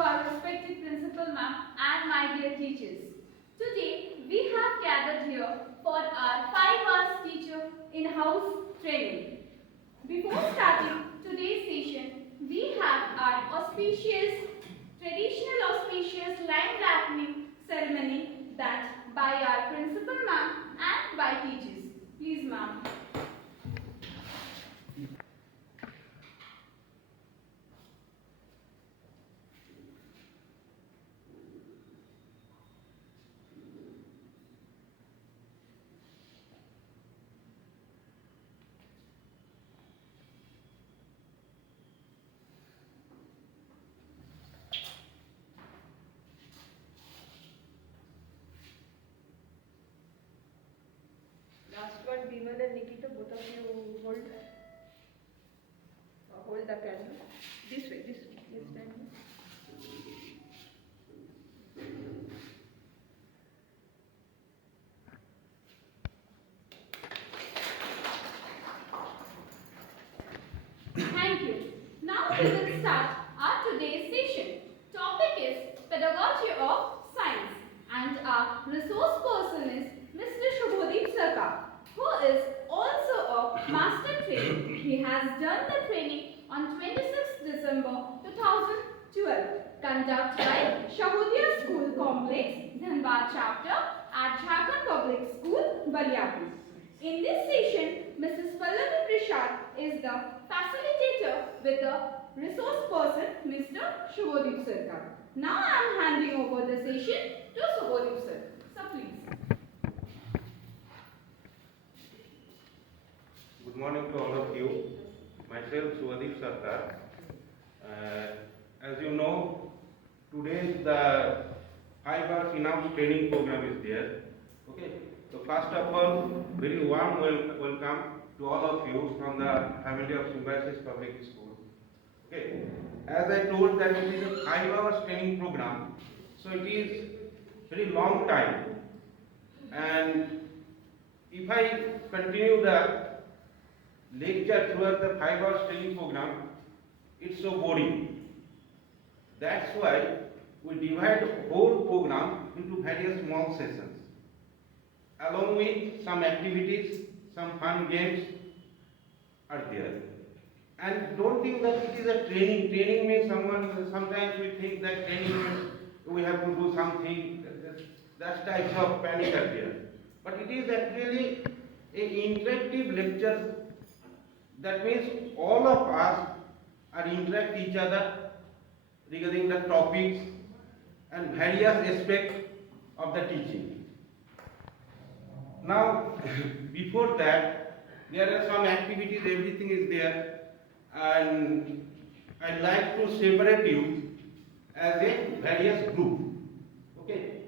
our respected principal ma'am and my dear teachers. Today we have gathered here for our 5 hours teacher in-house training. Before starting today's session, we have our traditional auspicious line wrapping ceremony that by our principal ma'am and by teachers. Please ma'am. Last one, Bimal and Nikita, both of you hold the candle. This way, yes, stand here. Thank you. Now we will start our today's session. Topic is Pedagogy of Science, and our resource person is Mr. SUBHADIP, who is also a master trainer. He has done the training on 26th December 2012, conducted by Shahudia School Complex, Dhanbad chapter at Jharkhand Public School, Baliapur. In this session, Mrs. Pallavi Prashad is the facilitator with the resource person, Mr. SUBHADIP sir. Now I am handing over the session to SUBHADIP sir. So please. Good morning to all of you. Myself SUBHADIP SARKAR. As you know, today the 5 hours in-house training program is there. Okay. So first of all, very warm welcome to all of you from the family of SUBHADIP Public School. Okay. As I told that it is a 5 hours training program, so it is very long time. And if I continue the lecture throughout the 5 hours training program, it's so boring. That's why we divide the whole program into various small sessions, along with some activities, some fun games are there. And don't think that it is a training. Training means sometimes we think that training means we have to do something, that types of panic are there. But it is actually an interactive lecture. That means all of us are interact each other regarding the topics and various aspects of the teaching. Now, before that, there are some activities, everything is there, and I like to separate you as a various group. Okay.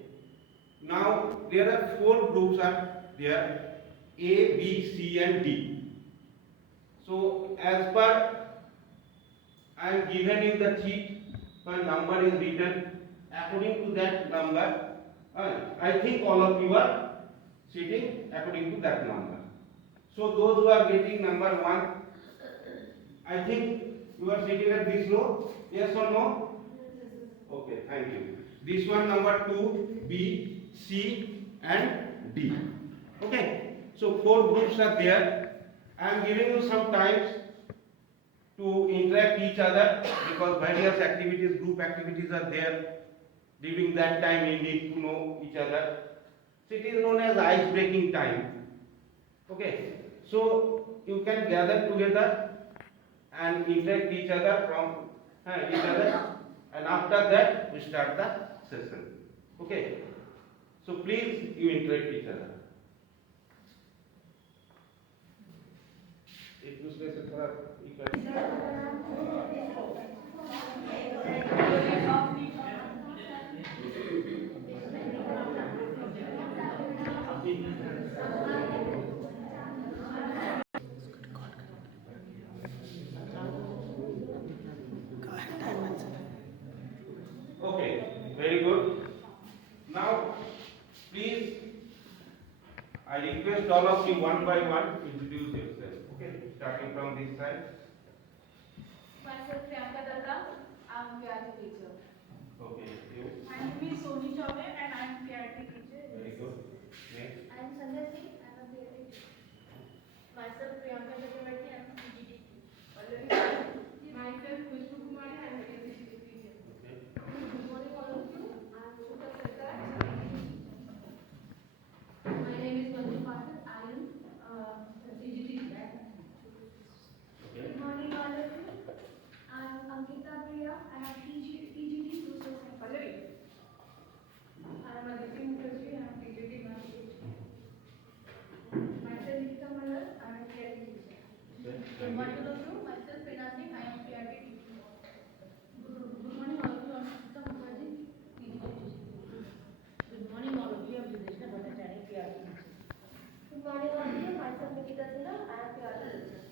Now, there are 4 groups are there, A, B, C and D. So, as per I am given in the sheet, a number is written. According to that number, I think all of you are sitting according to that number. So, those who are getting number 1, I think you are sitting at this row. Yes or no? Okay, thank you. This one number 2, B, C and D. Okay. So 4 groups are there. I am giving you some times to interact each other because various activities, group activities are there. During that time you need to know each other. So it is known as ice breaking time. Okay. So you can gather together and interact each other and after that we start the session. Okay. So please you interact each other. एक दूसरे से थोड़ा Okay, very good. Now, please, I request all of you one by one introduce yourself. Okay, starting from this side. Myself Priyanka Datta, I am PRG teacher. Okay, you. My name is Soni Chawle and I am PRT teacher. Very good. Next. I am Sandhya Singh. I am a PhD teacher. Myself Priyanka Chakravarti. I am a PG teacher. Myself Kushbu Kumari. I am a PhD teacher. Okay. Good morning all of you. I am Subha SARKAR. I am a PG teacher. My name is Manju Pathak. I am a PG teacher. Okay. Good morning all of you. I am Ankita Priya. I am PGT Social Science. I am Aditi Mukherjee. I am PGT Math teacher. Myself Nikita Malal. I am a PRT teacher. Okay. Good morning all of you. Myself Pedagogy. I am PRT teacher. Good morning all of you. I am Nikita Mukherjee, PGT teacher. Good morning all of you. I am Judeshna Bhattacharya, PRT teacher. Good morning all of you. Myself Nikita Sinha. I am PRT teacher.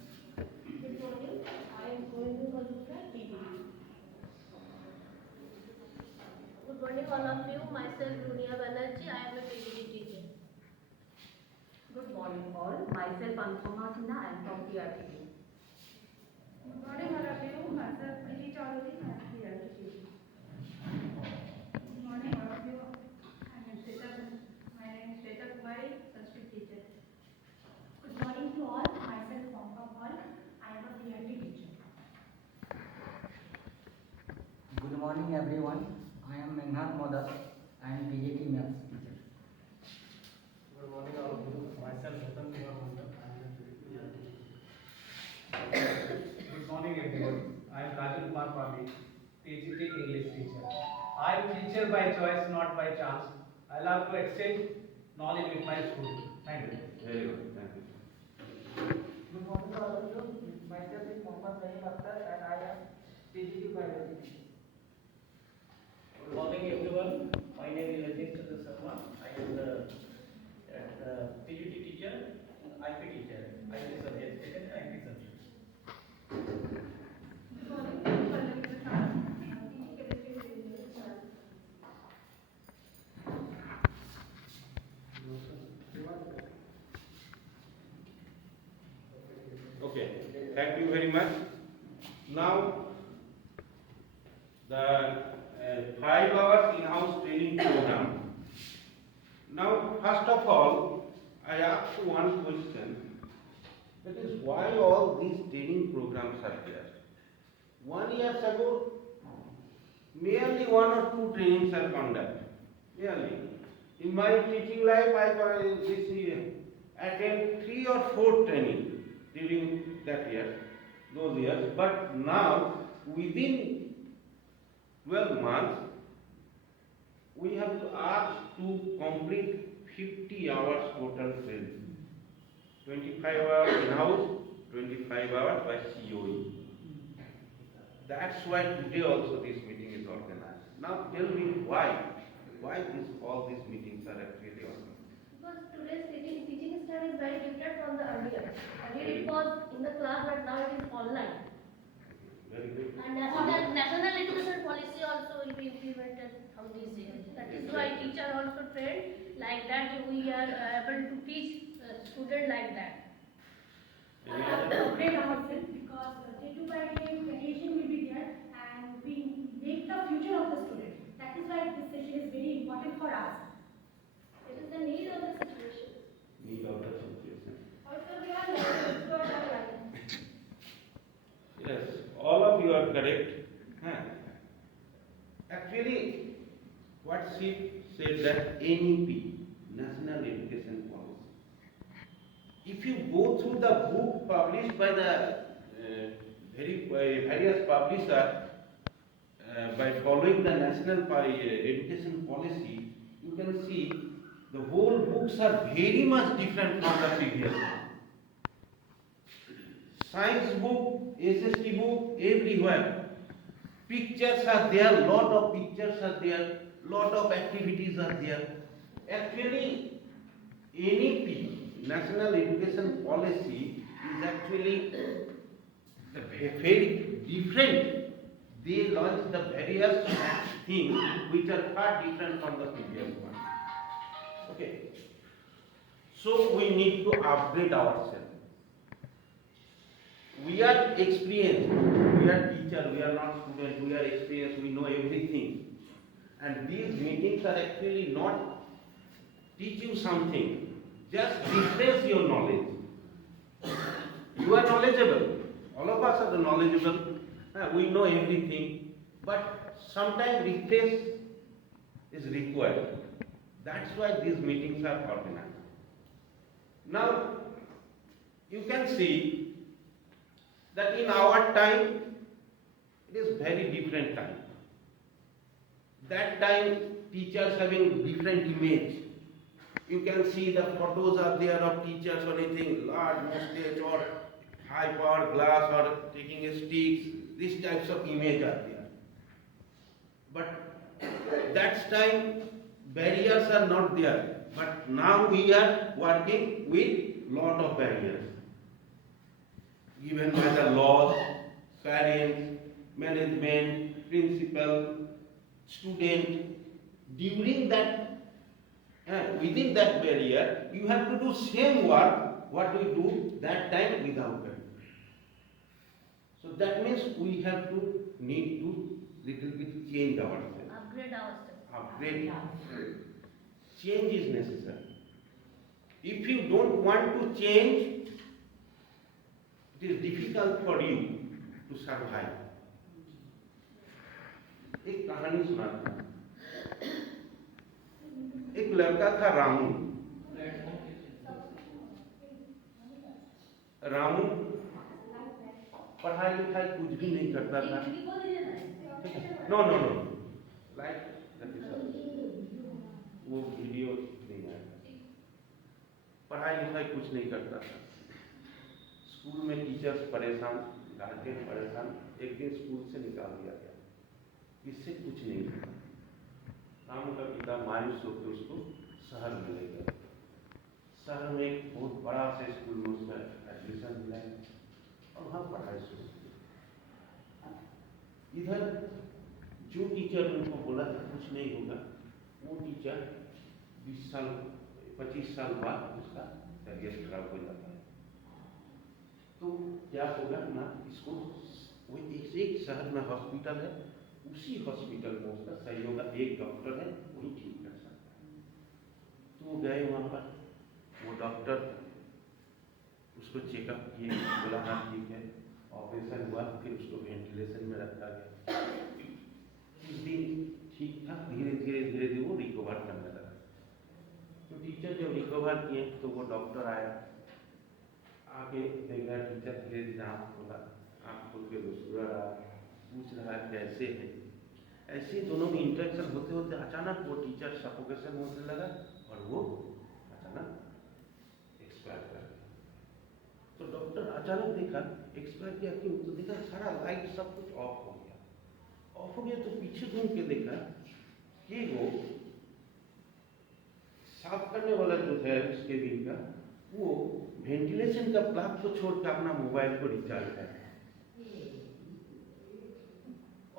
Good morning. I am Govindu Mazumdar, PG. Good morning all of you. Myself Runia Banerjee. I am a PGT teacher. Good morning all. Myself Anupama Sinha. I am from PRT team. Good morning all of you. Myself Preeti Chaudhary. I am PRT teacher. Good morning all of you. My name is Shweta Kumari, Sanskrit teacher. Good morning to all. Myself Pompa Paul. I am a PRT teacher. Good morning everyone. I am Meghnad Modak. I am PGT Maths teacher. Good morning all of you. Myself Ratan Kumar Mondal. I am a PGT teacher. Good morning everyone. I am Rajan Kumar Pali, PGT English teacher. I am teacher by choice, not by chance. I love to exchange knowledge with my students. Thank you. Very good. Thank you. Good morning all of you. Myself is Mohammad Naeem Akhtar and I am PGT Biology teacher. Good morning everyone. My name is Rajnesh Chandra Sharma. I am the PGT teacher and IP teacher. IP subject, second IP subject. Good morning. I am Pallavi Prasad. I am PG Chemistry teacher. Okay. Thank you very much. Now, the 5 hours in-house training program. Now, first of all, I ask you one question. That is, why all these training programs are there? 1 year ago, merely 1 or 2 trainings are conducted. Merely. In my teaching life, I this year attend 3 or 4 training during that year, those years. But now, within 12 months, we have to ask to complete 50 hours total training. 25 hours in-house, 25 hours by COE. That's why today also this meeting is organized. Now tell me why all these meetings are actually organized. Because today's teaching style is very different from the earlier. Earlier it was in the class, but now it is online. Very good. And national education policy also will be implemented from this year. That is why teacher also trained like that. We are able to teach student like that. We have to upgrade ourselves because day to day variation will be there and we make the future of the student. That is why this session is very important for us. It is the need of the situation. Need of the situation. Also we are learning throughout our life. Yes, all of you are correct. Huh. Actually, what she said that NEP, National Education Policy. If you go through the book published by the various publishers, by following the National Education Policy, you can see the whole books are very much different from the previous one. Science book, SST book, everywhere. Pictures are there, lot of pictures are there, lot of activities are there. Actually, NEP, National Education Policy, is actually very different. They launched the various things which are far different from the previous one. Okay. So we need to upgrade ourselves. We are experienced, we are teacher, we are not student, we are experienced, we know everything. And these meetings are actually not teach you something, just refresh your knowledge. You are knowledgeable. All of us are knowledgeable. We know everything. But sometimes refresh is required. That's why these meetings are organized. Now, you can see that in our time, it is very different time. That time, teachers having different image. You can see the photos are there of teachers or anything, large mustache or high power glass or taking a sticks. These types of image are there. But that time, barriers are not there. But now we are working with lot of barriers. Given by the laws, parents, management, principal, student, during that, within that barrier, you have to do same work what we do that time without barrier. So that means we have to need to little bit change ourselves. Upgrade ourselves. Upgrade. Change is necessary. If you don't want to change, it is difficult for you to survive. एक कहानी सुनाता हूँ। एक लड़का था रामू। रामू पढ़ाई लिखाई कुछ भी नहीं करता था। नो नो नो लाइक वो वीडियो नहीं आएगा। पढ़ाई लिखाई कुछ नहीं करता था। स्कूल में टीचर्स परेशान, गार्जियन परेशान। एक दिन स्कूल से निकाल दिया गया। इससे कुछ नहीं होता। रामू का पिता मायूस होकर उसको शहर में ले गए। शहर में एक बहुत बड़ा से स्कूल में उसका एडमिशन मिला और वहाँ पढ़ाई शुरू की। इधर जो टीचर उनको बोला था कुछ नहीं होगा, वो टीचर 25 साल बाद उसका तबीयत खराब हो जाता है। तो क्या होगा ना, इसको वो एक शहर में हॉस्पिटल है, उसी हॉस्पिटल में उसका सही होगा, एक डॉक्टर है वही ठीक कर सकता है। तो वो गए वहाँ पर, वो डॉक्टर उसको चेकअप किए, बोला हाँ ठीक है, ऑपरेशन हुआ, फिर उसको वेंटिलेशन में रखा गया। कुछ दिन ठीक था, धीरे धीरे वो रिकवर करने लगा। तो टीचर जब रिकवर किए तो वो डॉक्टर आया, आके देख रहा टीचर धीरे धीरे आँख खोला, आँख खोल के मुस्कुरा रहा, पूछ रहा है कैसे है। ऐसे दोनों में इंटरेक्शन होते होते अचानक वो टीचर सफोकेशन होने लगा और वो अचानक एक्सपायर कर गया। तो डॉक्टर अचानक देखा एक्सपायर किया क्यों, तो देखा सारा लाइट सब कुछ ऑफ हो गया। ऑफ हो गया तो पीछे घूम के देखा कि वो साफ करने वाला जो है उसके बिल का, वो वेंटिलेशन का प्लग को छोड़ कर अपना मोबाइल को रिचार्ज कर।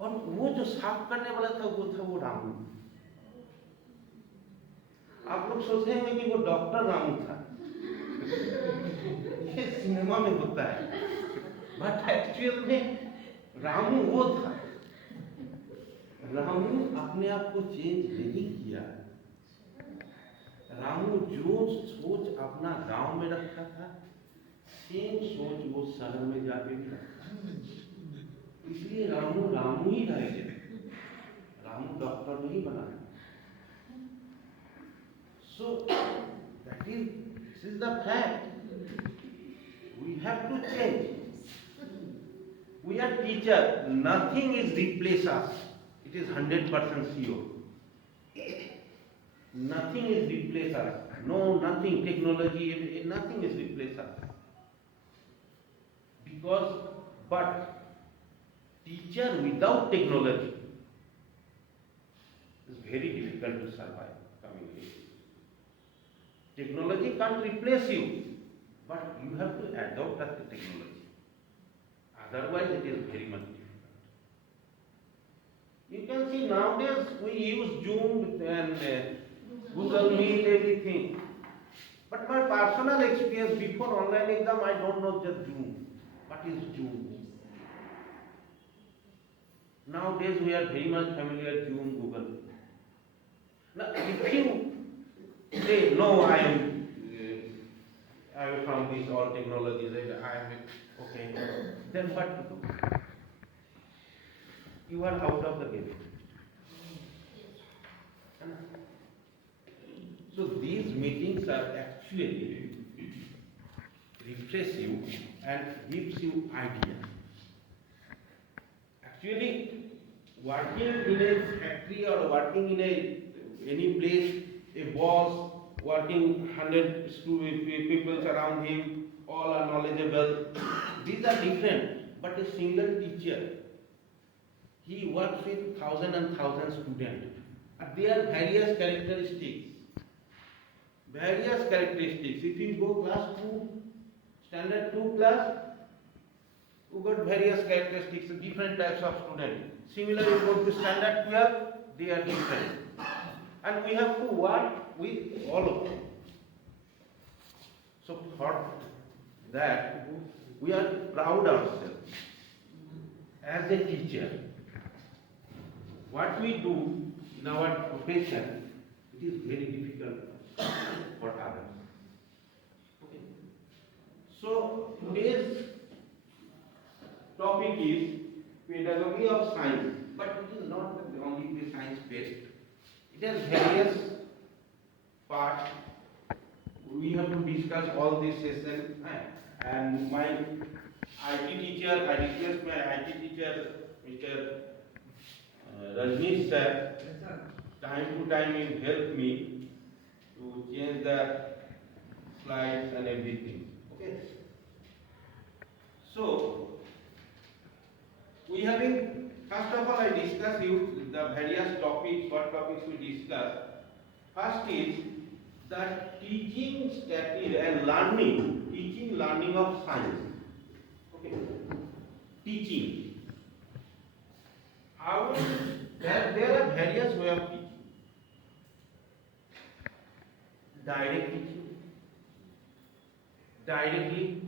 और वो जो साफ करने वाला था वो रामू। आप लोग सोचेंगे कि वो डॉक्टर रामू था। ये सिनेमा में होता है, बट एक्चुअल में रामू वो था। रामू अपने आप को चेंज नहीं किया। रामू जो सोच अपना गांव में रखा था, सेम सोच वो शहर में जाके भी रखा। इसलिए रामू ही रह गया। रामू डॉक्टर नहीं बना। So this is the fact. We have to change. We are teacher. Nothing is replace us. It is 100% sure. Nothing is replace us. No, nothing. Technology, nothing is replace us. But teacher without technology is very difficult to survive. Communication. Technology can't replace you, but you have to adopt that technology. Otherwise, it is very much difficult. You can see nowadays we use Zoom and Google Meet, everything. But my personal experience before online exam, I don't know just Zoom. What is Zoom? Nowadays we are very much familiar with Zoom, Google. Now, if you say, no, I am from these all technologies, I am, okay, then what to do? You are out of the game. So these meetings are actually refresh you and gives you idea. Actually, working in a factory or working in any place, a boss working 100 people around him, all are knowledgeable. These are different, but a single teacher, he works with thousand and thousand students. And there are various characteristics. Various characteristics. If you go class 2, standard 2 class, you got various characteristics, different types of students. Similarly, you go to standard 12, they are different. And we have to work with all of them. So for that, we are proud ourselves as a teacher. What we do in our profession, it is very difficult for others. Okay. So today's topic is pedagogy of science, but it is not only the science based. It has various parts. We have to discuss all this session, and my IT teacher, I request my IT teacher, Mr. Rajnish sir, time to time he help me to change the slides and everything. Okay. So we have been, first of all, I discuss you the various topics, what topics we discuss. First is that teaching strategy and learning, teaching learning of science. Okay. Teaching. How there are various ways of teaching. Direct teaching, directly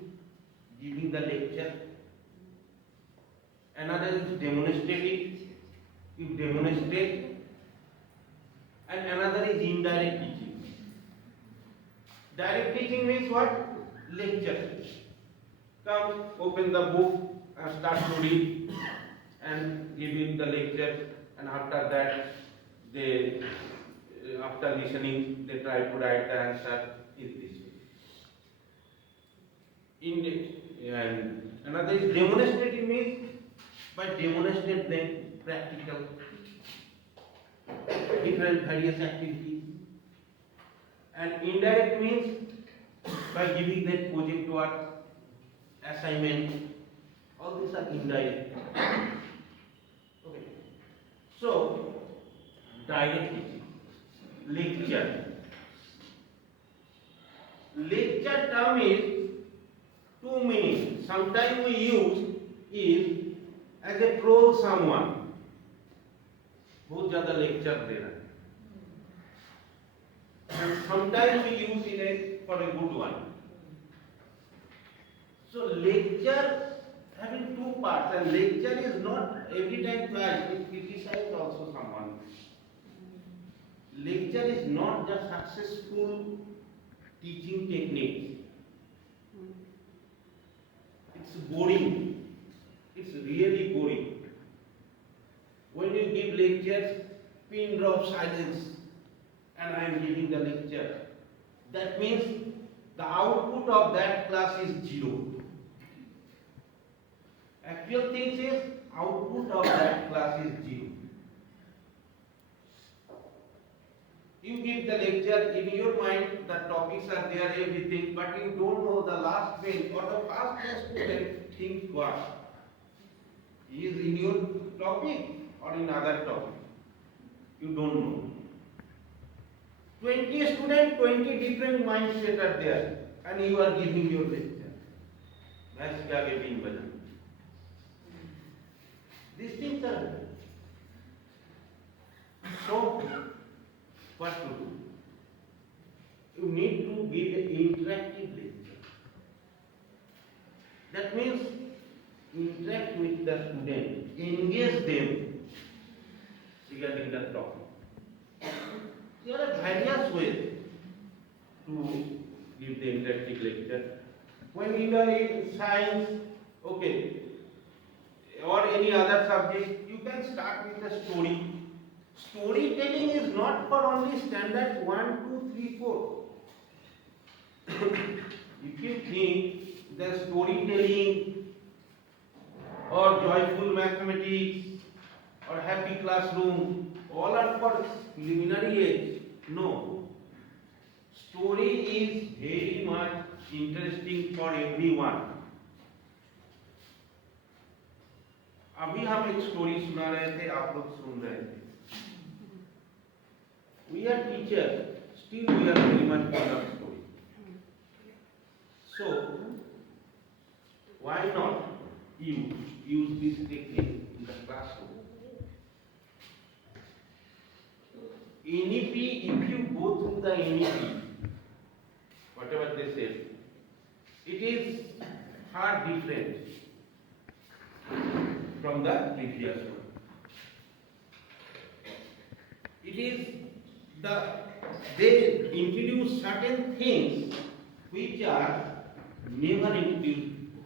giving the lecture. Another is demonstrative, you demonstrate, and another is indirect teaching. Direct teaching means what? Lecture. Come, open the book and start to read and giving the lecture, and after that, they, after listening, they try to write the answer in this way. And another is demonstrative means by demonstrate them practical, different various activities. And indirect means by giving them project work, assignment. All these are indirect. Okay. So, direct teaching, lecture. Lecture term is 2 meanings. Sometimes we use is as a troll someone. बहुत ज़्यादा lecture दे रहा है. And sometimes we use it as for a good one. So lecture having two parts, and lecture is not every time twice. It criticizes also someone. Lecture is not the successful teaching techniques. It's boring. It's really boring. When you give lectures, pin drop silence, and I am giving the lecture. That means the output of that class is 0. Actual thing is output of that class is 0. You give the lecture, in your mind the topics are there, everything, but you don't know the last bench or the first class student thinks what? He is in your topic or in other topic. You don't know. 20 students, 20 different mindsets are there, and you are giving your lecture. These things are there. So, what to do? You need to give an interactive lecture. That means interact with the student, engage them regarding the topic. There are various ways to give the interactive lecture. When you are in science, okay, or any other subject, you can start with a story. Storytelling is not for only standard 1, 2, 3, 4. If you think the storytelling or joyful mathematics or happy classroom all are for preliminary age, no. Story is very much interesting for everyone. अभी हम एक story सुना रहे थे, आप लोग सुन रहे थे. We are teachers, still we are very much fond of story. So, why not use this technique in the classroom? NEP, if you go through the NEP, whatever they said, it is far different from the previous one. It is they introduce certain things which are never introduced before.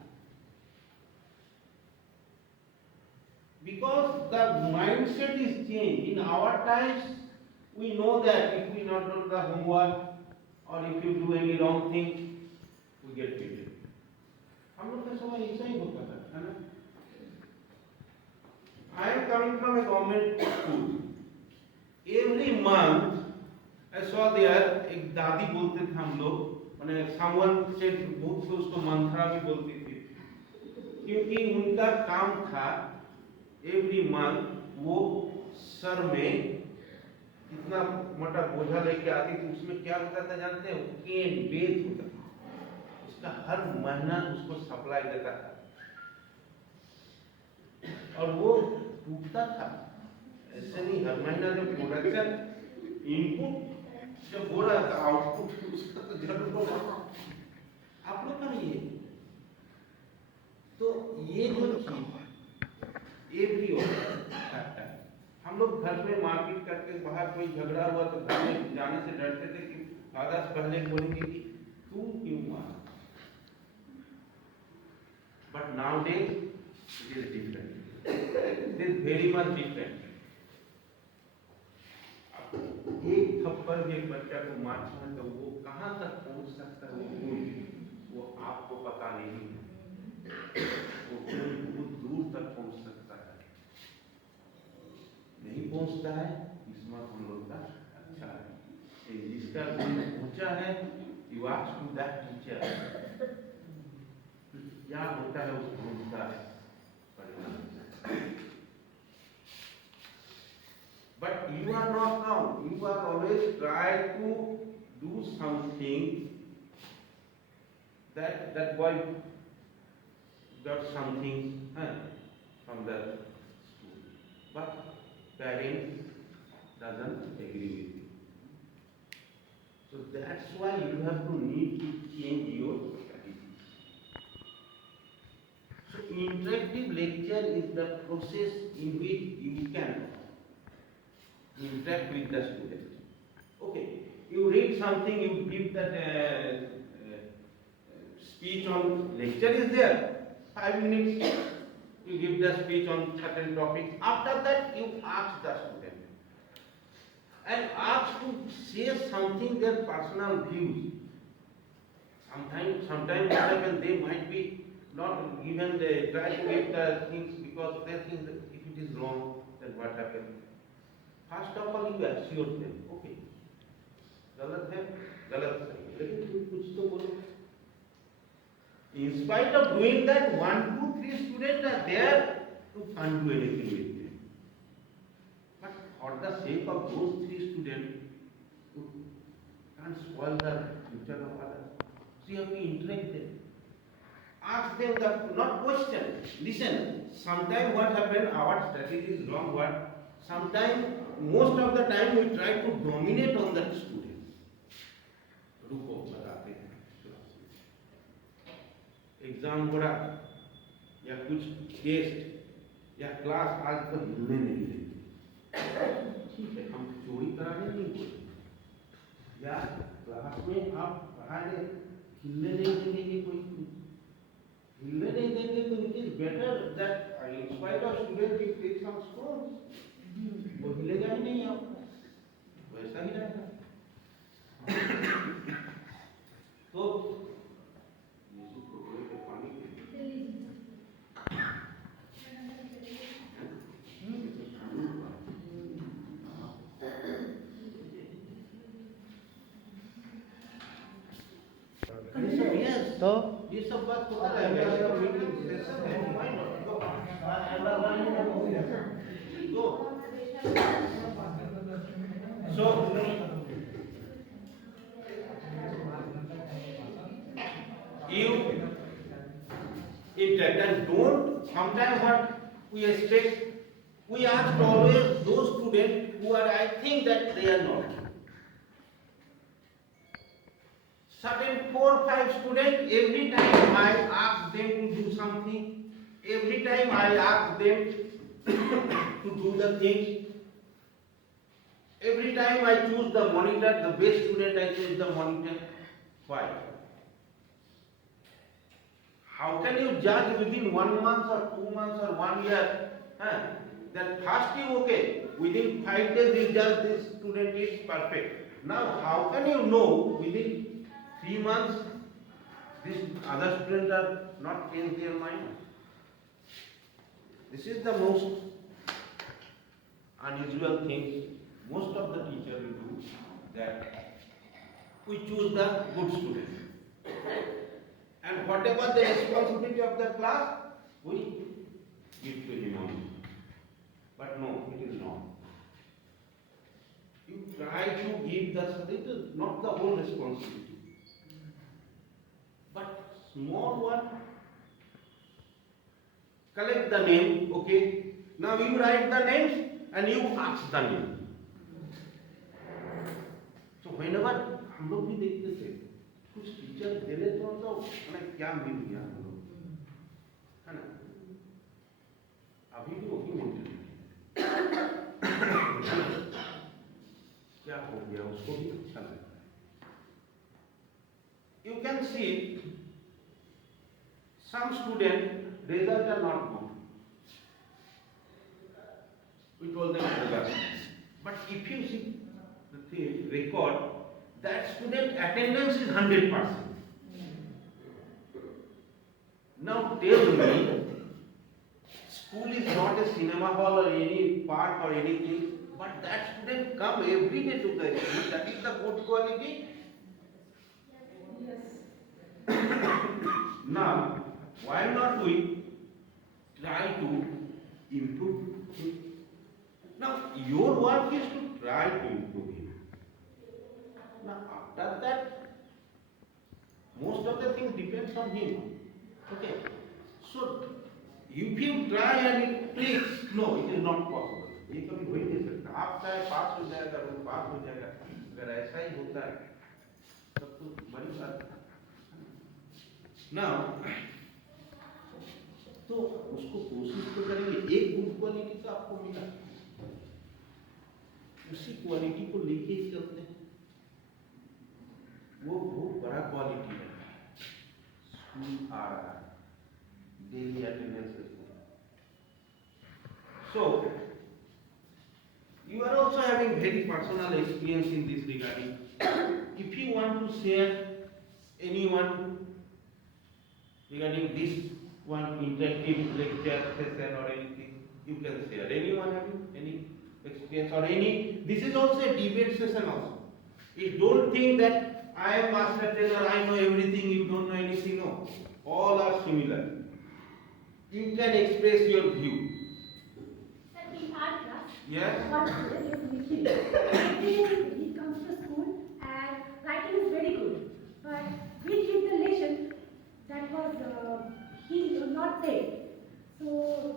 Because the mindset is changed. In our times, we know that if we not do the homework or if you do any wrong thing, we get beaten. हम लोग का समय ऐसा ही होता था, है ना? I am coming from a government school. Every month, I saw there एक दादी बोलते थे हम लोग, माने someone said बहुत से उसको मंत्रा भी बोलती थी, क्योंकि उनका काम था every month वो सर में इतना मोटा बोझा लेके आती थी, उसमें क्या होता था जानते हो? केन बेत होता था, उसका हर महीना उसको सप्लाई देता था और वो टूटता था. ऐसे नहीं, हर महीना जब प्रोडक्शन इनपुट जब हो रहा था, आउटपुट उसका तो जरूर होगा. आप लोग का नहीं है. तो ये जो चीज एवरी होता है, हम लोग घर में मारपीट करके बाहर कोई झगड़ा हुआ तो घर में जाने से डरते थे कि दादा पहले बोलेंगे कि तू क्यों मारा. But now days it is different. It is very much different. एक थप्पड़ भी एक बच्चा को मारता है तो वो कहाँ तक पहुंच सकता है वो आपको पता नहीं है. वो बहुत दूर तक पहुंच सकता है. नहीं पहुंचता है, किस्मत हम लोग का अच्छा है. जिसका गुण पहुंचा है, you ask to that teacher क्या होता है, उस गुण का परिणाम. But you are not now. You are always try to do something that boy got something from the school, but parents doesn't agree with you. So that's why you have to need to change your strategy. So interactive lecture is the process in which you can interact with the student. Okay, you read something, you give that speech on lecture is there. 5 minutes you give the speech on certain topics. After that you ask the student and ask to say something their personal views. Sometimes what happens, they might be not given, they try to give the things because they think that if it is wrong, then what happens. First of all, you assure them, okay, गलत है, गलत सही, लेकिन तुम कुछ तो बोलो. In spite of doing that, 1, 2, 3 students are there to undo anything with them. But for the sake of those 3 students, you can't spoil the future of others. So you have to interact them. Ask them that, not question. Listen, sometimes what happens, our strategy is wrong. Sometimes, most of the time, we try to dominate on that student. रुको बताते हैं. Exam हो रहा या कुछ test या class आज तक मिलने नहीं देते. ठीक है, हम चोरी कराने नहीं बोलते, क्या क्लास में आप बाहर हिलने नहीं देंगे कि कोई हिलने नहीं देंगे तो it is better that in spite of student if take some stones वो हिलेगा ही नहीं आपको वैसा ही रहेगा तो तो ये सब बात होता रहेगा इसका मीटिंग सेशन है mind so you interact and don't sometimes what we expect we ask always those students who are I think that they are not certain 4 or 5 students every time I ask them to do something every time I ask them to do the things every time I choose the monitor the best student I choose the monitor why how can you judge within 1 month or 2 months or 1 year that first you okay within 5 days you judge this student is perfect now how can you know within 3 months these other students are not changed their mind this is the most unusual thing most of the teachers will do that we choose the good student and whatever the responsibility of the class we give to him only but no it is not you try to give the it is not the whole responsibility but small one collect the name okay now you write the names and you ask the name so whenever हम लोग भी देखते थे कुछ teacher देने तो मैंने क्या मिल गया हम लोग है ना अभी भी वही मेंटेलिटी क्या हो गया उसको भी अच्छा लगता है you can see some student results are not good we told them earlier but if you see the record that student attendance is 100% now tell me school is not a cinema hall or any park or anything but that student come every day to the school that is the good quality now why not we try to improve him now your work is to try to improve him now after that most of the things depends on him okay so if you try and it clicks no it is not possible ये कभी हो ही नहीं सकता आप चाहे पास हो जाएगा वो पास हो जाएगा अगर ऐसा ही होता है तब तो बड़ी बात now तो उसको कोशिश तो करेंगे एक गुड क्वालिटी तो आपको मिला उसी क्वालिटी को लेके ही चलते हैं वो बहुत बड़ा क्वालिटी है स्कूल आ रहा है daily attendance so you are also having very personal experience in this regarding if you want to share anyone regarding this one interactive lecture session or anything you can share anyone having any experience or any this is also a debate session also you don't think that I am master trainer I know everything you don't know anything no all are similar you can express your view In our class, yes one student is Nikhil. He comes to school and writing is very good. But we give the lesson that was he was not there. So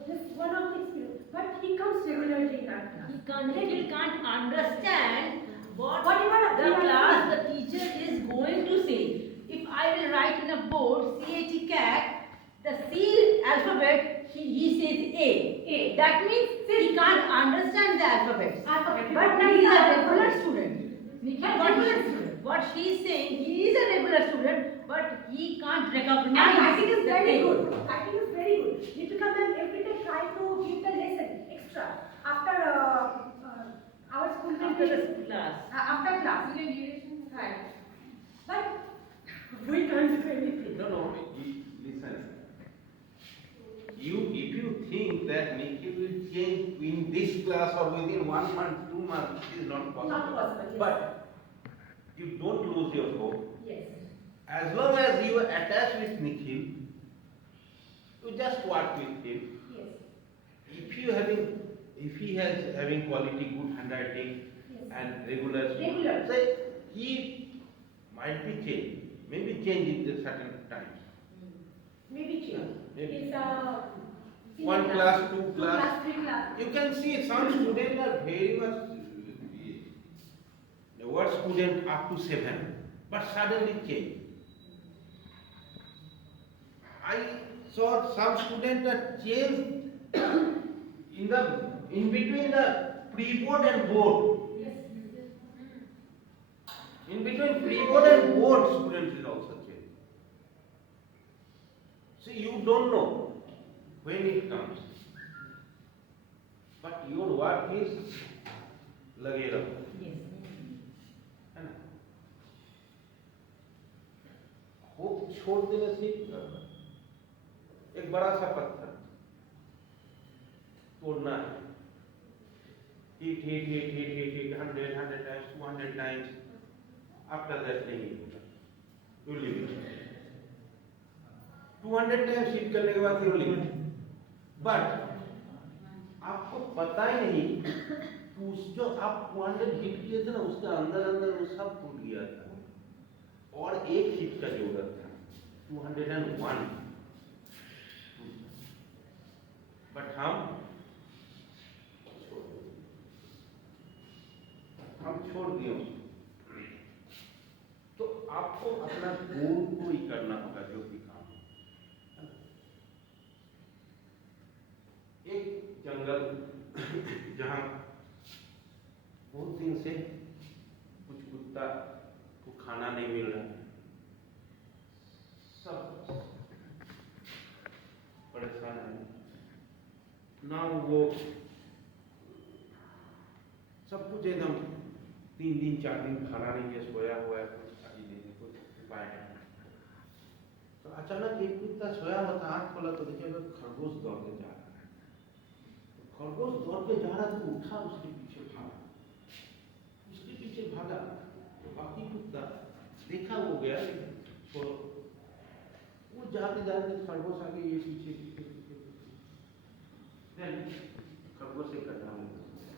this one of the experience. But he comes regularly in our class. He can't understand Whatever the class the teacher is going to say. If I will write in a board CAT cat, the C alphabet he says A. That means he can't understand the alphabet. But he is a regular student. What what she is saying, he is a regular student, but he can't And recognize. writing is the very thing. good. Writing is very good. Deepika ma'am every day try to give the lesson extra after our school will After be the class. after class. Right. But we can't do anything. No, listen. If you think that Nikhil will change in this class or within 1 month, 2 months, it is not possible. Not possible, yes. But you don't lose your hope. Yes. As long as you are attached with Nikhil, you just work with him. Yes. If he has having quality, good handwriting, Yes. and regular, Regular. say he might be changed. Maybe change in certain times. Maybe change. Maybe. It's One class, two class. 3 class. You can see some students are very much the word student up to 7, but suddenly change. I saw some students that change in between the pre-board and board. Yes. In between pre-board and board, students is also change. See, you don't know when it comes, but your work is लगे रहो, है ना? Hope छोड़ देने से एक बड़ा सा पत्थर तोड़ना है, hit 100 times, 200 times. After that नहीं होगा, you leave it. 200 times hit करने के बाद you leave it. But आपको पता ही नहीं कि उस जो आप 200 हिट किए थे ना, उसके अंदर वो सब टूट गया था और एक हिट का जरूरत था 201. बट हम छोड़ दिए उसको. तो आपको अपना गोल को ही करना होगा जो भी काम हो. एक जंगल जहाँ बहुत दिन से कुछ कुत्ता को खाना नहीं मिल रहा है, सब परेशान है ना, वो सब कुछ एकदम 3 दिन 4 दिन खाना नहीं है, सोया हुआ है, कुछ खाई नहीं, कुछ उपाय नहीं. तो अचानक एक कुत्ता सोया हुआ था, आँख खोला तो देखिए खरगोश दौड़ के जा रहा है. तो खरगोश दौड़ के जा रहा तो उठा, उसके पीछे भागा. तो बाकी कुत्ता देखा वो गया, छोड़ो. वो जाते जाते खरगोश आगे ये पीछे खरगोश एक गड्ढा में घुस गया.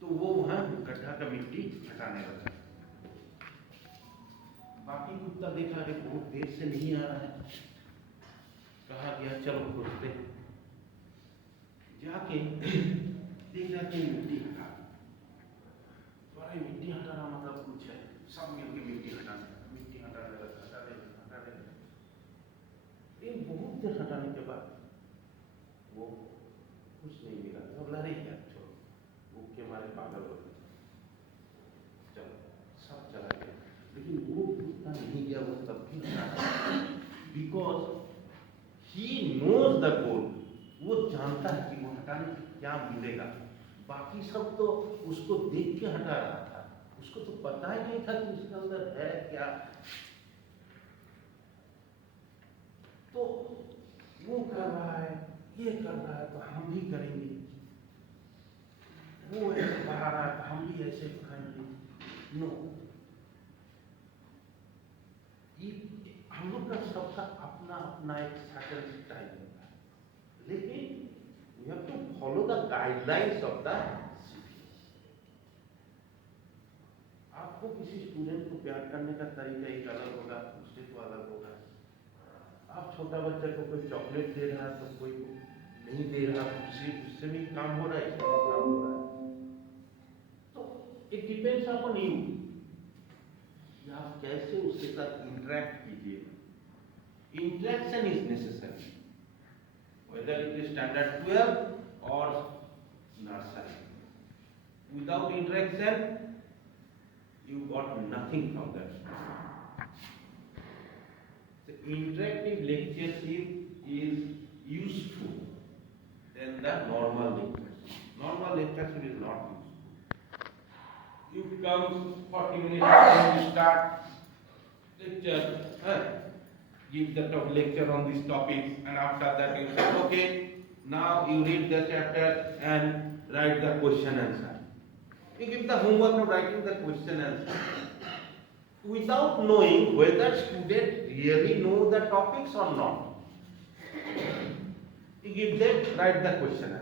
तो वो वहां गड्ढा का मिट्टी हटाने लगा. बाकी कुत्ता देखा कि बहुत देर से नहीं आ रहा है, कहा गया चलो खोजते हैं. जाके देख रहे थे मिट्टी हटा. अरे मिट्टी हटाना मतलब कुछ है, सब मिलके मिट्टी हटाने लगा. लेकिन बहुत देर हटाने के बाद वो कुछ नहीं मिला. तो बोला नहीं यार छोड़ो, भूख के मारे पागल हो गए, चलो सब चला गया. लेकिन वो कुत्ता नहीं गया, वो तब भी हटा, because he knows the goal. वो जानता है कि वो हटाने से क्या मिलेगा. बाकी सब तो उसको देख के हटा रहा था, उसको तो पता ही नहीं था कि उसके अंदर है क्या. तो वो कर रहा है, ये कर रहा है, तो हम भी करेंगे. वो ऐसे बढ़ा रहा है, हम भी ऐसे खाएंगे. नो, हम लोग का सबका अपना अपना एक सर्टेन स्टाइल होता है, लेकिन we have to follow the guidelines of the CPS. आपको किसी स्टूडेंट को प्यार करने का तरीका एक अलग होगा, दूसरे को अलग होगा. आप छोटा बच्चा को कोई चॉकलेट दे रहा है तो कोई नहीं दे रहा, उससे भी काम हो रहा है, इससे भी काम हो रहा है. तो इट डिपेंड्स अपॉन यू, आप कैसे उसके साथ इंटरेक्ट कीजिए. Interaction is necessary, whether it is standard 12 or nursery. Without interaction, you got nothing from that. The interactive lectureship is useful than the normal lectureship. Normal lectureship is not useful. You come 40 minutes before you start lecture, give the lecture on these topics, and after that you say, okay, now you read the chapter and write the question answer. You give the homework of writing the question answer without knowing whether students really know the topics or not. You give them write the question answer.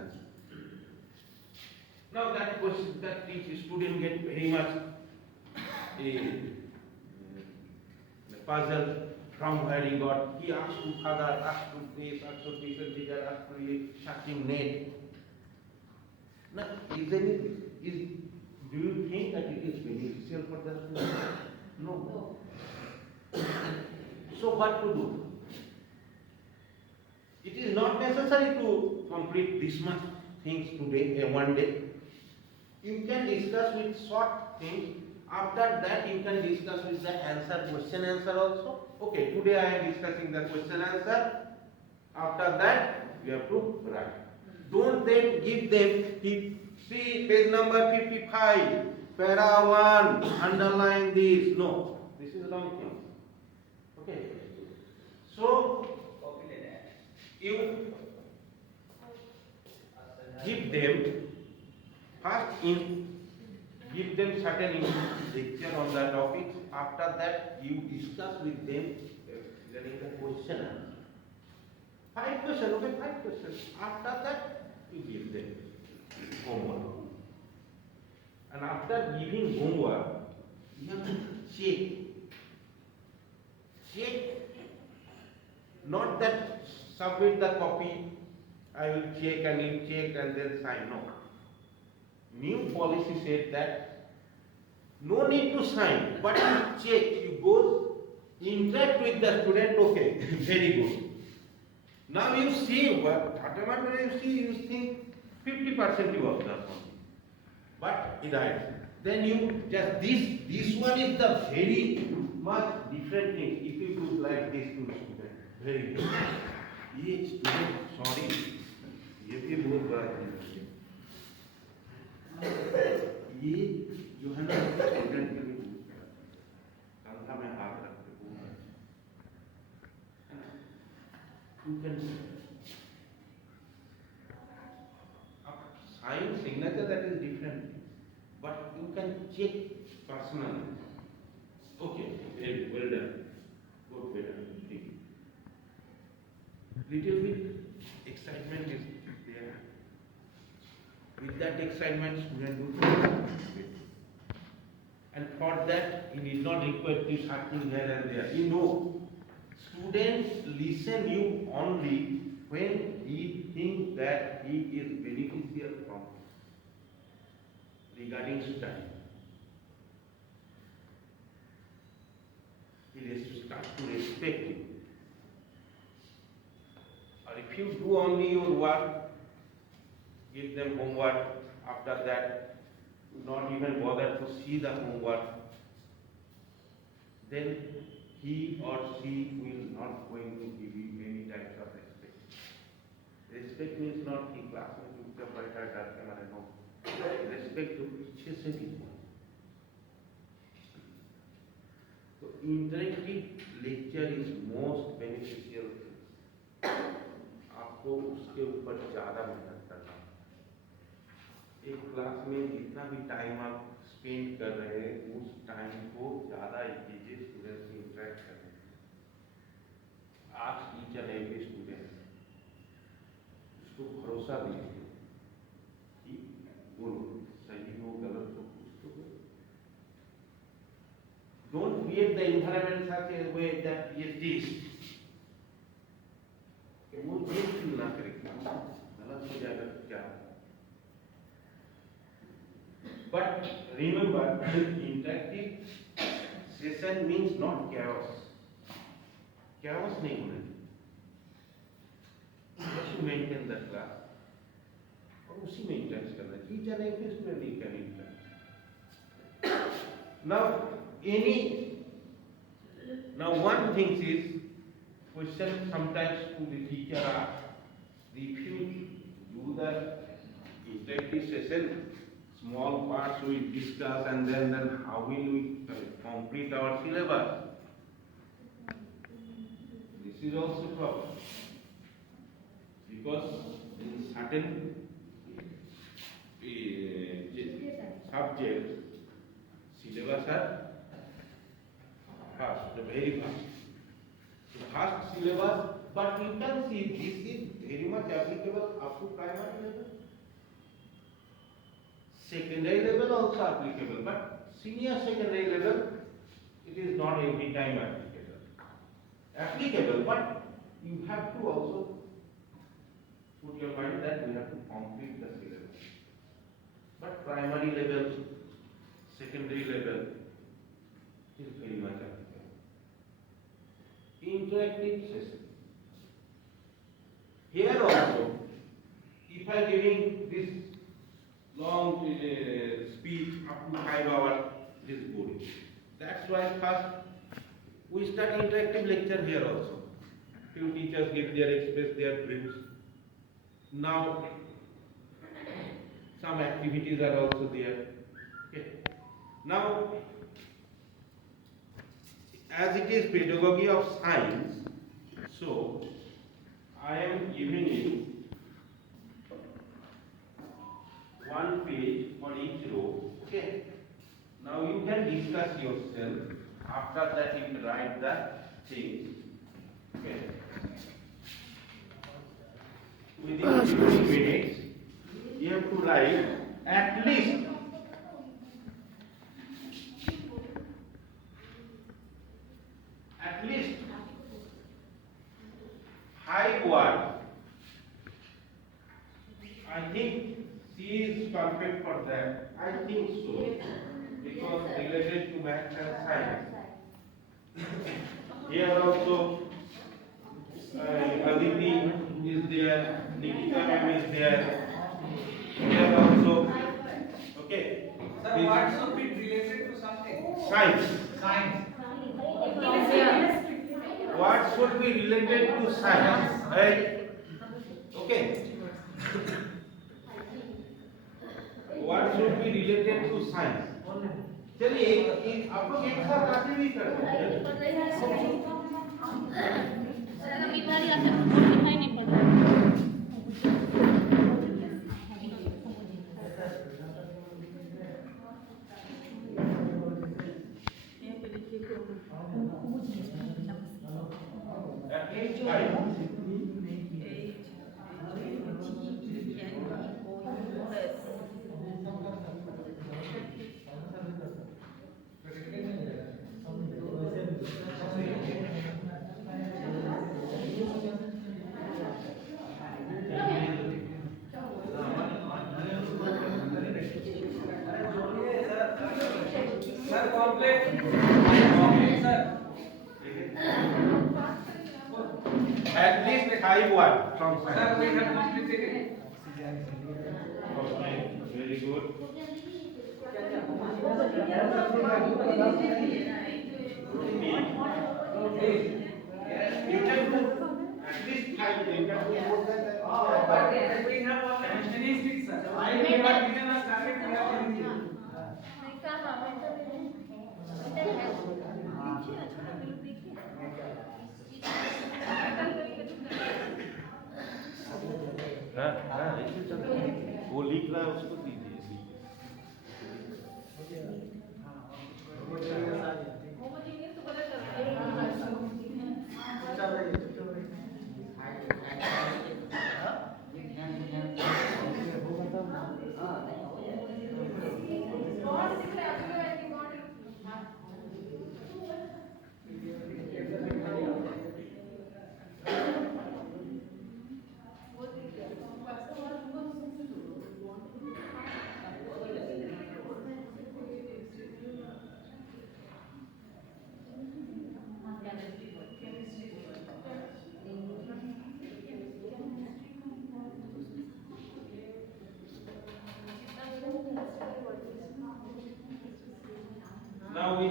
Now that question, that each student get very much puzzle from where he got. He asked to father, asked to this, asked to tuition teacher, asked to searching net. Now, do you think that it is beneficial for the student? No. So what to do? It is not necessary to complete this much things today, one day. You can discuss with short things. After that, you can discuss with the question answer also. Okay, today I am discussing the question answer. After that, you have to write. Don't then give them, see page number 55, para 1, underline this. No, this is wrong thing. Okay. So, you give them give them certain lecture on the topics. After that, you discuss with them regarding the question answer. 5 questions, okay, 5 questions. After that, you give them homework. And after giving homework, you have to check. Not that submit the copy, I will check and you check and then sign. No. New policy said that no need to sign, but you check, you go interact with the student, okay, very good. Now you see whatever you see, you think 50% you observe something. But it writes. Then you just this one is the very much different thing. If you do like this to student, very good. ये student, sorry, ये भी बहुत बड़ा है. ये जो है ना स्टूडेंट के लिए कंधा में हाथ रखते हुए you can sign signature, that is different, but you can check personally. Okay, very well done, good, well done. Little bit excitement is there. With that excitement, student will. And for that, you need not require to searching here and there. You know, students listen you only when he thinks that he is beneficial from regarding study. He has to start to respect you. Or if you do only your work, give them homework, after that, not even bother to see the homework, then he or she will not going to give you any types of respect. Respect means not in class में चुपचाप बैठा करके हमारे no. Respect तो पीछे से भी. So interactive lecture is most beneficial. आपको उसके ऊपर ज़्यादा मेहनत करना. एक क्लास में जितना भी टाइम आप स्पेंड कर रहे हैं, उस टाइम को ज़्यादा कीजिए स्टूडेंट से इंटरेक्ट करने. Ask each and every student, उसको भरोसा दीजिए कि बोलो सही हो गलत हो कुछ तो बोलो. Don't create the environment such a way that is this. वो ये फील ना करेगा, गलत हो जाएगा तो क्या. But remember, interactive session means not chaos. Chaos नहीं होना. Just to maintain the class और उसी में इंटरेस्ट करना चाहिए. each and every student you can interact. Now one thing is question sometimes to the teacher are if you do the interactive session, small parts we discuss and then how will we complete our syllabus? This is also problem because in certain subjects syllabus are fast, very fast. So fast syllabus, but you can see this is very much applicable up to primary level. Secondary level also applicable, but senior secondary level it is not every time applicable, but you have to also put your mind that we have to complete the syllabus. But primary level, secondary level is very much applicable. Interactive session. Here also, if I giving this long speech up to 5 hours, it is boring. That's why first we start interactive lecture here also. Few teachers express their views. Now some activities are also there. Okay. Now, as it is pedagogy of science, so I am giving you one page on each row. Okay. Now you can discuss yourself. After that, you can write the things. Okay. Within 15 minutes, you have to write at least 5 words. I think she is perfect for that. I think so. Because related to math and science. Here also, Aditi is there, Nikita ma'am is there. Here also, okay. Sir, what should be related to something? Science. Science. What should be related to science? Right? Okay. What should be related to science? चलिए आप लोग एक साथ आके भी करते हैं। Sir अभी बारी आते हैं तो दिखाई नहीं पड़ रहा। Sir, complete. Sir. At least 5 words from Sir, science. we have completed it. Okay, very good. You can do at least 5. You can do more than that. But we have already finished it, sir. I we have given us target, we have finished it. हाँ, ऐसे चलता है। वो लिख रहा है उसको दीजिए।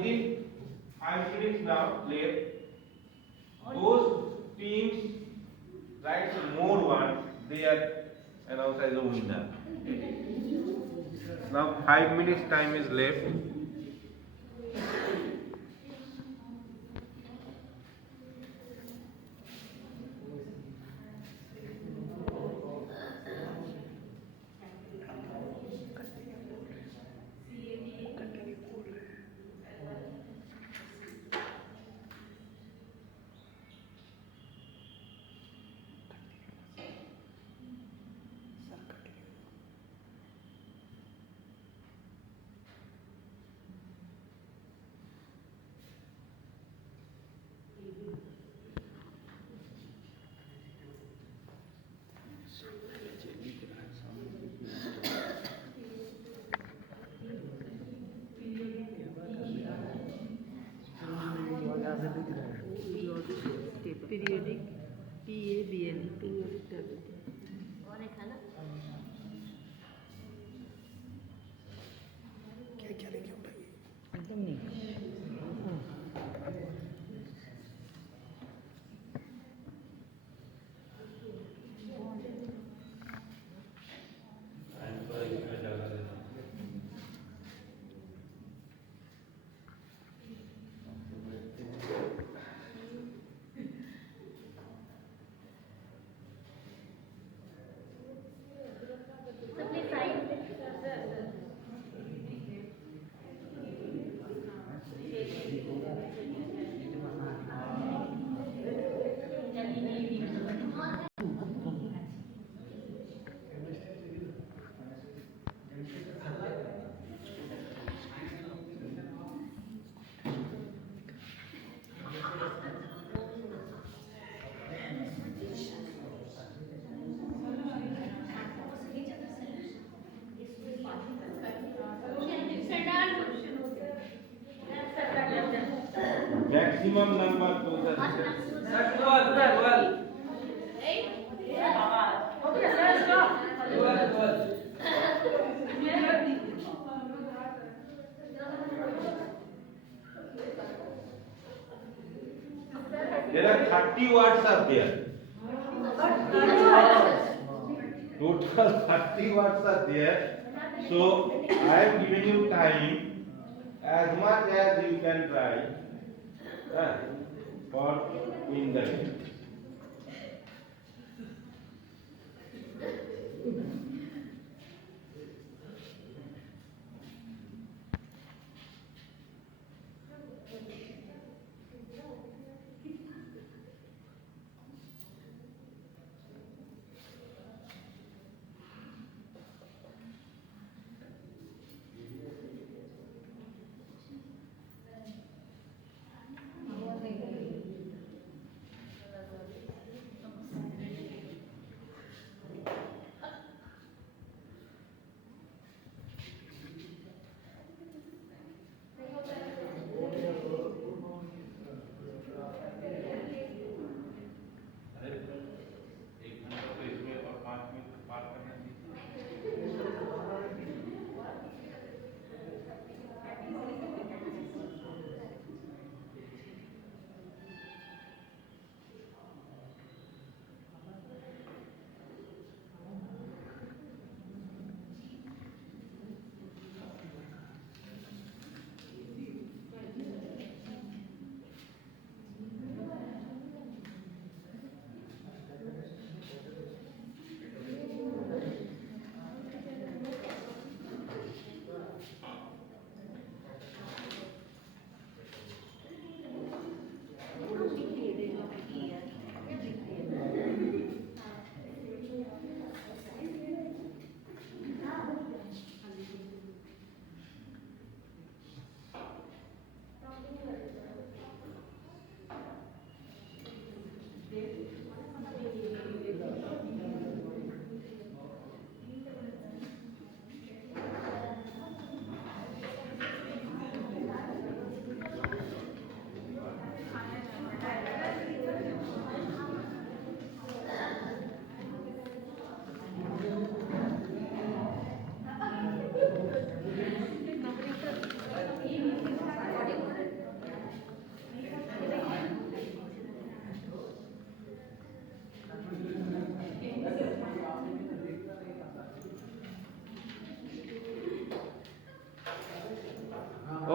within 5 minutes now left. Those teams write more ones, they are announced as a winner. Now 5 minutes time is left. Periodic PABL periodic table और एक है ना एकदम नहीं So please sign. Maximum number to the Sir, 12. Okay sir stop 12. There are 30 words are there. Total 30 words are there. So I am giving you time as much as you can try for in the game.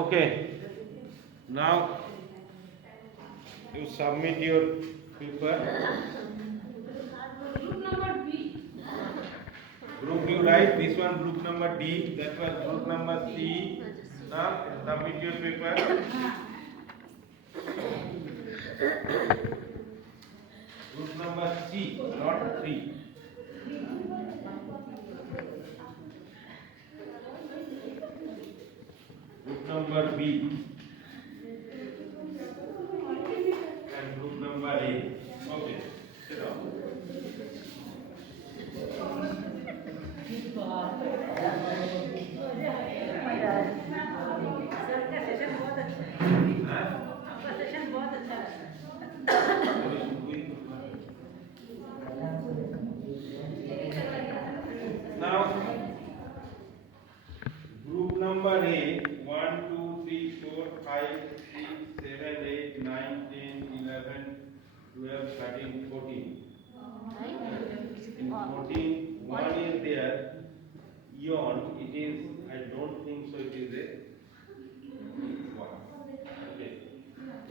Okay. Now you submit your paper. Group number B. Group you write this one group number D. That was group number C. Now submit your paper. Group number C, not 3. Group number B and group number A. Okay, sit down. Sir का session बहुत अच्छा है, आपका session बहुत अच्छा है। Now, group number A, 1, 2, 3, 4, 5, 6, 7, 8, 9, 10, 11, 12, 13, 14. In 14, 1 is there. Ion, it is, I don't think so, it is a 1. Okay.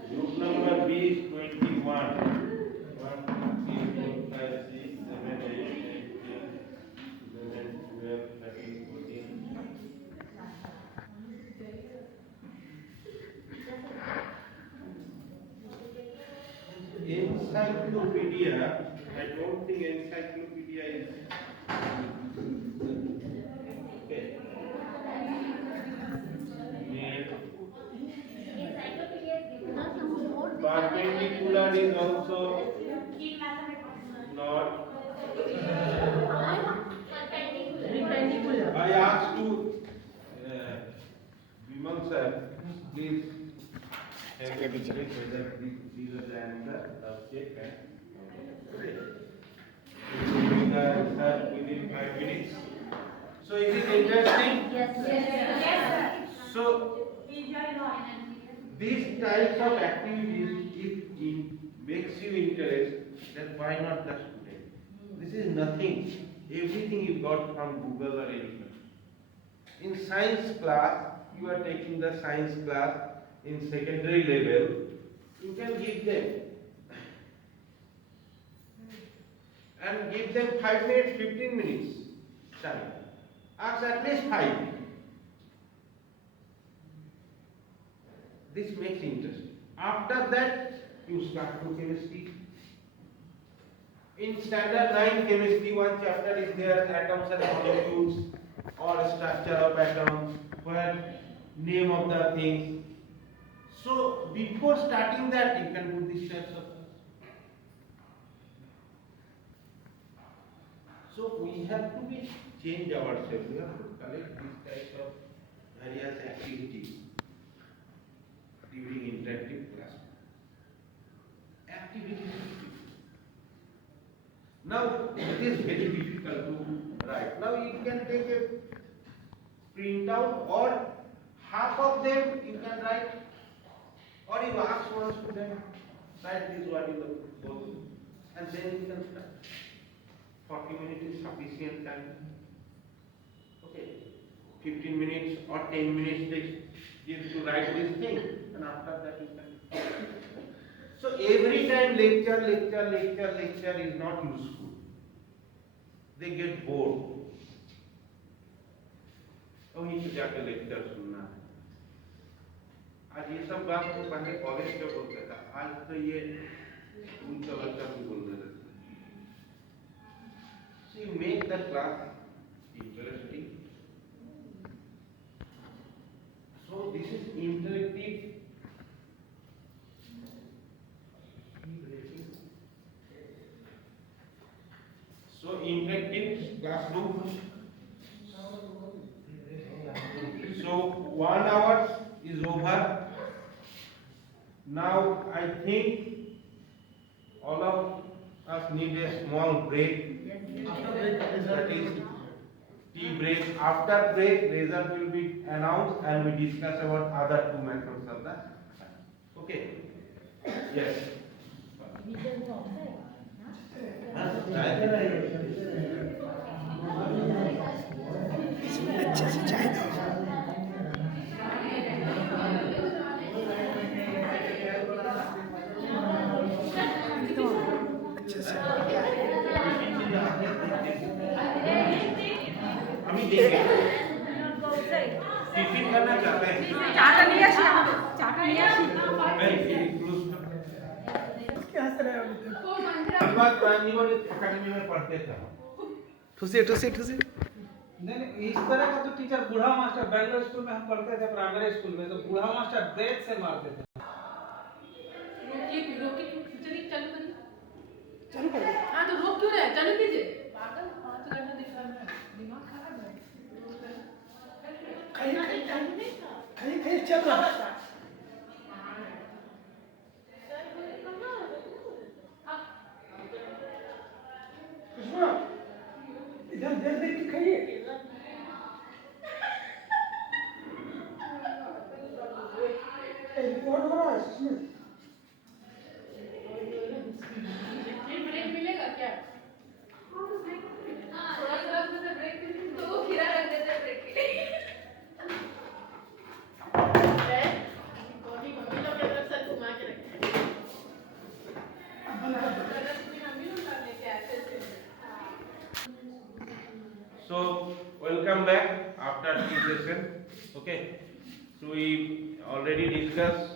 Group number B is 21. 1, 2, 3, 4, 5, 6, 7, 8, 9, 10, 11, 12, 13, 14. Encyclopedia, I don't think encyclopedia is okay. Made. Perpendicular is also not. I asked to Vimal sir, please help me check whether these are the answer. Check and okay. Give the answer within 5 minutes. So is it interesting? Yes. So these types of activities, if it makes you interest, then why not the student? This is nothing. Everything you got from Google or anything. In science class, you are taking the science class in secondary level, you can give them and give them 5 minutes, 15 minutes time. Ask at least 5. This makes interest. After that, you start to chemistry. In standard 9 chemistry, one chapter is there, atoms and molecules, or structure of atoms, where name of the things. So before starting that, you can do these types of things. So we have to change ourselves. We have to collect these types of various activities during interactive class. Activities. Now it is very difficult to write. Now you can take a printout, or half of them you can write, or you ask one student, write this what in the book, and then you can start. 40 minutes is sufficient time. Okay, 15 minutes or 10 minutes takes you to write this thing, and after that you can. So every time lecture is not useful. They get bored. वहीं जाके lecture सुनना है। आज ये सब बात तो पहले कॉलेज में बोलता था, आज तो ये स्कूल का बच्चा भी बोलने लगता है। So you make the class interesting. So this is interactive. So interactive classroom. So 1 hour is over. Now I think all of us need a small break. That is tea break. After break, result will be announced and we discuss about other 2 methods of that. Okay. Yes. अच्छे से चाय दो। हम ही देंगे Go outside. Tiffin करना चाहते हैं चाटा नहीं है चाटा नहीं है बात प्राइमरी एकेडमी में पढ़ते थे ठुसे ठुसे ठुसे नहीं इस तरह का तो टीचर बूढ़ा मास्टर बेंगलोर स्कूल में हम पढ़ते थे प्राइमरी स्कूल में तो बूढ़ा मास्टर ब्रेक से मारते थे रोकी चलिए चालू करिए चालू कर दे हाँ तो रोक क्यों रहे चालू कीजिए पागल 5 घंटा दिखा रहा है दिमाग खराब है खाली चल रहा है इधर देख देख के खाइए रिपोर्ट बना इसमें ब्रेक मिलेगा क्या थोड़ा सा ब्रेक तो वो खीरा रख देते हैं ब्रेक के लिए मम्मी लोग के तरफ सर घुमा के रखते हैं मम्मी लोग कर लेके ऐसे So, welcome back after this session. Okay. So, we already discussed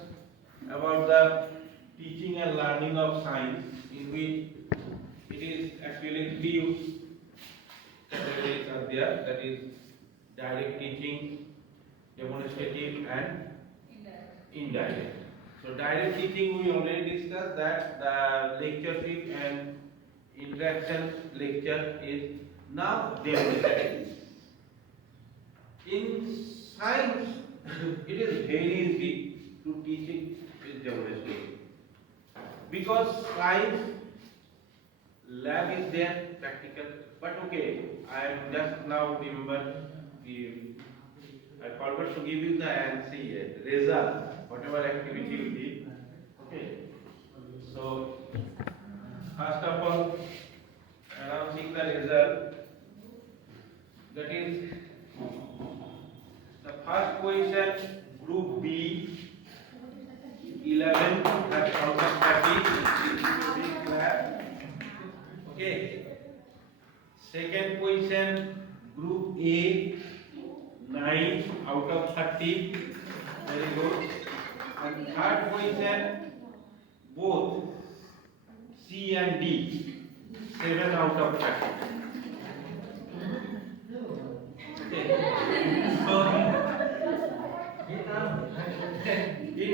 about the teaching and learning of science, in which it is actually three categories are there. That is direct teaching, demonstrative, and indirect. So, direct teaching we already discussed that the lectureship and interaction lecture is now demonstrative. In science, it is very easy to teach it with demonstration because science lab is there, practical. But okay, I am just now remember. I forgot to give you the answer result, whatever activity you did. Okay. So first of all, announcing the result. That is the first question, group B, 11 out of 30. Okay. Second question, group A, 9 out of 30. Very good. And third question, both C and D, 7 out of 30. So, in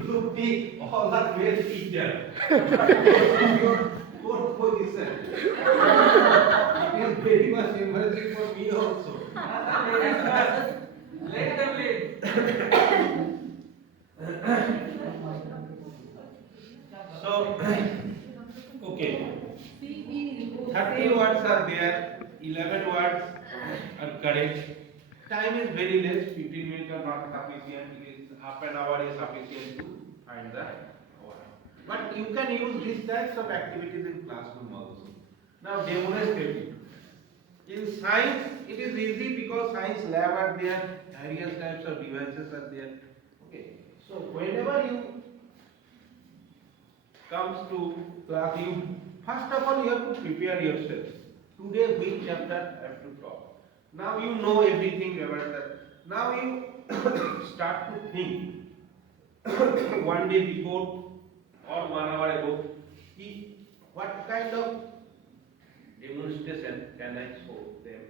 group B, all are male teachers. Fourth position. It is very much embarrassing for me also. let them lead So, okay. 30 words are there. 11 words are correct. Time is very less. 15 minutes are not sufficient. It is half an hour is sufficient to find the hour. But you can use these types of activities in classroom also. Now demonstrative. In science, it is easy because science lab are there. Various types of devices are there. Okay. So whenever you comes to class, you first of all you have to prepare yourself. Today which chapter I have to talk. Now you know everything about that. Now you start to think one day before or 1 hour ago, what kind of demonstration can I show them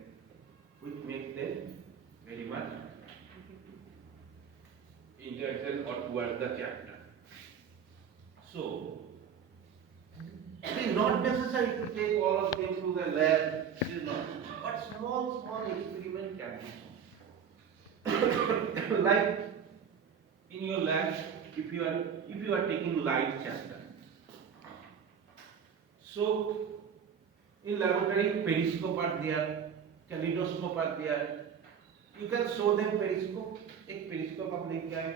which makes them very much interested or towards the chapter. So it is not necessary to take all of them to the lab. It is not. But small experiment can be shown. Like in your lab, if you are taking light chapter. So in laboratory, periscope are there, kaleidoscope are there. You can show them periscope. एक periscope आप लेके आए,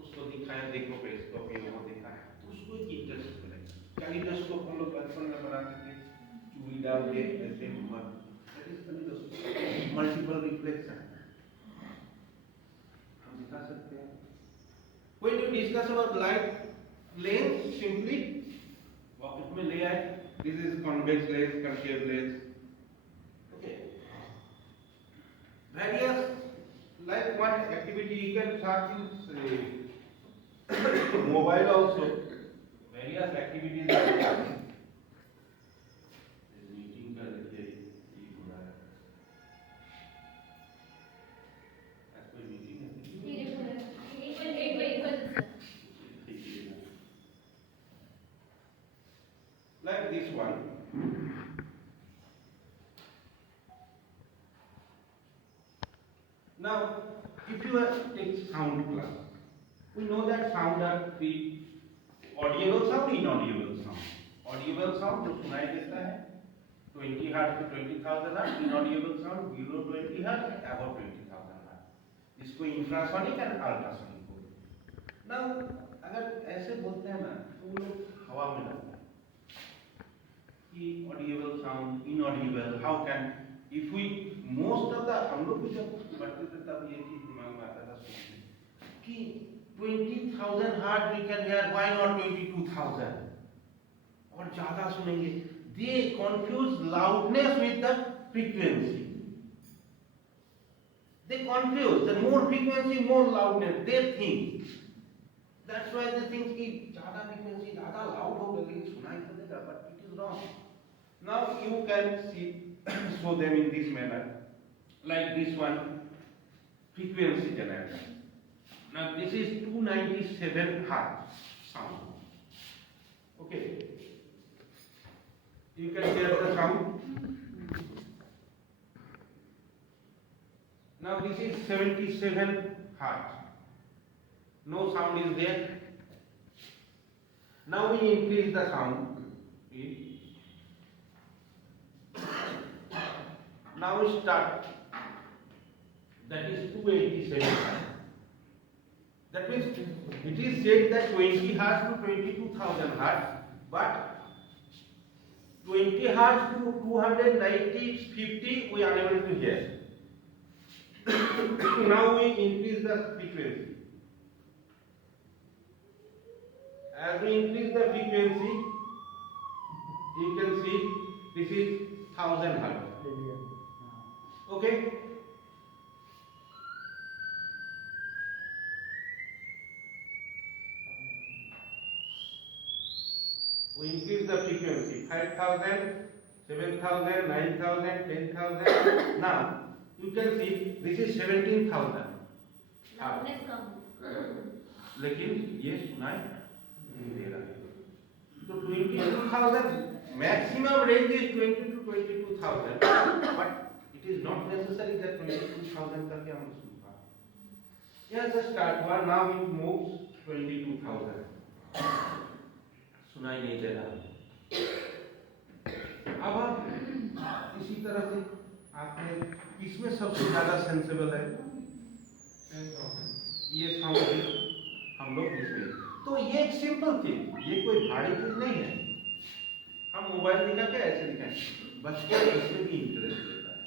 उसको दिखाएं, देखो periscope ये वो दिखाएं, उसको एक इंटरेस्ट बने. कैलिडोस्कोप हम लोग बचपन में बनाते थे, चूड़ी डाल के ऐसे घुमा. That is kaleidoscope. Multiple reflection. हम दिखा सकते हैं. When you discuss about light lens, simply pocket में ले आए. This is convex lens, concave lens. activity you can search in mobile also. Various activities are there. Meeting का देखिए ये हो रहा है. आज कोई meeting है? Like this one. Now, if you take sound class, we know that sound are three: audible sound, inaudible sound. Audible sound जो सुनाई देता है 20 hertz to 20,000 hertz, inaudible sound below 20 hertz, above 20,000 hertz. इसको infrasonic and ultrasonic बोलते हैं. Now, अगर ऐसे बोलते हैं ना तो वो लोग हवा में लगता है कि audible sound, inaudible, how can, if we most of the हम लोग भी जब पढ़ते थे तब ये चीज दिमाग में आता था सोचने कि 20,000 hertz we can hear, why not 22,000 और ज्यादा सुनेंगे. They confuse loudness with the frequency. They confuse the more frequency, more loudness. They think. That's why they think कि ज्यादा frequency ज्यादा loud होगा लेकिन सुनाई तो देगा, but it is wrong. Now you can see show them in this manner, like this one, frequency generator. Now this is 297 hertz sound. Okay, you can hear the sound. Now this is 77 hertz. No sound is there. Now we increase the sound. Now we start. That is 287 hertz. That means it is said that 20 hertz to 22,000 hertz, but 20 hertz to 290, 50 we are unable to hear. Now we increase the frequency. As we increase the frequency, you can see this is 1000 hertz. Okay. We increase the frequency 5,000, 7,000, 9,000, 10,000. Now you can see this is 17,000. लेकिन ये सुनाई नहीं दे रहा है. तो 22,000 maximum range is 20 to 22,000, but it is not necessary that 22,000 तक हम सुन पाए. Here the start one, now it moves 22,000. सुनाई नहीं दे रहा. अब हम इसी तरह से आते हैं, इसमें सबसे ज्यादा सेंसिबल है ये साउंड हम लोग इसमें. तो ये एक सिंपल चीज, ये कोई भारी चीज नहीं है. हम मोबाइल दिखा के ऐसे दिखाएं, बच्चा इसमें भी इंटरेस्ट लेता है.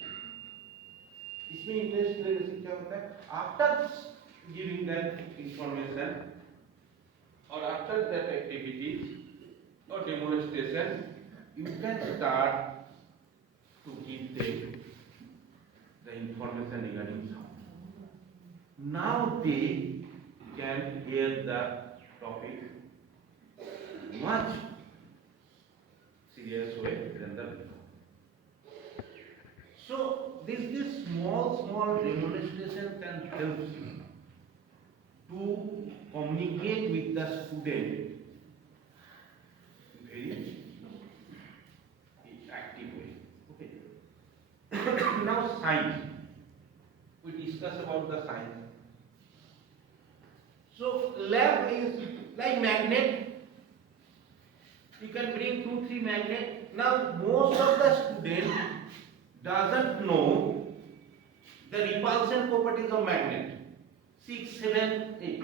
इसमें इंटरेस्ट लेने से क्या होता है, आफ्टर गिविंग दैट इंफॉर्मेशन और after that activities or demonstration, you can start to give them the information regarding sound. Now they can hear the topic much serious way than the before. So this small demonstration can help you to communicate with the student very active way. Okay. Now science. We discuss about the science. So lab is like magnet. You can bring 2-3 magnets. Now most of the student doesn't know the repulsion properties of magnet. 6, 7, 8.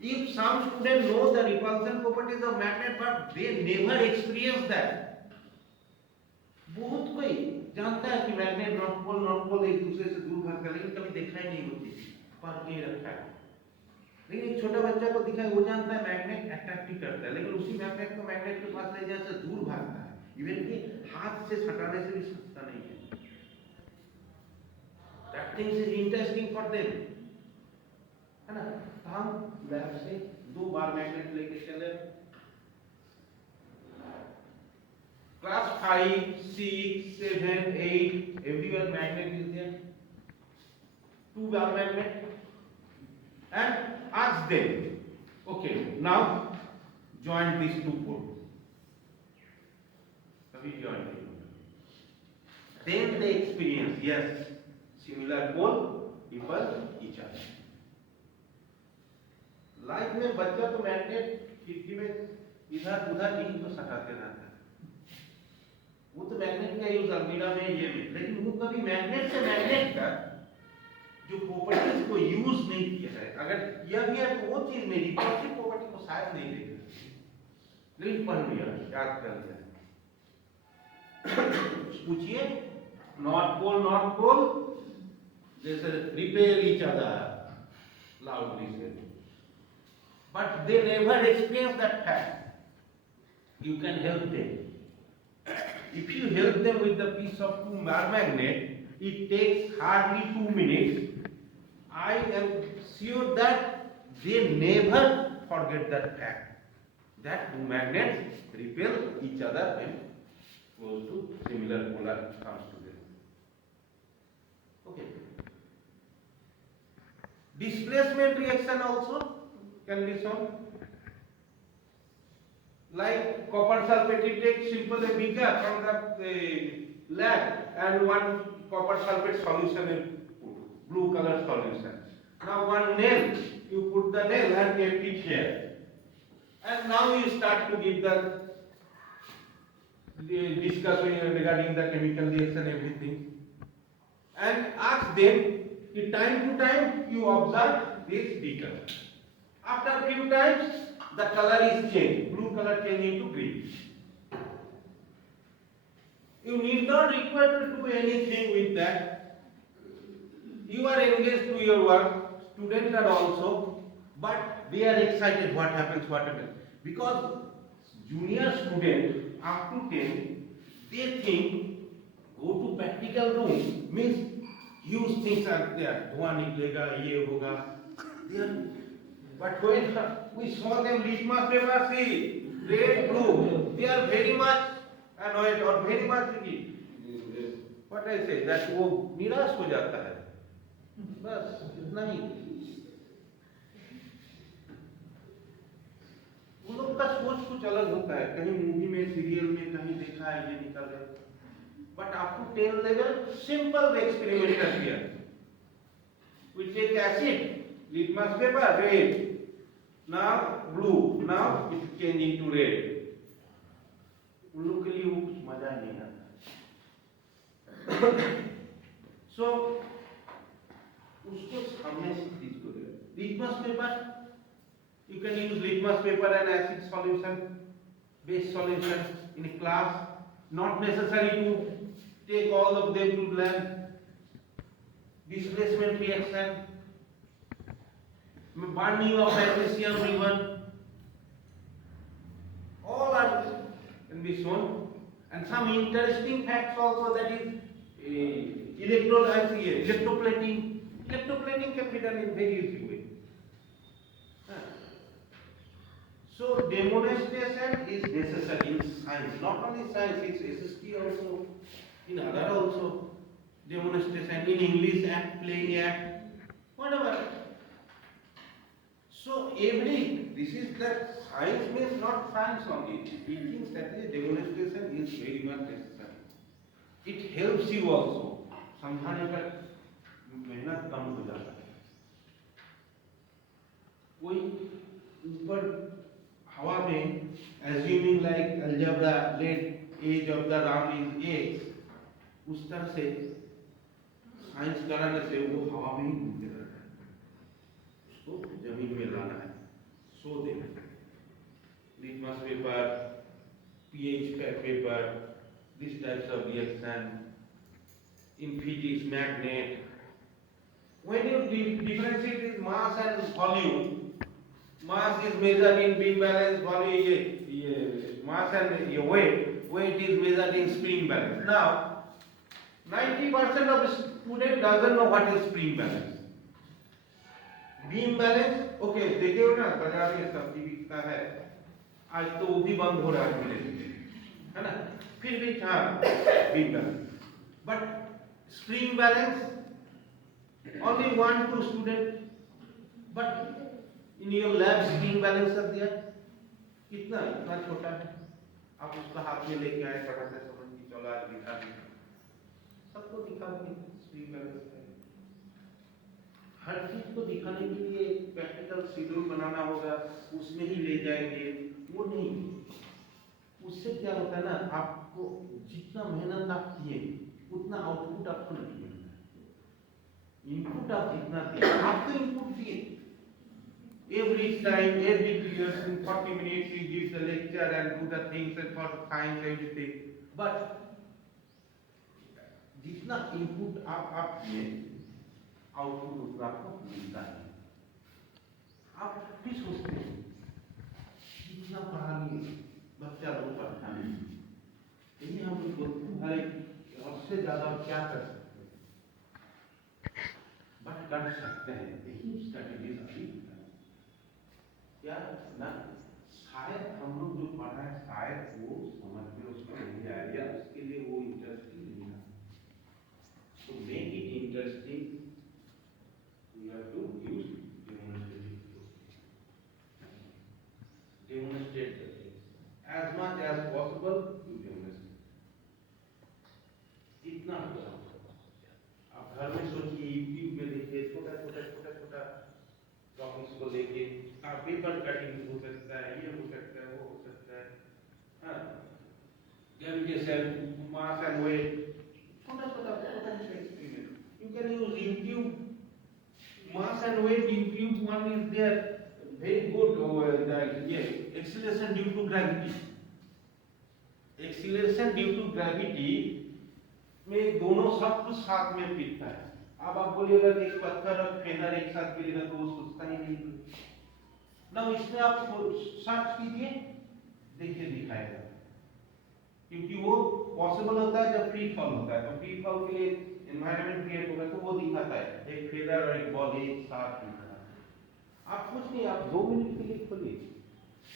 If some students know the repulsion properties of magnet, but they never experience that. बहुत कोई जानता है कि magnet north pole एक दूसरे से दूर भागता है, लेकिन कभी देखा ही नहीं होती, पर के रखा है. लेकिन एक छोटा बच्चा को दिखा है, वो जानता है मैग्नेट अट्रैक्ट करता है, लेकिन उसी मैग्नेट को मैग्नेट के पास ले जाने से दूर भागता है. इवन कि हाथ से हटाने से भी सकता नहीं है. That thing is interesting for them. है ना? तो हम लैब से 2 बार मैग्नेट लेके चले। Class 5, 6, 7, 8, everywhere magnet is there. 2 bar magnet, and ask them, okay, now join these 2 poles. So we join them. Then they experience, yes, similar pole repel each other. Life में बच्चा तो magnet खिड़की में इधर उधर नहीं तो सटाते रहता है। वो तो मैग्नेट का यूज अलमीरा में ये भी, लेकिन वो कभी मैग्नेट से मैग्नेट का जो प्रॉपर्टीज को यूज नहीं किया है। अगर किया भी है तो वो चीज में रिपल्सिव प्रॉपर्टी को शायद नहीं देखा, लेकिन पढ़ लिया, याद कर लिया। पूछिए, नॉर्थ पोल जैसे रिपेल ईच अदर लाउडली से, but they never experience that fact. You can help them. If you help them with the piece of 2 bar magnet, it takes hardly 2 minutes. I am sure that they never forget that fact, that 2 magnets repel each other when close to similar polar comes together. Okay. Displacement reaction also can be shown. Like copper sulfate, it takes simple a beaker from the lab and 1 copper sulfate solution in blue color solution. Now 1 nail, you put the nail and keep it here, and now you start to give the discussion regarding the chemical reaction, everything, and ask them, time to time you observe this beaker. After a few times, the color is changed. Blue color change into green. You need not require to do anything with that. You are engaged to your work. Students are also, but they are excited. What happens? Because junior student up to 10, they think go to practical room means huge things are there. धुआं निकलेगा, ये होगा. They are. But when we saw them litmus paper, see, red, blue, they are very much annoyed or very much, what I say, that वो निराश हो जाता है, बस इतना ही। उन लोग का सोच कुछ अलग होता है, कहीं मूवी में, सीरियल में कहीं देखा है ये निकल रहा है, but up to 10 level, simple experiment here. We take acid, litmus paper, red. Now blue, now it change into red. उन लोग के लिए वो कुछ मजा नहीं आता। So उसको सामने से इसको दे। Litmus paper, you can use litmus paper and acid solution, base solution in a class. Not necessary to take all of them to lab. Displacement reaction, bonding of magnesium ribbon, all are can be shown, and some interesting facts also, that is electroplating. Electroplating can be done in very easy way. So demonstration is necessary in science, not only science, it's SST also, in other also, demonstration in English act, playing act, whatever. So this is that science means not science only. Teaching strategy demonstration is very much necessary. It helps you also. समझाने का मेहनत कम हो जाता है। कोई ऊपर हवा में assuming like algebra, let age of the round is x, उस तरह से साइंस कराने से वो हवा में ही घूमते रहता है, उसको जमीन में लाना है। सो दे litmus paper, pH paper, these types of reaction, in physics magnet. When you differentiate mass and volume, mass is measured in beam balance, volume mass and weight is measured in spring balance. Now 90% of the student doesn't know what is spring balance. Beam balance okay, देखे हो ना बाजार में सब्जी बिकता है, आज तो वो भी बंद हो रहा है धीरे धीरे, है ना, फिर भी था beam balance, but spring balance only 1-2 student, but in your lab spring balance कर दिया, कितना इतना छोटा है, आप उसका हाथ में लेके आए फटाफट से समझ के चलो आज दिखा दी, सबको दिखा दी स्प्रिंग बैलेंस है। हर चीज को दिखाने के लिए प्रैक्टिकल शेड्यूल बनाना होगा, उसमें ही ले जाएंगे, वो नहीं, उससे क्या होता है ना, आपको जितना मेहनत आप किए उतना आउटपुट आपको नहीं मिलता है। इनपुट आप जितना दिए, आप तो इनपुट दिए, every time, every 2 years, in 40 minutes you give the lecture and do the things and for science everything, but जितना इनपुट आप दिए आउटपुट उतना आपको मिलता है। आप भी सोचते हैं कितना पढ़ा लिए बच्चा लोग पढ़ा नहीं, यही हम लोग बोलते हैं और से ज्यादा क्या कर सकते हैं, बट कर सकते हैं, यही स्ट्रेटेजी अभी क्या ना, शायद हम लोग जो पढ़ा है शायद वो समझ में उसको नहीं आया, उसके लिए वो इंटरेस्टिंग नहीं है, तो make it interesting, you have to use demonstrative process. Demonstrate the things as much as possible, you demonstrate. इतना होगा, आप घर में सोचिए, यूट्यूब में देखिए, छोटा टॉपिक्स को लेके पेपर कटिंग हो सकता है, ये हो सकता है, वो हो सकता है, हाँ, gravitation, mass and weight, छोटा experiment. You can use YouTube. Mass and weight YouTube one is there, very good. Acceleration due to gravity. Acceleration due to gravity में दोनों सब कुछ साथ में फिट है। अब आप बोलिएगा कि एक पत्थर और फेदर एक साथ गिरेगा तो वो सोचता ही नहीं ना, इसमें आप सर्च कीजिए, देखिए दिखाएगा, क्योंकि वो पॉसिबल होता है जब फ्री फॉल होता है, तो फ्री फॉल के लिए एनवायरनमेंट क्रिएट होगा तो वो दिखाता है एक फेदर और एक बॉल एक साथ दिखा। आप कुछ नहीं, आप 2 मिनट के लिए खोलिए,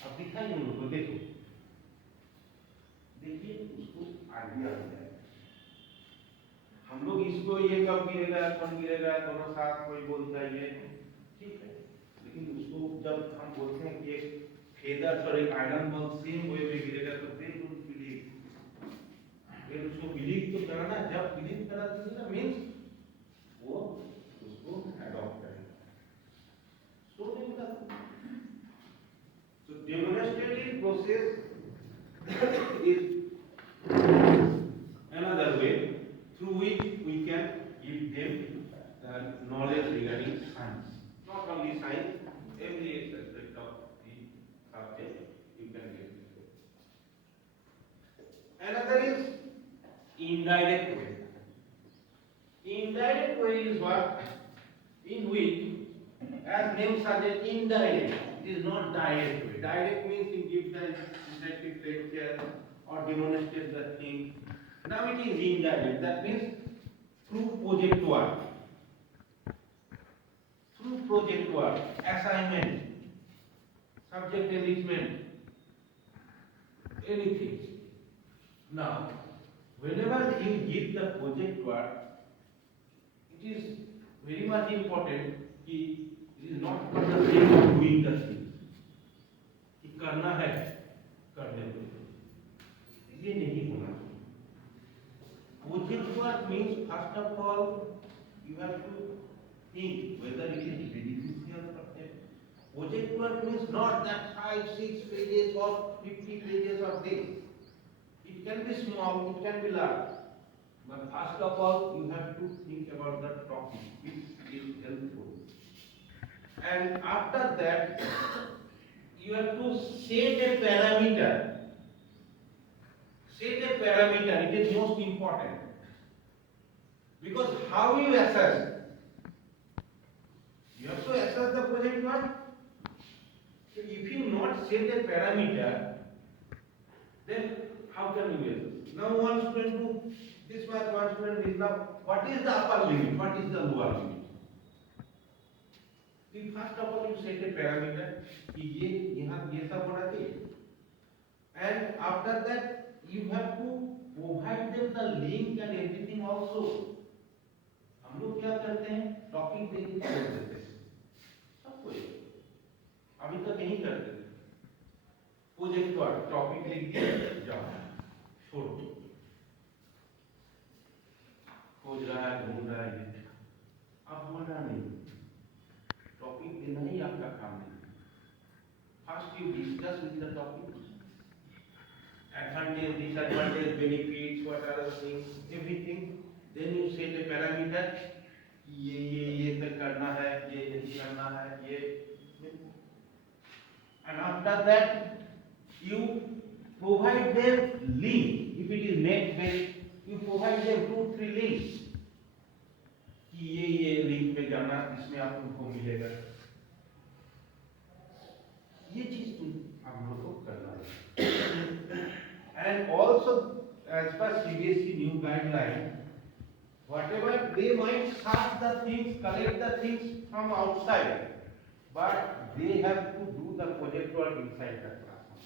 आप दिखाइए उनको, देखो देखिए उसको आइडिया आ जाएगा। हम लोग इसको ये कब गिरेगा कब गिरेगा दोनों साथ कोई बोलता है ये ठीक है, लेकिन उसको जब हम बोलते हैं कि एक फेदर और एक आयरन बॉल सेम वे में गिरेगा तो दे डोंट बिलीव, फिर उसको बिलीव तो कराना, जब बिलीव करा दीजिएगा मीन्स वो उसको अडॉप्ट करेगा। So demonstrative process is another way through which we can give them knowledge regarding science. Not only science, every aspect of the subject you can give it. Another is indirect way. Indirect way is what? In which, as name suggests, indirect. It is not direct way. Direct means you give the interactive lecture or demonstrate the thing. Now it is indirect. That means through project work. Through project work, assignment, subject enrichment, anything. Now, whenever you give the project work, it is very much important कि it is not for the sake of doing the thing. कि करना है, करने दो, ये नहीं होना चाहिए। Project work means first of all you have to think whether it is beneficial for them. Project work means not that 5-6 pages or 50 pages of this. It can be small, it can be large. But first of all, you have to think about the topic which is helpful. And after that, you have to set a parameter. Set a parameter, it is most important. Because how you assess? You have to assess the project work. So if you not set a parameter, then how can you assess? Now one student do this much, one student is now, what is the upper limit? What is the lower limit? First of all, you set a parameter कि ये यहाँ ये सब होना चाहिए, and after that you have to provide them the link and everything also. हम लोग क्या करते हैं, टॉपिक दे के छोड़ देते हैं सब कुछ, अभी तक नहीं करते थे। प्रोजेक्ट पर टॉपिक लिख दिया, जाओ छोड़ो, खोज रहा है, ढूंढ रहा है, अब बोलना नहीं, टॉपिक देना ही आपका काम नहीं। First you discuss with the topic, advantage, disadvantage, benefits, what are the things, everything. Then you set a parameter, ये तक करना है, ये नहीं करना है, ये, and after that you provide them link. If it is net based, you provide them 2-3 links कि ये लिंक पे जाना, इसमें आपको मिलेगा। ये चीज तुम आप लोगों को करना है। And also, as per CBSE new guideline, whatever they might search the things, collect the things from outside, but they have to do the project work inside the classroom.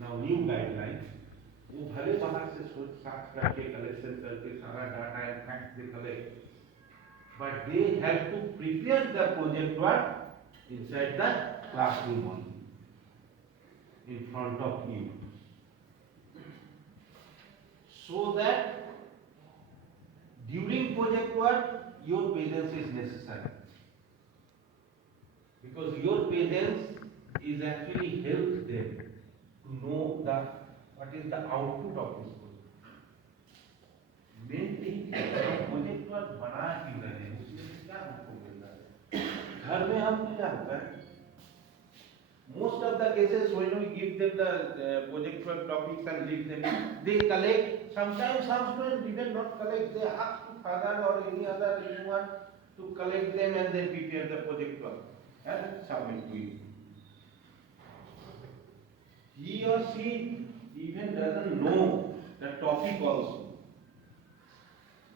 Now new guideline, वो भले बाहर से search करके collection करके सारा data and fact they collect, but they have to prepare the project work inside the classroom only, in front of you, so that during project work your presence is necessary, because your presence is actually helps them to know the what is the output of this project. Main thing project work बना क्यों रहे हैं, उसमें क्या हमको मिल रहा है। घर में हम क्या होता है, most of the cases when we give them the project work topics and leave them, they collect. Sometimes some students even not collect, they ask to father or any other anyone to collect them and then prepare the project work and submit to you. He or she even doesn't know the topic also,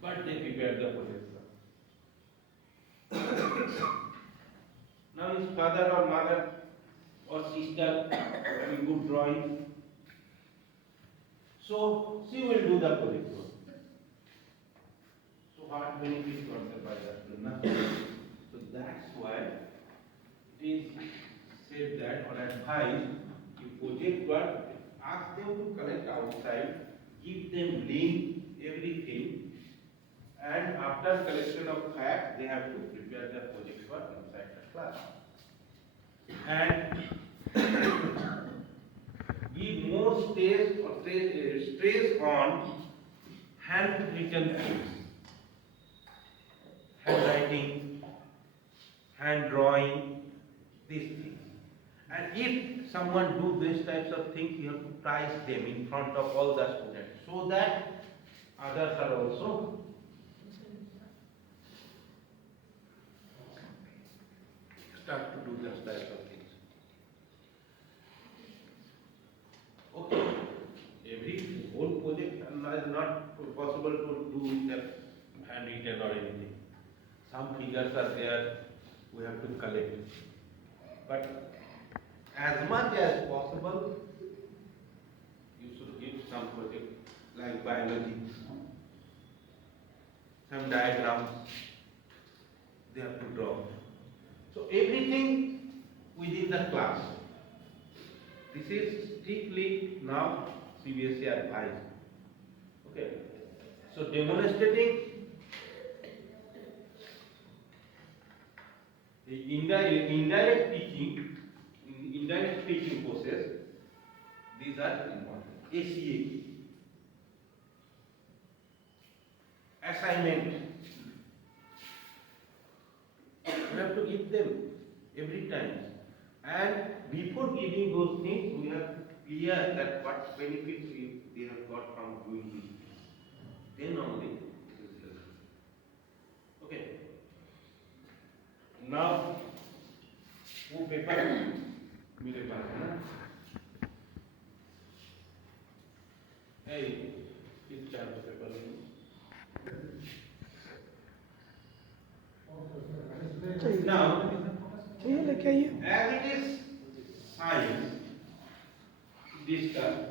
but they prepare the project work. Now his father or mother or sister having good drawing, so she will do the project work. So what benefit got by that? Nothing. So that's why it is said that or advised, if project work, ask them to collect outside, give them link, everything, and after collection of facts, they have to prepare the project work inside the class. And give more stress on handwritten things, handwriting, hand drawing, these things. And if someone do these types of things, you have to prize them in front of all the students, so that others are also start to do these types of things. Okay, every whole project is not possible to do that handwritten or anything. Some figures are there, we have to collect. But as much as possible, you should give some project like biology, some diagrams, they have to draw. So everything within the class. This is strictly now CBSE advised. Okay. So demonstrating the indirect teaching process, these are important. ACA, assignment, we have to give them every time. And before giving those things, we have to clear that what benefits we have got from doing these things. Then only it is helpful. Okay. Now, वो paper मेरे पास है ना, इस चार paper में क्या ये as it is science discussed.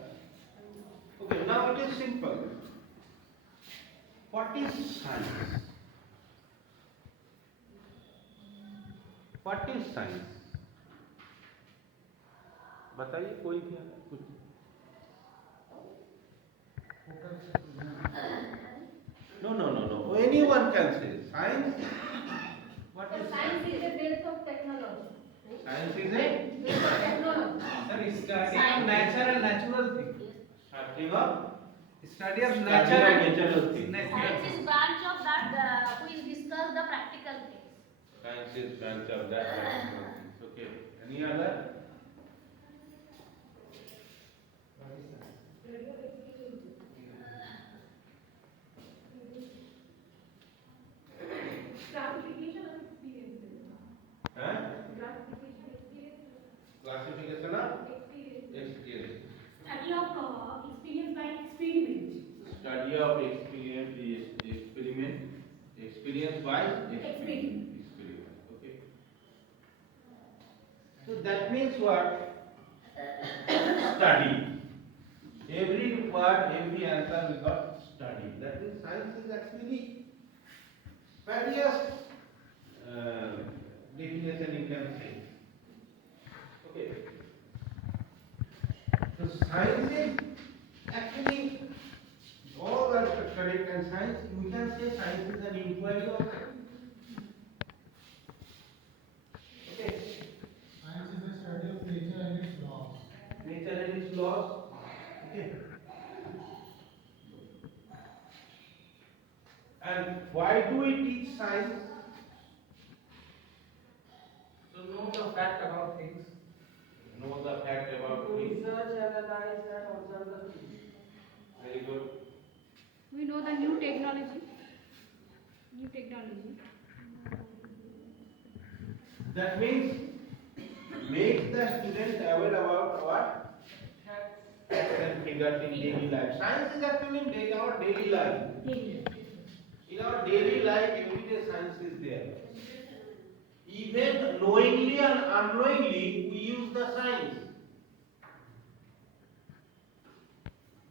Okay, now it is simple. What is science? What is science? बताइए कोई भी कुछ. No. Anyone can say science. What is Science is a base of technology. Science is a Base of technology. Sir, is study of nature and natural things. study of Study of nature and natural things. Science is branch of that which discuss the practical things. Science is branch of that particular things. Okay. Any other? Classification of experiences. Huh? Classification experiences. Classification of experience. Study of experience by experiment. Study of experience is experiment. Experience by experiment. Okay. So that means what? Study. Every word, every answer we got study. That means science is actually various definition you can say. Okay. So science is actually all are correct, and science, we can say science is an inquiry also. Okay. Science is a study of nature and its laws. Nature and its laws. Okay. And why do we teach science? To know the fact about things. Know the fact about To things. research, analyze, and observe the things. Very good. We know the new technology. That means make the student aware about what? Facts and figures in daily life. Science is actually in our daily life. In our daily life, everyday science is there. Even knowingly and unknowingly, we use the science.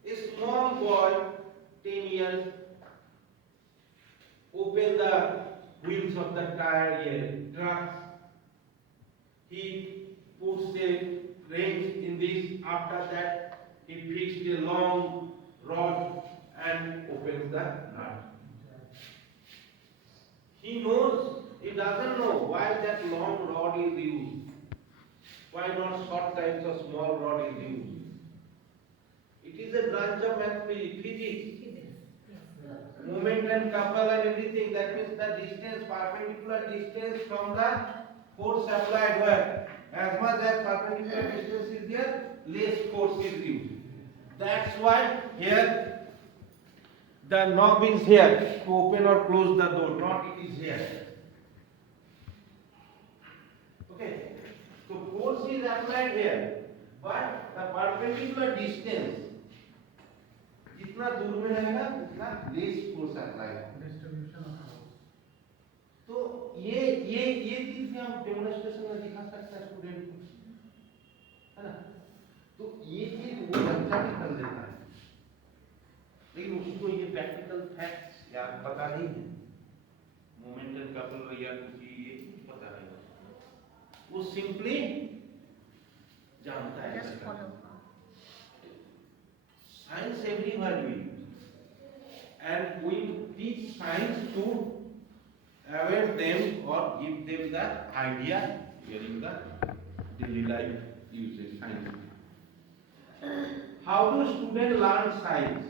A small boy, 10 years, open the wheels of the trucks. He puts a wrench in this. After that, he fixed a long rod and opens the nut. He knows, he doesn't know why that long rod is used. Why not short types of small rod is used? It is a branch of physics. Moment and couple and everything. That means the distance, perpendicular distance from the force applied where as much as perpendicular distance is there, less force is used. That's why here the knob is here to open or close the door, not it is here. Okay. So force is applied here, but the perpendicular distance जितना दूर में रहेगा उतना less force apply होगा. Distribution of force. तो ये चीज भी हम डेमोन्स्ट्रेशन में दिखा सकते हैं स्टूडेंट को, है ना. तो ये चीज वो बच्चा भी कर लेता है, लेकिन उसको ये प्रैक्टिकल फैक्ट्स यार पता नहीं है. मोमेंट एंड कपल या कुछ ये पता नहीं, वो सिंपली जानता है. Just follow. Science everywhere we use, and we teach science to aware them or give them the idea during the daily life usage science. How do students learn science?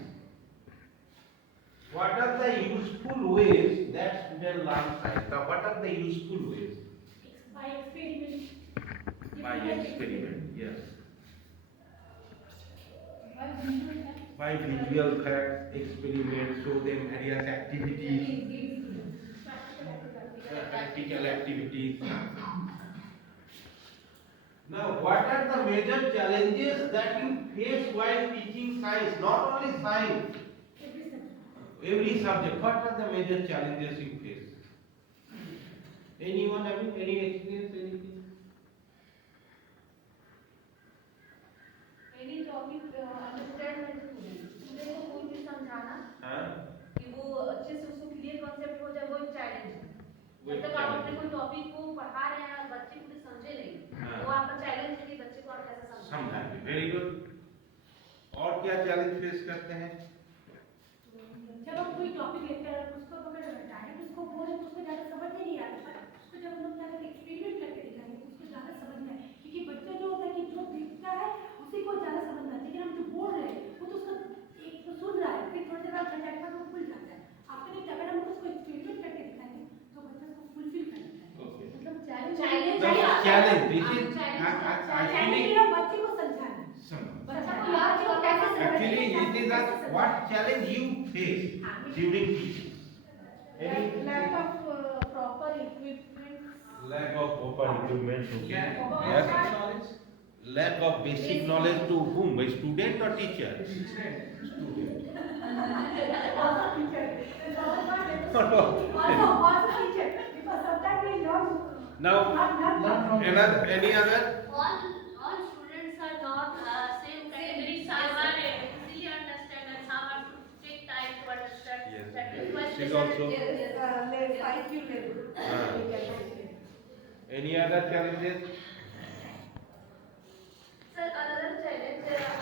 What are the useful ways that students learn science? Now, what are the useful ways? By experiment. By experiment, yes. By visual facts, experiment, show them various activities, practical activities. Now, what are the major challenges that you face while teaching science? Not only science, every subject. What are the major challenges you face? Anyone having any experience, anything? पढ़ा रहे हैं और बच्चे कुछ समझे नहीं, हाँ। वो आपका चैलेंज है कि बच्चे को आप कैसे समझाएंगे। Very good. और क्या चैलेंज फेस करते हैं? जब हम कोई टॉपिक लेते हैं उसको पकड़ डायरेक्ट उसको बोले तो उसको ज़्यादा समझ में नहीं आता, पर उसको जब हम लोग क्या करते हैं एक्सपेरिमेंट करके दिखाएंगे तो उसको ज़्यादा समझ में आए, क्योंकि बच्चा जो होता है कि जो दिखता है उसी को ज़्यादा समझ में आता है, लेकिन हम जो बोल रहे हैं वो तो उसका एक तो सुन रहा है, फिर थोड़ी देर बाद झटक कर वो भूल जाता है। आपको नहीं, अगर हम उसको एक्सपेरिमेंट करके दिखाएंगे तो बच्चा उसको फुलफिल कर लेता है। Okay. मतलब Challenge, चैलेंज बच्चे को समझाना, बच्चा को याद जो कैसे actually it is that what challenge you face during teaching? Lack of proper equipment. Lack of proper equipment. Okay. Basic Yes. knowledge. Lack of basic knowledge to whom? By student or teacher? Student. Student. also teacher. Also teacher. Because sometimes we learn. Now, another, any other? all students are not same category. Some are easily understand and some are to take time to understand. Yes. That is why It is also. IQ level. Any other challenges? Sir another challenge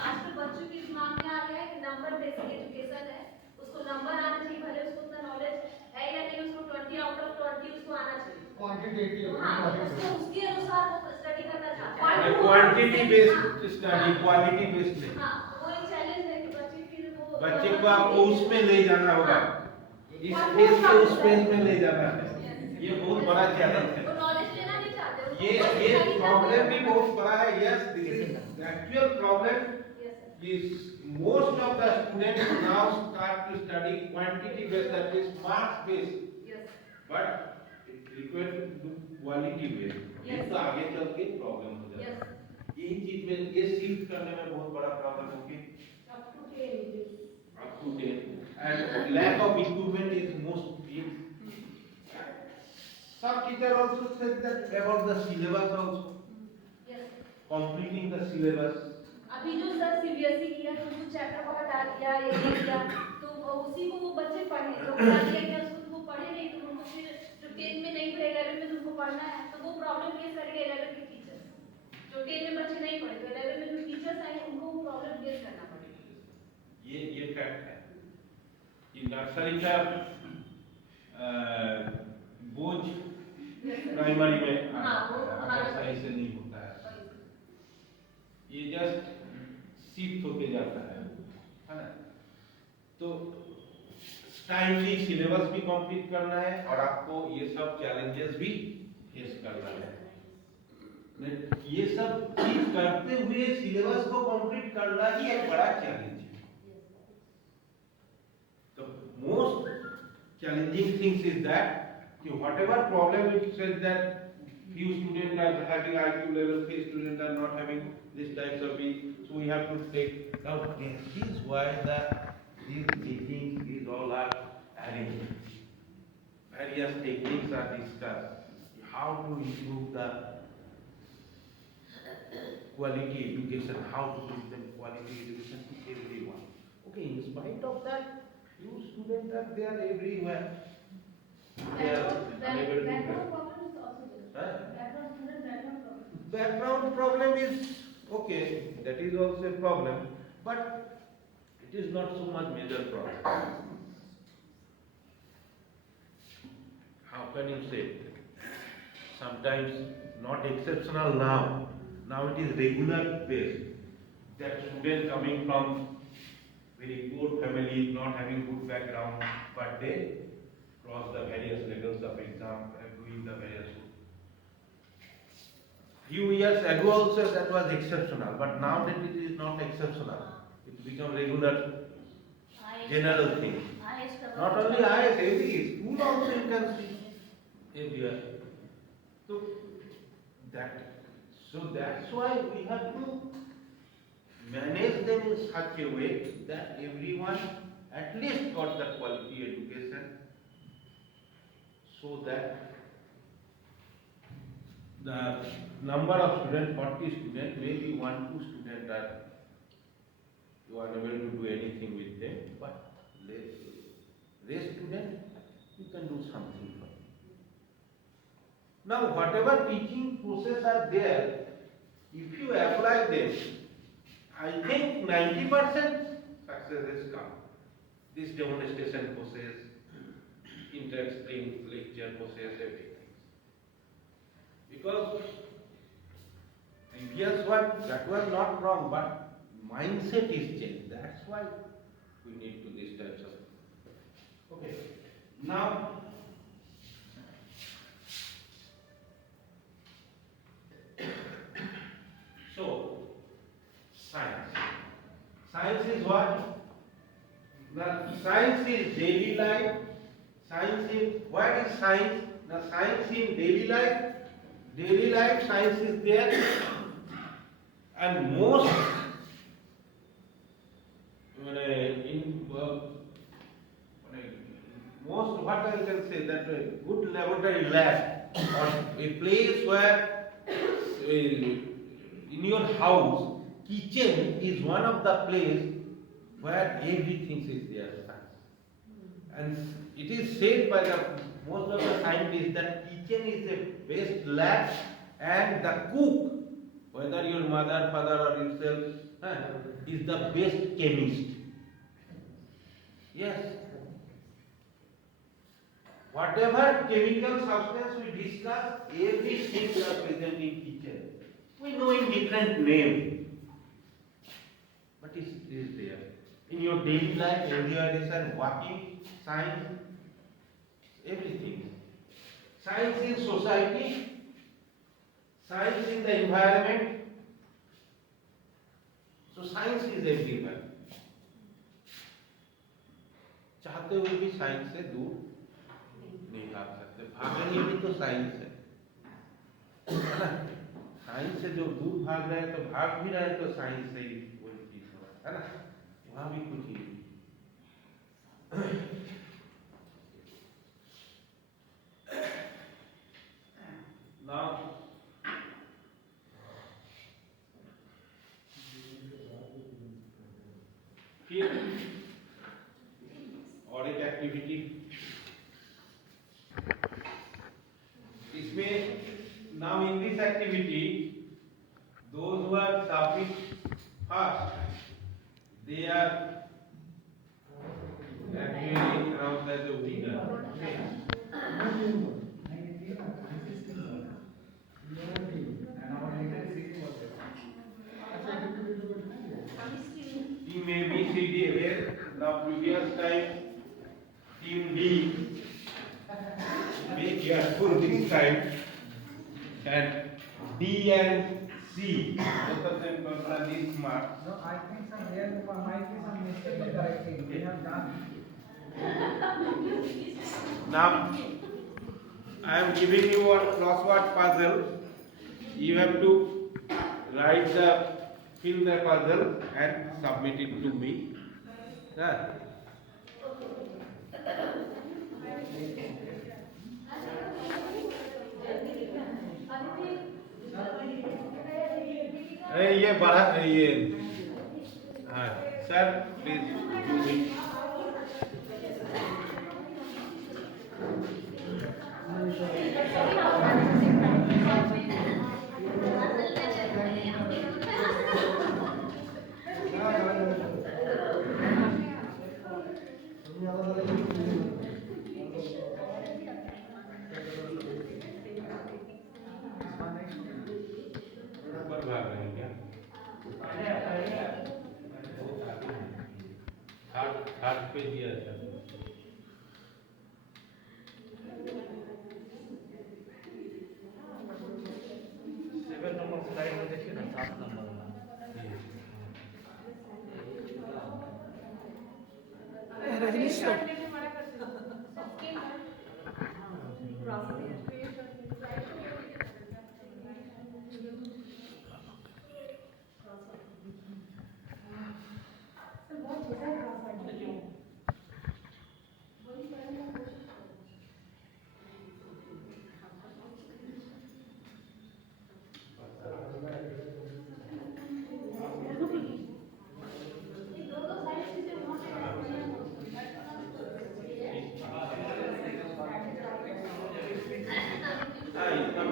आजकल बच्चों के दिमाग में आ गया है कि number basic education है, उसको नंबर आना चाहिए, भले उसको उतना नॉलेज है या नहीं, उसको 20 आउट ऑफ 20 उसको आना चाहिए। Quantitative. हाँ, उसको उसके अनुसार वो स्टडी करना चाहता है। Quantity based study, quality based नहीं। हाँ, वो एक चैलेंज है कि बच्चे फिर वो बच्चे को आपको उसमें ले जाना होगा, इस फेज से उस फेज में ले जाना है, ये बहुत बड़ा चैलेंज है। वो नॉलेज लेना नहीं चाहते। ये प्रॉब्लम भी बहुत बड़ा है। Yes, the actual problem is most of the students now start to study quantity based, that is marks based, but it requires to do quality based। ये तो आगे चल के प्रॉब्लम हो जाएगा। यही चीज में ये शिफ्ट करने में बहुत बड़ा प्रॉब्लम होगी। Up to 10. And lack of equipment is most big. Some teacher also said that about the syllabus also, completing the syllabus। अभी जो सर सीबीएसई किया तो कुछ चैप्टर को हटा दिया या ये किया तो उसी को वो बच्चे पढ़े, तो हटा दिया गया उसको, वो पढ़े नहीं तो उनको फिर जो 10 में नहीं पढ़े 11 में उनको पढ़ना है, तो वो प्रॉब्लम फेस करेंगे 11 के टीचर। जो 10 में बच्चे नहीं पढ़े तो 11 में जो टीचर्स आएंगे उनको वो प्रॉब्लम फेस करना पड़ेगा। ये फैक्ट है कि नर्सरी का बोझ प्राइमरी में सही से नहीं होता है, ये जस्ट शिफ्ट होके जाता है ना। तो टाइमली सिलेबस भी कंप्लीट करना है और आपको ये सब चैलेंजेस भी फेस करना है। ये सब चीज करते हुए सिलेबस को कंप्लीट करना ही एक बड़ा चैलेंज है। The most challenging things is that whatever problem it says that few students are having IQ level, few students are not having this types of it, so we have to take. Now this is why these meetings is all are arranged. Various techniques are discussed. How to improve the quality education, how to give them quality education to everyone. Okay, in spite of that, few students are there everywhere. They are unable to. Background problem is okay, that is also a problem, but it is not so much major problem. How can you say? Sometimes not exceptional now. Now it is regular base. That student coming from very poor family, not having good background, but they cross the various levels of exam, doing the various. Few years ago also that was exceptional, but now that it is not exceptional. It become regular, general thing. Not only IS, every school also you can see everywhere. So that's why we have to manage them in such a way that everyone at least got the quality education, so that the number of students, 40 students, maybe 1-2 students are, you are able to do anything with them, but rest students, you can do something for them. Now, whatever teaching process are there, if you apply them, I think 90% success has come. This demonstration process, interesting lecture process, everything. Because previous one, that was not wrong, but mindset is changed. That's why we need to this types of. Okay. Now, so science. Science is what? The science is daily life. Science is what is science? The science in daily life. Daily life science is there, and most most what I can say that a good laboratory lab or a place where in your house kitchen is one of the place where everything is there science. And it is said by the most of the scientists that kitchen is the best lab, and the cook, whether your mother, father or yourself, is the best chemist. Yes. Whatever chemical substance we discuss, everything are present in kitchen. We know in different name, but it is there. In your daily life, everywhere, walking, science, everything. Science in society, science in the environment. So science is everywhere. चाहते हुए भी science से दूर नहीं भाग सकते, भागेंगे भी तो साइंस है ना। साइंस से जो दूर भाग रहे हैं तो भाग भी रहे हैं तो साइंस से ही वही चीज हो रहा है ना, वहां भी कुछ ही। Now, फिर और एक एक्टिविटी इसमें, now in this activity, those who are submit first, they are actually announced as a winner. Team A, B, C, D, where the previous time Team D, be careful this time, and D and C, both of them are this smart. No, I think there might be some mistake in correcting. We have done. Now, I am giving you a crossword puzzle. You have to fill the puzzle and submit it to me. Yeah. ये बढ़ा ये, हाँ sir please do मी। हाथ पे दिया था। Seven number slide में देखिए ना, 7 नंबर रजनीश हाँ, इसका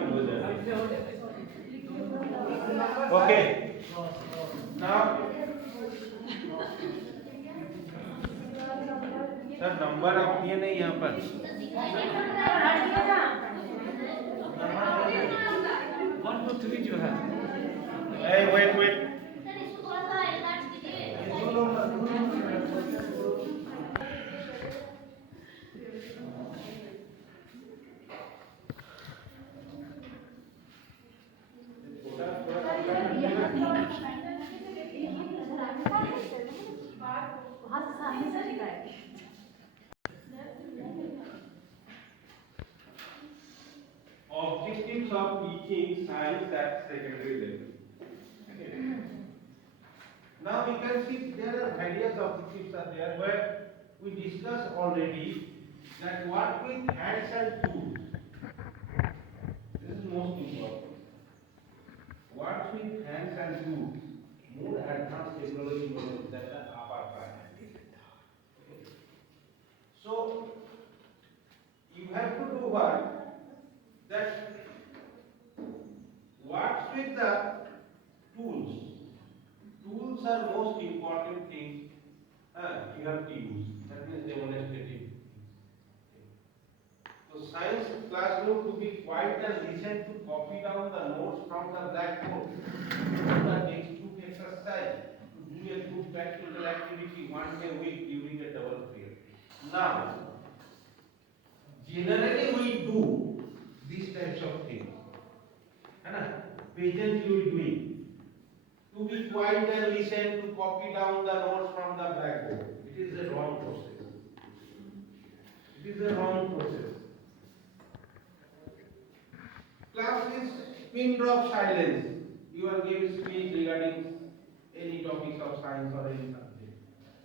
ये नहीं यहाँ पर वन टू थ्री जो है Hey, wait. वहाँ से सामने से दिखाए Objectives of teaching science at secondary level. Okay. Now we can see there are various objectives are there where we discussed already that what with hands and tools. This is most important. What with hands and tools, more advanced technology models that are apart. So you have to do what? That what's with the tools? Tools are most important thing you have to use. That means demonstrative. So science classroom to be quiet and listen to copy down the notes from the blackboard. The textbook exercise to do a group practical activity one day a week during a double period. Now, generally we do these types of things. Pageant you will doing. To be quiet and listen to copy down the notes from the blackboard. It is a wrong process. It is a wrong process. Class is pin drop silence. You are giving speech regarding any topics of science or any subject.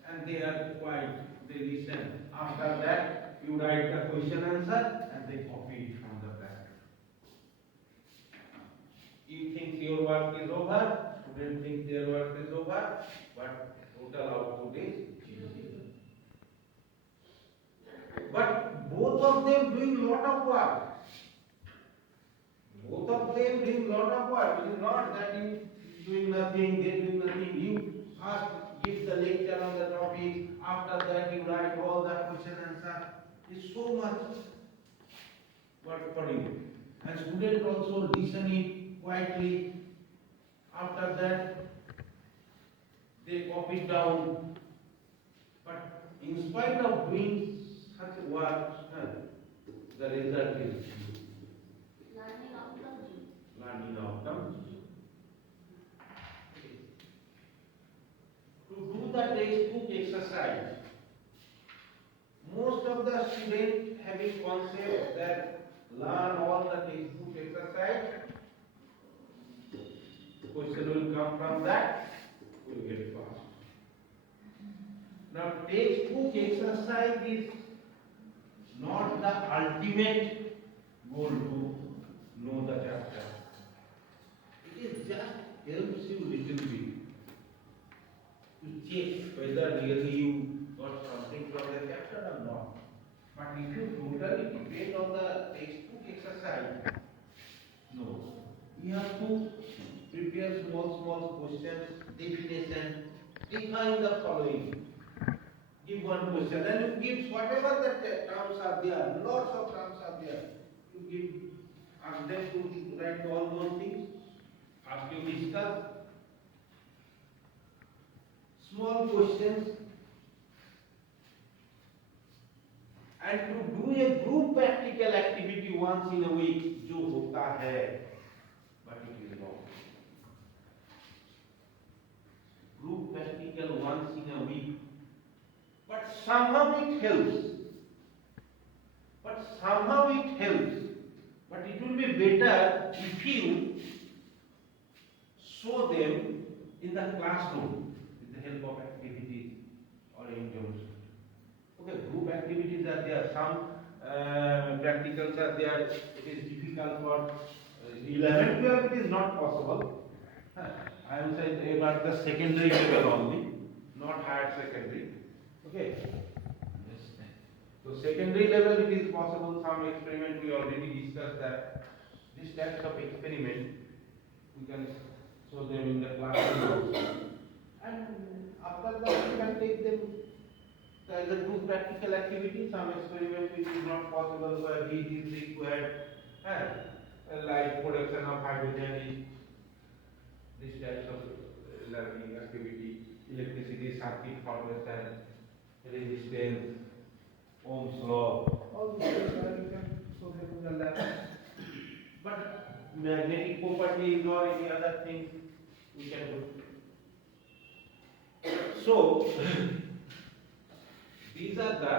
And they are quiet, they listen. After that, you write the question answer and they copy it from the blackboard. You think your work is over, students think their work is over, but total output is 0. But both of them doing lot of work. Both of them doing lot of work. It is not that you doing nothing, they doing nothing. You first give the lecture on the topic, after that you write all the question answer. It's so much work for you. And students also listening quietly. After that, they copy down. But in spite of doing such work, the result is learning outcome. To do the textbook exercise, most of the students having concept that learn all the textbook exercise, question will come from that, we will get fast. Now textbook exercise is not the ultimate goal to know the chapter. It is just helps you little bit to check whether really you got something from the chapter or not. But if you totally depend on the textbook exercise, no. You have to prepare small questions, definition, define the following. Give one question and you give whatever the terms are there, lots of terms are there. You give, ask them to write all those things, ask you to discuss. Small questions and to do a group practical activity once in a week, जो होता है, but it is wrong. Group practical once in a week, but somehow it helps. But it will be better if you show them in the classroom with the help of activities or indoors. Okay, group activities are there, some practicals are there. It is difficult for 11, 12, it is not possible. I am saying about the secondary level only, not higher secondary. Okay. So secondary level it is possible. Some experiment we already discussed that. These types of experiment we can show them in the classroom also. And after that we can take them There is a two practical activity, some experiment which is not possible where heat is required, and like production of hydrogen is this types of learning activity, electricity, circuit formation, resistance, Ohm's law, all these things are you can show them in the lab. But magnetic properties or any other things we can do. So these are the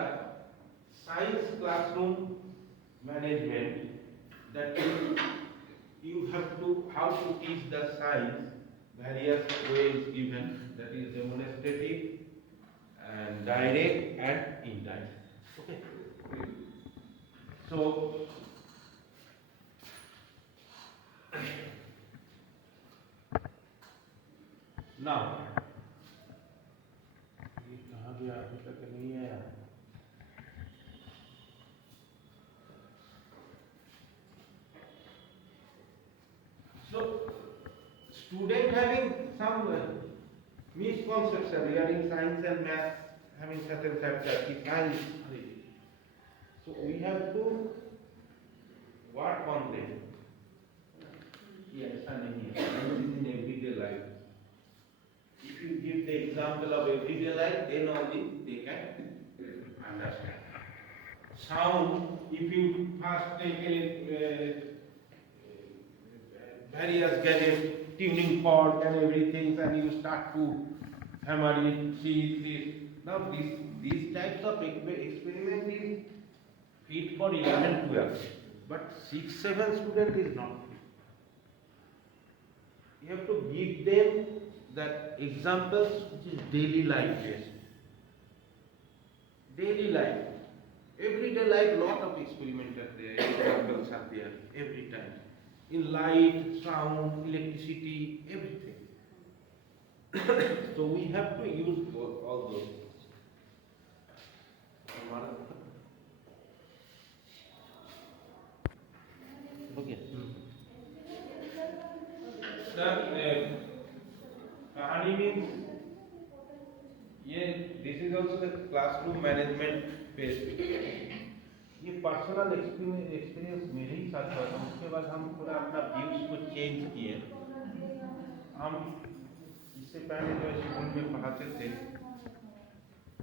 science classroom management that you have to how to teach the science. Various ways given, that is demonstrative and direct and indirect. Okay. So now ये कहाँ गया अभी तक नहीं आया. So student having some misconception regarding science and math, having certain factors, if I so we have to work on them. Yes, and this is in everyday life. If you give the example of everyday life, then only they can understand. Sound, if you first take a various gadgets, tuning fork and everything, and you start to hammer it, see this. Now these types of experiment is fit for 11, 12, but 6, 7 student is not fit. You have to give them that examples which is daily life based. Daily life. Everyday life, lot of experiments are there, examples are there, every time. In light, sound, electricity, everything. So we have to use all those. Okay. Sir, कहानी means this is also the classroom management phase. ये personal experience मेरे ही साथ हुआ था. उसके बाद हम पूरा अपना व्यूज को चेंज किए. हम इससे पहले जो स्कूल में पढ़ाते थे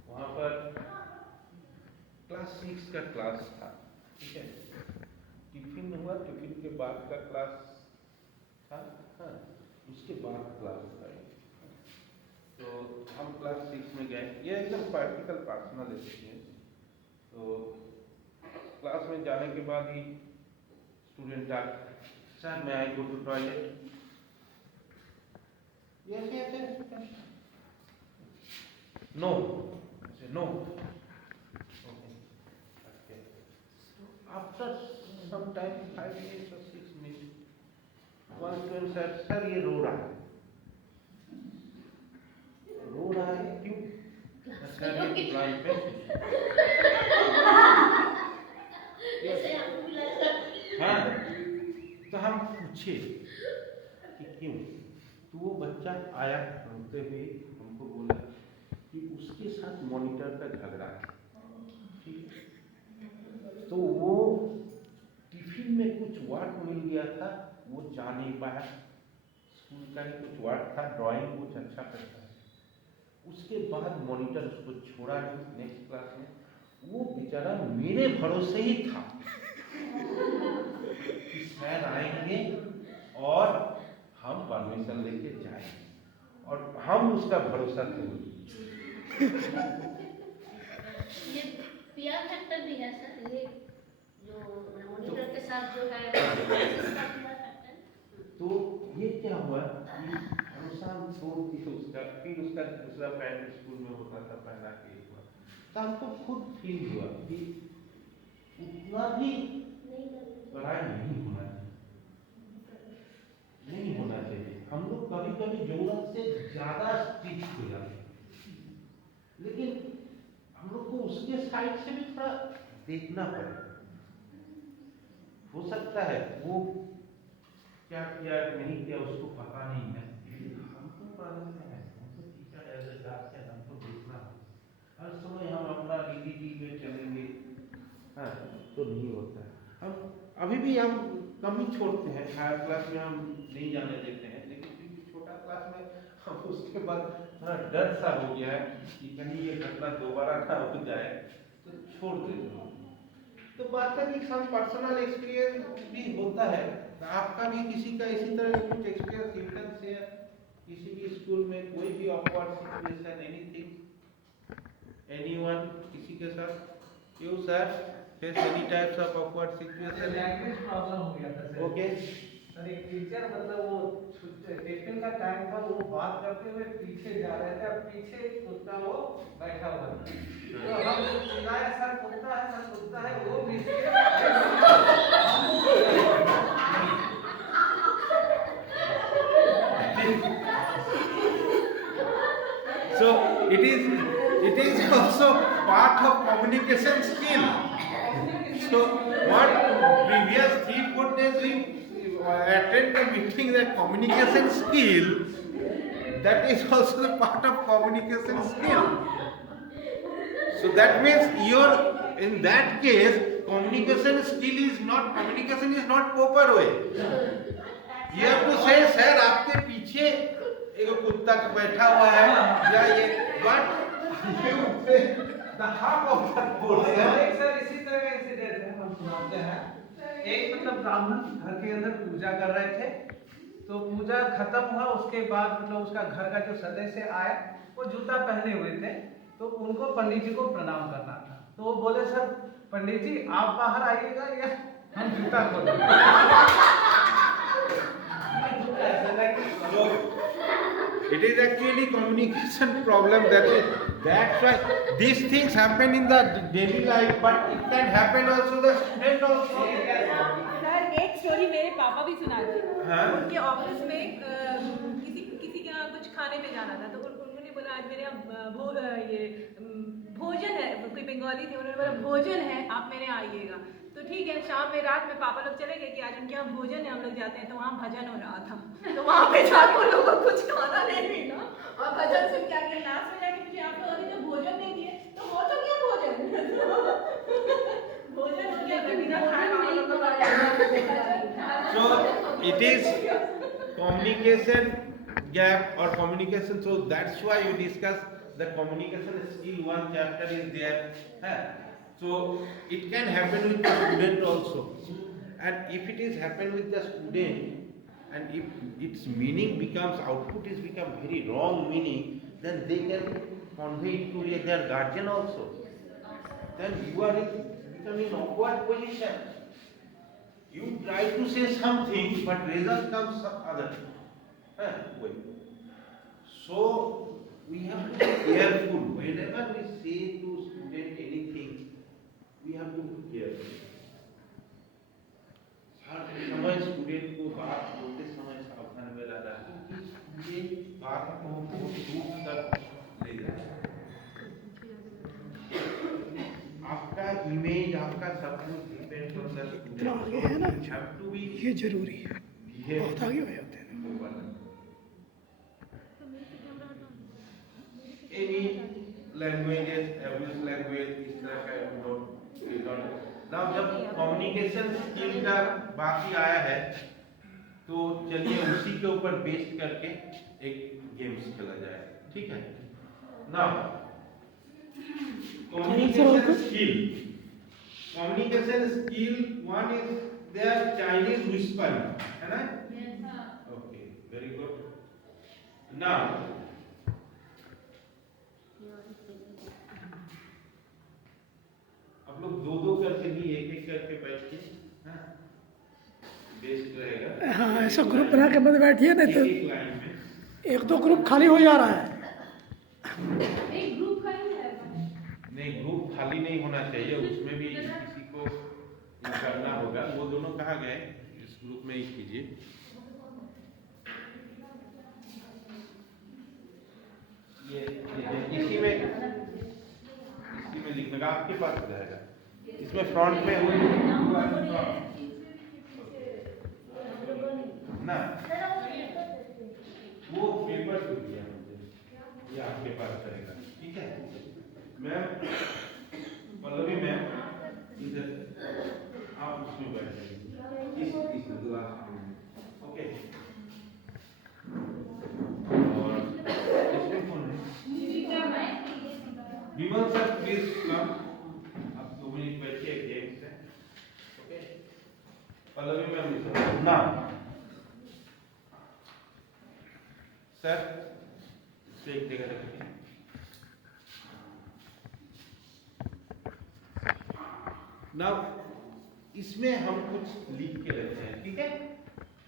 वहाँ पर क्लास 6 का क्लास था, ठीक है. टिफिन हुआ, टिफिन के बाद का क्लास था, हाँ, उसके बाद क्लास था. तो हम क्लास 6 में गए. ये एकदम प्रैक्टिकल पर्सनल एक्सपीरियंस. तो क्लास में जाने के बाद ही स्टूडेंट आ, सर मैं I go to toilet. Yes, yes, yes. No. I say no. Okay. Okay. After some time, 5 minutes or 6 minutes, one student said, sir ये रो रहा है. रो रहा है क्यों? सर ये ब्लड प्रेशर. हाँ. तो हम पूछे कि क्यों? तो वो बच्चा आया रोते हुए हमको बोला कि उसके साथ मॉनिटर का झगड़ा है. ठीक है. तो वो टिफिन में कुछ वर्क मिल गया था, वो जा नहीं पाया. स्कूल का ही कुछ वर्क था, ड्राइंग कुछ अच्छा करता है. उसके बाद मॉनिटर उसको छोड़ा नहीं नेक्स्ट क्लास में. वो बेचारा मेरे भरोसे ही था कि सर आएंगे और हम परमिशन लेके जाएंगे, और हम उसका भरोसा तोड़. ये पीआर फैक्टर भी है सर, ये जो मॉनिटर के साथ जो है इसका पीआर फैक्टर. तो ये क्या हुआ कि भरोसा तोड़ दिया उसका. फिर उसका दूसरा पैंट स्कूल में होता था पहना के हुआ. तो हमको खुद फील हुआ कि उतना भी पढ़ाई नहीं होना चाहिए, नहीं होना चाहिए. हम लोग कभी कभी जरूरत से ज्यादा स्ट्रिक्ट हो जाते हैं, लेकिन हम लोग को उसके साइड से भी थोड़ा देखना पड़ेगा. हो सकता है वो क्या किया नहीं किया उसको पता नहीं है, हमको पढ़ाना है, हमको टीचर एज ए गार्जियन हमको देखना है. हर समय हम अपना रीति में चलेंगे, हाँ, तो नहीं होता है। हम अभी भी हम कम ही छोड़ते हैं, हायर क्लास में हम नहीं जाने देते हैं, लेकिन क्योंकि छोटा क्लास में हम उसके बाद थोड़ा डर सा हो गया है कि कहीं ये घटना दोबारा ना हो जाए, तो छोड़ देते हैं। तो बात है कि सम पर्सनल एक्सपीरियंस भी होता है, तो आपका भी किसी का इसी तरह का कुछ एक्सपीरियंस यू कैन शेयर, किसी भी स्कूल में कोई भी ऑकवर्ड सिचुएशन, एनीथिंग, एनीवन, किसी के साथ? You sir face any types of awkward situation? Language problem हो गया था सर। ओके सर, एक टीचर मतलब वो टिफिन का टाइम था, वो बात करते हुए पीछे जा रहे थे, अब पीछे एक कुत्ता वो बैठा हुआ था, तो हम चिल्लाए सर कुत्ता है, सर कुत्ता है, वो भी so it is also part of communication skill. So what previous 3-4 days we attend the meeting, that communication skill, that is also the part of communication skill. So that means you're, in that case, communication is not proper way. You have to say, sir, आपके पीछे एक कुत्ता बैठा हुआ है, या ये, but you say the half of that word. Sir इसी तरह का इंसिडेंट है, हम सुनाते हैं। एक मतलब ब्राह्मण घर के अंदर पूजा कर रहे थे, तो पूजा खत्म हुआ, उसके बाद मतलब उसका घर का जो सदस्य आए, वो जूता पहने हुए थे, तो उनको पंडित जी को प्रणाम करना था, तो वो बोले सर पंडित जी आप बाहर आइएगा या हम जूता खोलेंगे। So it is actually communication problem, that's why these things happen in the daily life, but it can happen also the student also. Sir एक स्टोरी मेरे पापा भी सुनाते हैं। हाँ? उनके ऑफिस में किसी के यहाँ कुछ खाने पे जाना था, तो उन्होंने बोला आज मेरे यहाँ भोजन है, कोई बंगाली थे, उन्होंने बोला भोजन है आप मेरे यहाँ आइएगा। तो ठीक है, शाम में रात में पापा लोग चले गए कि आज उनके यहाँ भोजन है, हम लोग जाते हैं, तो वहाँ भजन हो रहा था, तो वहाँ पे जाकर उन लोगों को कुछ खाना नहीं मिला, और भजन सुन के आगे लास्ट में जाके मुझे आप लोगों ने जो भोजन नहीं दिए, तो हो तो गया भोजन हो गया, बिना खाए So it is communication gap or communication, so that's why you discuss the communication skill, one chapter is there. So it can happen with the student also, and if it is happen with the student, and if its meaning becomes, output is become very wrong meaning, then they can convey it to their guardian also. Then you are becoming in awkward position. You try to say something, but result comes some other. So we have to be careful. Whenever we say to student anything, we have to be careful. हर समय student को बात बोलते समय सावधान में रहना है, क्योंकि स्टूडेंट बात को बहुत दूर तक ले जाता है। आपका इमेज, आपका सब कुछ depend on the student. Have to be, ये जरूरी है, बहुत आगे हो जाते हैं। Any languages, abuse language, इस तरह का now जब कम्युनिकेशन स्किल का बाकी आया है, तो चलिए उसी के ऊपर बेस्ड करके एक गेम्स खेला जाए, ठीक है? Now communication skill, one is their Chinese whispering, है ना? Yes, sir. Okay, very good. Now आप लोग दो करके नहीं, एक करके बैठ के, बेस्ट रहेगा। हाँ, ऐसा ग्रुप बना के मत बैठिए, नहीं तो एक लाइन में एक दो ग्रुप खाली हो जा रहा है। एक ग्रुप खाली है, नहीं, ग्रुप खाली नहीं होना चाहिए, उसमें भी किसी को करना होगा। वो दोनों कहाँ गए? इस ग्रुप में ही कीजिए। ये इसी में लिखने का आपके पास रहेगा, इसमें फ्रंट में ना, वो पेपर दिया मुझे, ये आपके पास रहेगा, ठीक है? Ma'am please come. आप 2 मिनट बैठिए गेम से. Okay. Pallavi ma'am listen. Now, sir, take the other. Now, इसमें हम कुछ लिख के रखते हैं, ठीक है?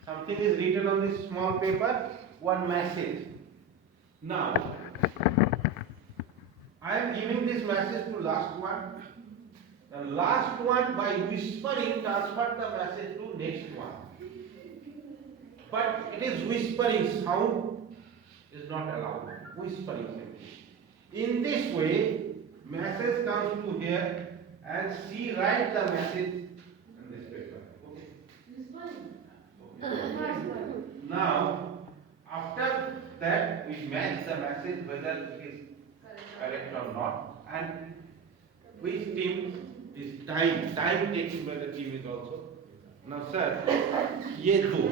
Something is written on this small paper, one message. Now, I am giving this message to last one. The last one, by whispering, transfer the message to next one. But it is whispering, sound is not allowed. Whispering simply. In this way, message comes to here and she write the message in this paper. Okay. Now, after that, we match the message whether it is correct or not, and which team is time taken by the team is also. Now, sir, ये दो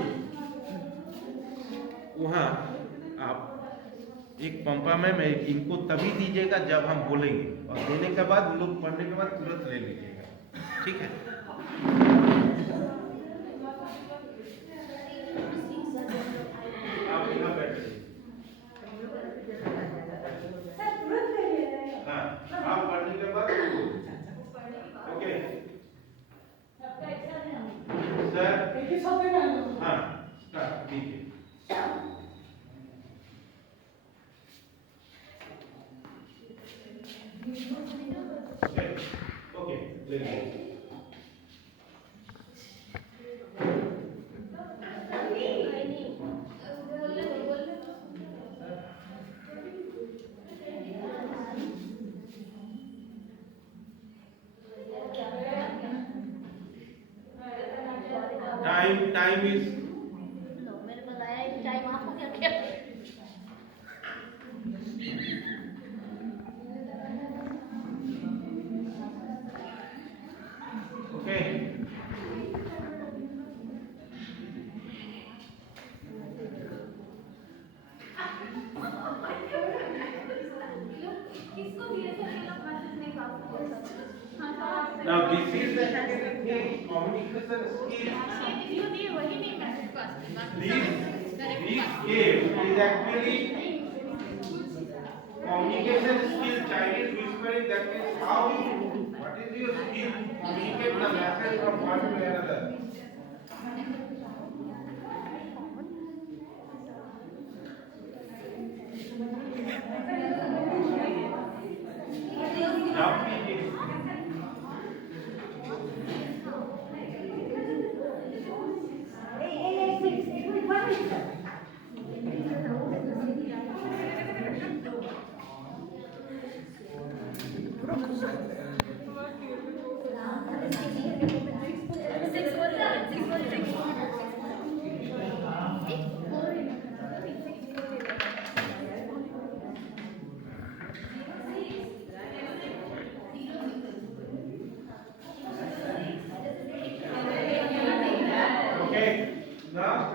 वहाँ आप एक पंपा में इनको तभी दीजिएगा जब हम बोलेंगे, और देने के बाद उन लोग पढ़ने के बाद तुरंत ले लीजिएगा, ठीक है? आप यहाँ बैठिए. हाँ, आप पढ़ने के बाद ओके सर. हाँ, स्टार्ट कीजिए. ओके, ले लीजिए. Time is मैंने बताया कि टाइम आपको क्या क्या okay. किसको भी ऐसा ये लोग मैसेज नहीं कर सकते. Now this is the communication skill. ये वही नहीं message pass. This game is actually communication skill. Chinese whispering, that means how you, what is your skill to communicate the message from one to another. Now please. Okay, now.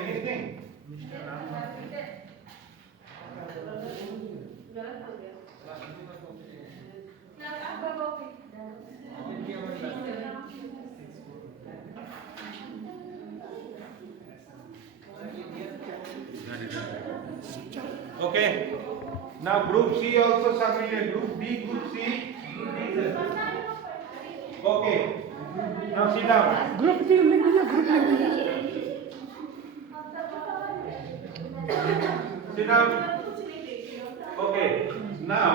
Anything? Okay. Now group C also submitted. Group B, group C. Okay. Now sit down. Group की लिख दीजिए, group लिख दीजिए. Sit down. Okay. Now,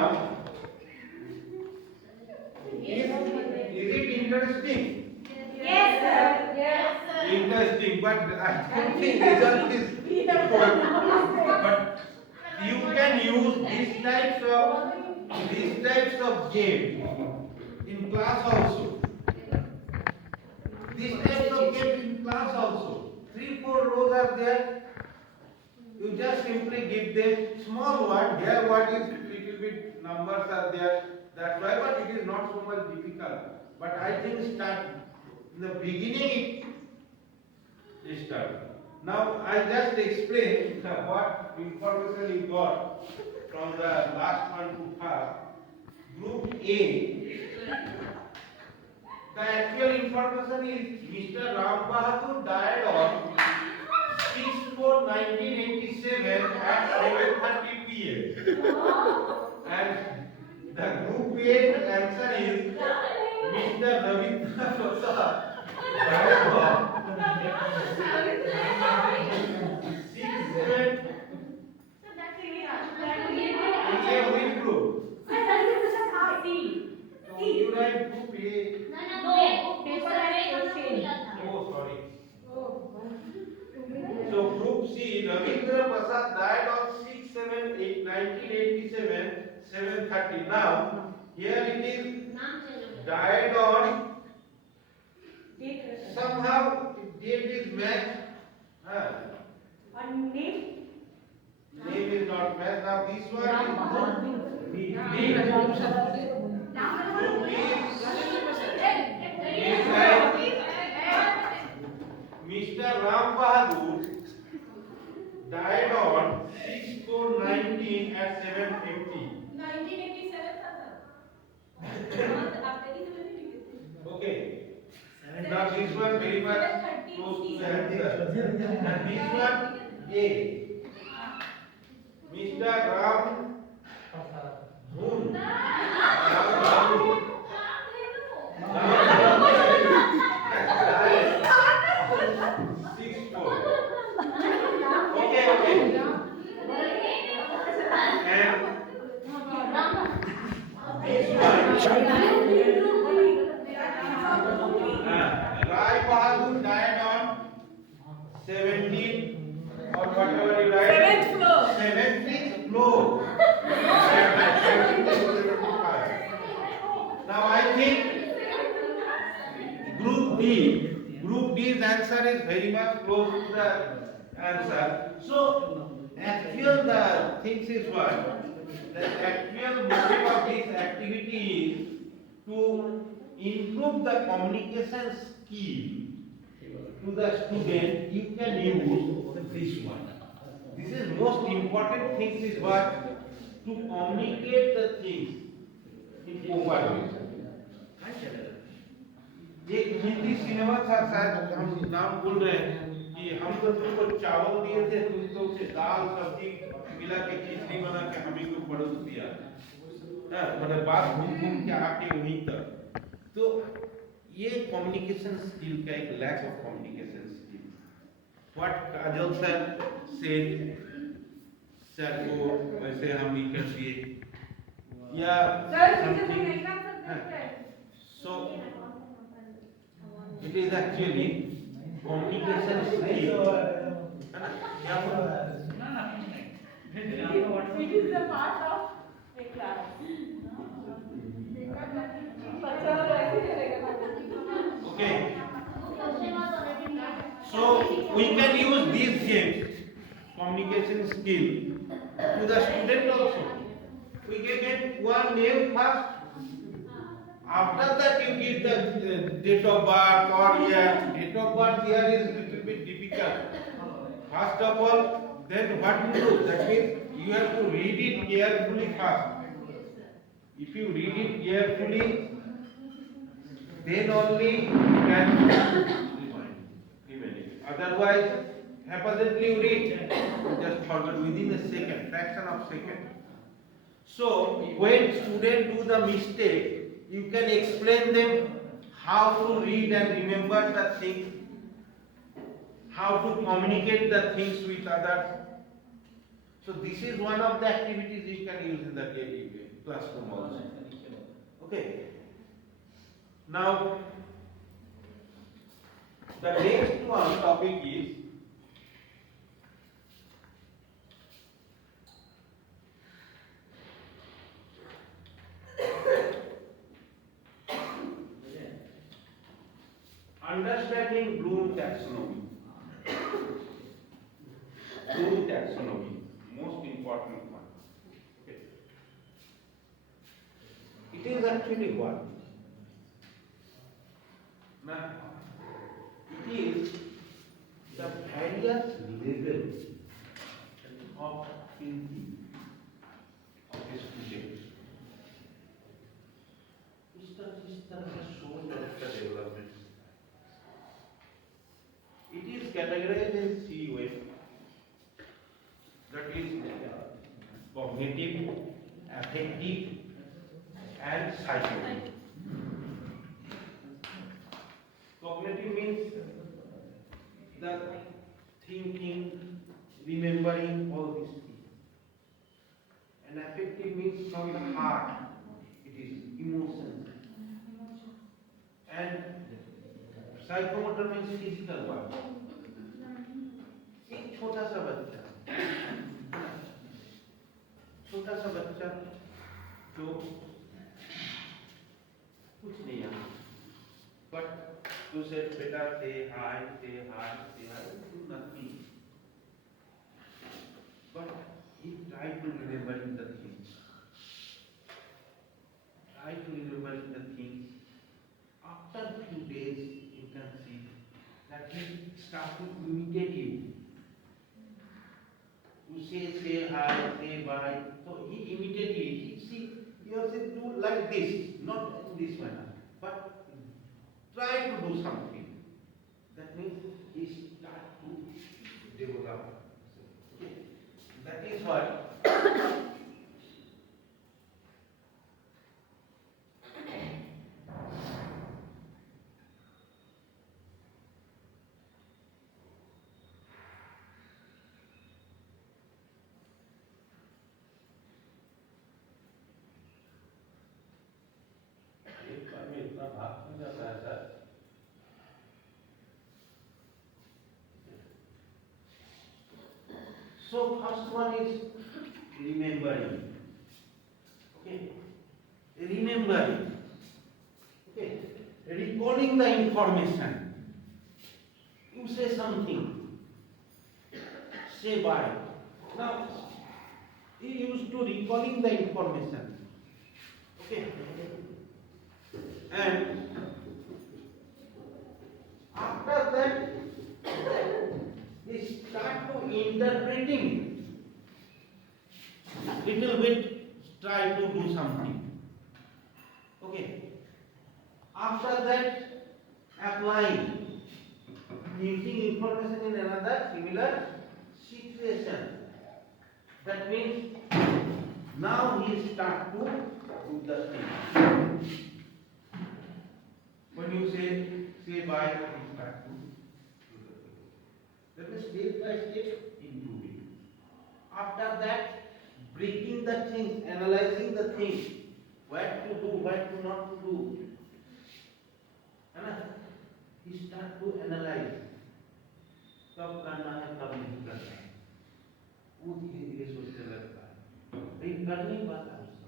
is it interesting? Yes, sir. Yes, sir. Interesting, but I don't think result is important. But you can use these types of game in class also. These types of game in class also. 3-4 rows are there. You just simply give them small word. Here what is little bit numbers are there. That's why, but it is not so much difficult. But I think start in the beginning it start. Now I'll just explain what information you got from the last one to first. Group A, the actual information is Mr. Ram Bahadur died on 6/4/1987 at 7:30 p.m. And the group A answer is Mr. Ravindra Prasad died on 6/7. Which group? So you write group A. Oh, sorry. So group C, Ravindra Prasad died on 6/7/1987, 7:30. Now here it is died on. Somehow date is matched. On name? Name is not matched. Now this one is group B. Mr. Ram Bahadur died on 6/4/19 at 7:50. 1987 था sir. Okay. Now this one very much close to the answer. And this one A. Mr. Ram Hun. Okay. And this one. Rai Bahadur died on 17 or whatever you write. 7th floor. 7th floor. Now I think Group D's answer is very much close to the answer. So actual the things is what? The actual motive of this activity is to improve the communication skill to the student. You can use this one. This is most important things is what? To communicate the things in proper way. एक Hindi cinema था, शायद हम नाम भूल रहे हैं, कि हम तो तुमको चावल दिए थे, तुम तो उसे दाल सब्जी मिला के खिचड़ी बना के हमें को परोस दिया। मतलब बात घूम के आके वहीं तक। तो ये कम्युनिकेशन स्किल का एक lack of communication skill. What Kajal sir said, sir को वैसे हम नहीं कर दिए या so it is actually communication skill. It is the part of a class. Okay. So we can use these games, communication skill, to the student also. We can get one name first. After that you give the date of birth or year. Date of birth here is little bit difficult. First of all, then what you do? That means you have to read it carefully first. If you read it carefully, then only you can remain it. Otherwise, haphazardly you read, just forget within a second, fraction of second. So when students do the mistake, you can explain them how to read and remember the things, how to communicate the things with others. So this is one of the activities you can use in the daily classroom also. Okay. Now the next one topic is understanding Bloom taxonomy. Bloom taxonomy, most important one. Okay. It is actually what? Now, it is the various thinking of a student. इस तरह से सोच और उसका development. It is categorized in three ways. That is cognitive, affective, and psychomotor. Cognitive means the thinking, remembering all these things. And affective means from the heart. It is emotions. And psychomotor means physical work. एक छोटा सा बच्चा जो कुछ नहीं आता, but to say बेटा say hi, do nothing. But he tried to remember the things. After few days, you can see that he starts to imitate you. You say hi, say bye. So he imitated you. He see you also do like this, not in this manner, but try to do something. That means he start to develop. Okay. That is what. So first one is remembering. Okay, remembering. Okay, recalling the information. You say something. Say bye. Now he used to recalling the information. Okay, and after that, they start to interpreting little bit, try to do something. Okay. After that, applying, using information in another similar situation. That means now he start to do the thing. When you say bye, he start to do the thing. That is step by step improving. After that, breaking the things, analyzing the things, what to do, what to not to do. He start to analyze. कब करना है, कब नहीं करना है. वो धीरे धीरे सोचने लगता है. लेकिन कर नहीं पाता उसको.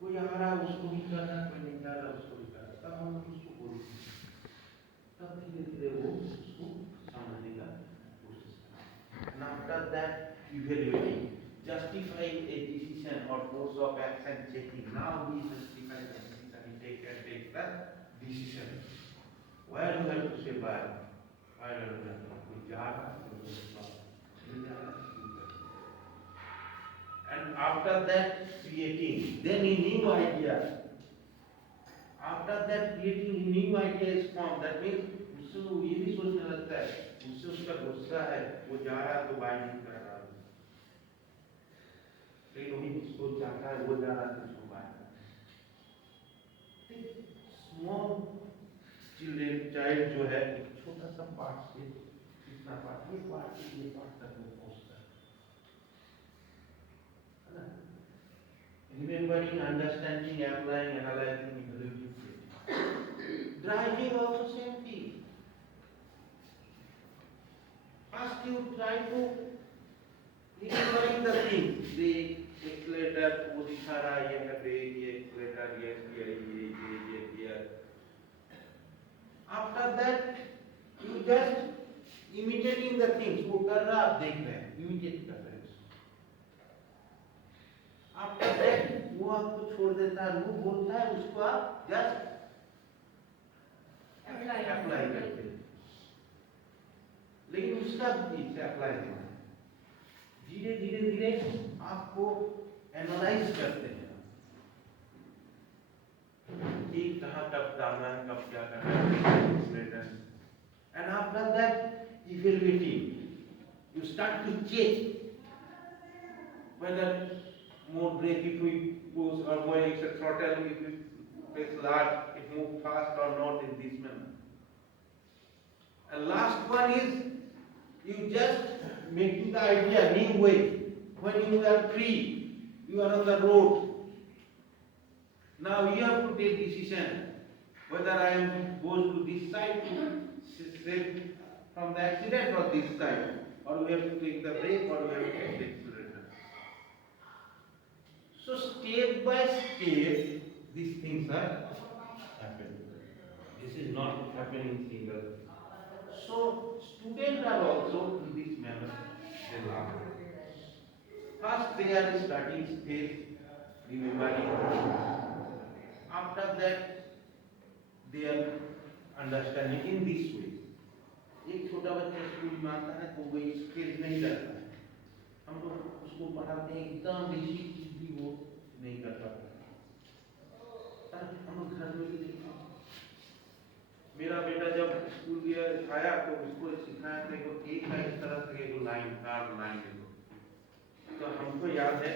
कोई आ रहा उसको भी कर रहा, कोई नहीं कर रहा उसको भी कर रहा. तब हम उसको बोलते हैं. तब धीरे धीरे वो उसको समझने का कोशिश करता है. And after that, evaluating, justifying a decision or course of action, checking. Now we justify the decision, we take the decision. Where do you have to say bye? Why don't you have to जा रहा and after that creating, then a new idea. After that creating a new idea is formed. That means उसको ये भी सोचने लगता है, उससे उसका गुस्सा है, वो जा रहा तो बाय नहीं कर रहा, लेकिन वही उसको चाहता है, वो जा रहा तो उसको बाय कर रहा है. स्मॉल चिल्ड्रेन चाइल्ड जो है, एक छोटा सा पार्ट से इतना पार्ट, ये पार्ट से ये पार्ट तक वो पहुंचता है ना. Remembering, understanding, applying, analyzing, evaluating. Driving also same thing. First you try to remembering the things. Brake, accelerator, वो दिखा रहा है, ये है brake, ये accelerator, ये gear. After that, you just imitating the things. वो कर रहा आप देख रहे हैं, imitate कर रहे हैं. After that, वो आपको छोड़ देता है, वो बोलता है, उसको आप just apply करते हैं. लेकिन उसका पीछे अप्लाई होना है. धीरे धीरे आपको एनालाइज करते हैं कि कहाँ कब डालना है, कब क्या करना है, and after that evaluating, you start to check whether more brake if we push or more extra throttle if we press large, it moves fast or not in this manner. And last one is you just making the idea new way. When you are free, you are on the road. Now you have to take decision whether I am goes to this side to save from the accident or this side, or we have to take the brake or we have to take the accelerator. So step by step these things are happening. This is not happening single. So students are also in this manner they learn. First they are studying space, remembering. After that they are understanding in this way. एक छोटा बच्चा school में आता है तो वो space नहीं करता है, हम लोग उसको पढ़ाते हैं एकदम बेसिक चीज भी वो नहीं कर पाता। हम लोग घर में भी देखते हैं, मेरा बेटा जब स्कूल गया आया तो उसको सिखाया कि वो एक का इस तरह से एक लाइन कार्ड लाइन देखो, तो हमको याद है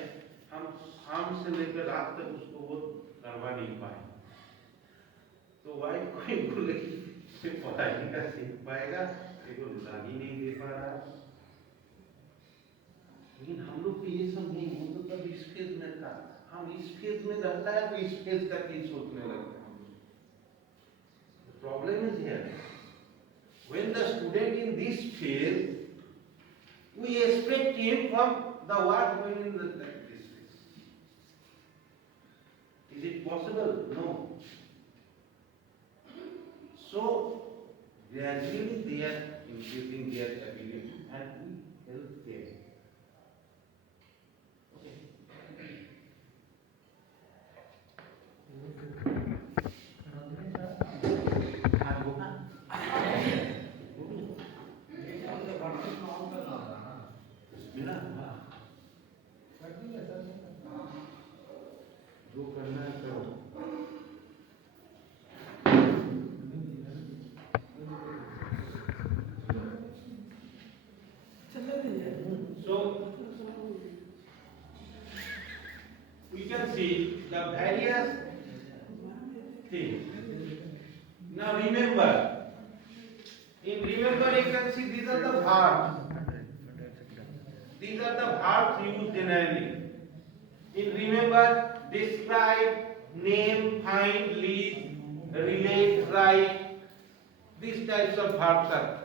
हम शाम से लेकर रात तक उसको वो करवा नहीं पाए। तो वाई कोई बोले सिर्फ पढ़ाई का सीख पाएगा, देखो लाग ही नहीं दे पा रहा। लेकिन हम लोग को ये सब नहीं, वो तो तब इस फेज में था, हम इस फेज में रहता है तो इस फेज का चीज सोचने लगते हैं। Problem is here. When the student in this phase, we expect him from the what going in this phase. Is it possible? No. So gradually they are increasing their ability and we help them. जो करना है करो। So we can see the various things. Now remember, in remember you can see these are the verbs. These are the verbs used generally. In remember, describe, name, find, list, relate, write. These types of verbs are.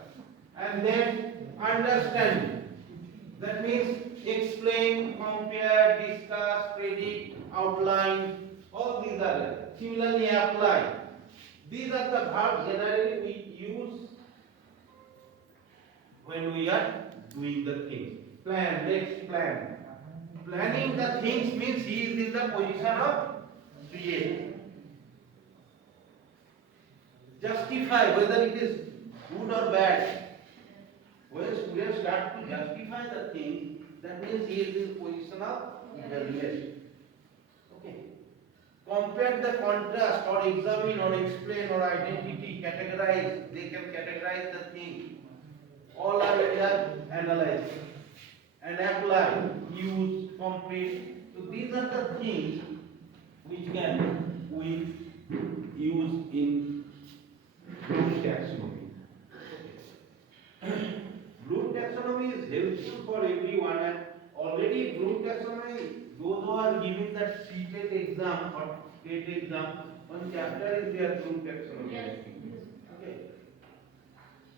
And then understand. That means explain, compare, discuss, predict, outline. All these are there. Similarly apply. These are the verbs generally we use when we are doing the things. Plan, let's plan. Planning the things means he is in the position of create. Justify whether it is good or bad. When students start to justify the thing, that means he is in position of evaluation. Okay. Compare the contrast or examine or explain or identity, categorize. They can categorize the thing. All are under analyze and apply, use, complete. So these are the things which can we use in Bloom taxonomy. Bloom taxonomy is helpful for everyone, and already Bloom taxonomy, those who are giving that CTET exam or TET exam, one chapter is their Bloom taxonomy. Yes. Okay.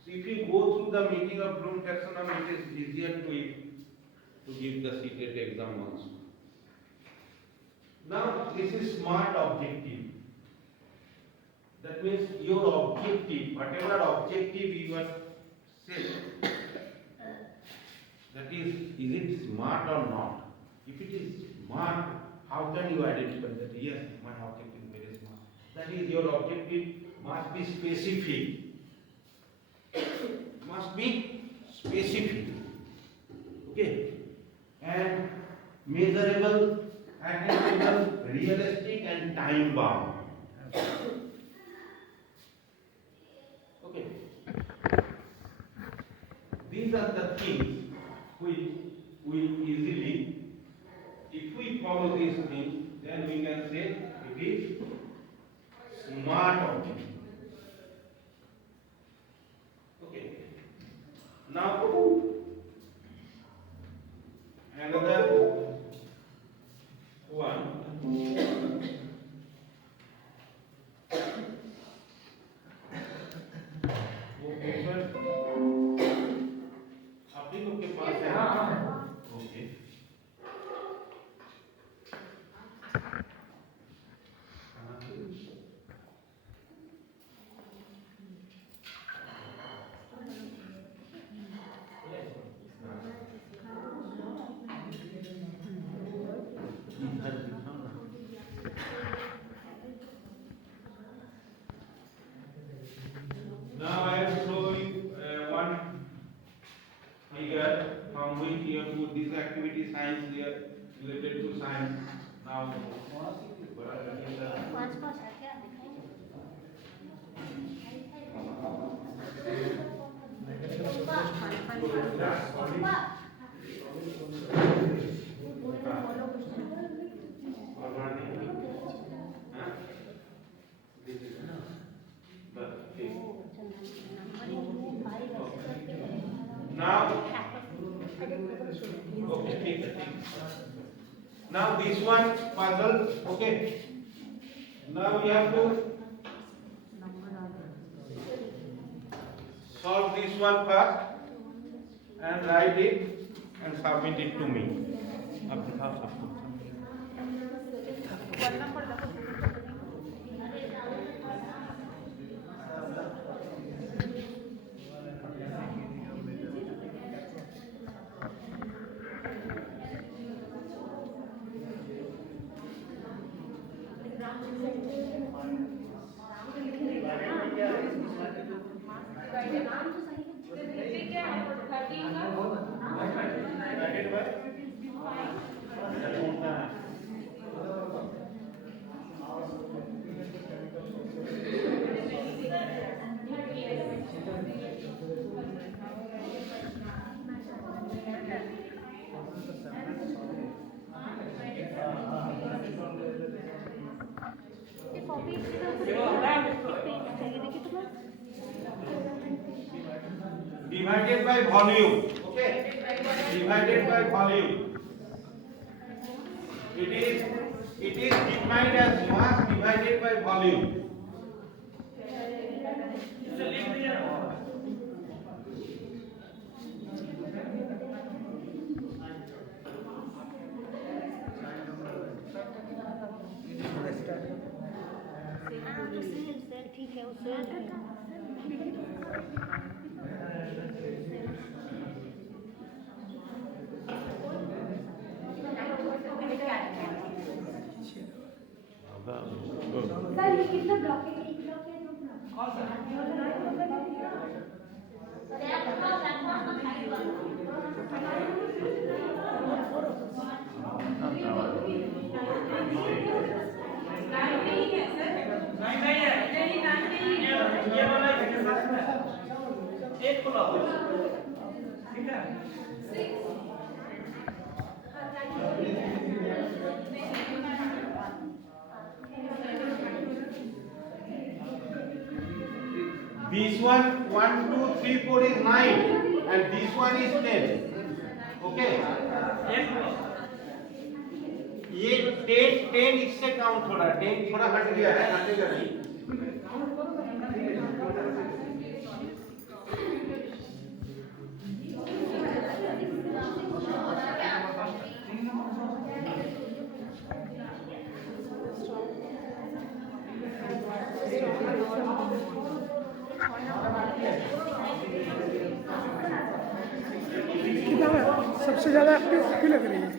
So if you go through the meaning of Bloom taxonomy, it is easier to give the CTET exam also. Now this is smart objective. That means your objective, whatever objective you are set, that is it smart or not? If it is smart, how can you identify that? Yes, my objective is very smart. That is, your objective must be specific. Must be specific. Okay. And measurable, attainable, realistic and time bound. Okay. These are the things which we easily, if we follow these things, then we can say it is smart object. Okay. Now another one. वो paper आप ही लोग के पास है? Okay. Now I am showing one figure from which you have put this activity science here related to science. Now, now, okay, take it. Now this one puzzle, okay. Now we have to solve this one first and write it and submit it to me. अब दिखाओ सबको. Divided by volume, okay? Divided by volume. It is defined as mass divided by volume. ठीक है उससे sir ये कितना block है एक ब्लॉक है दो ब्लॉक कौन सा एक ब्लॉक ठीक है. This one 1, 2, 3, 4 is 9 and this one is 10. Okay? ये 10 इससे काउंट थोड़ा 10 थोड़ा हट गया है हटेगा नहीं. सबसे ज्यादा एक्टिव लग रही है.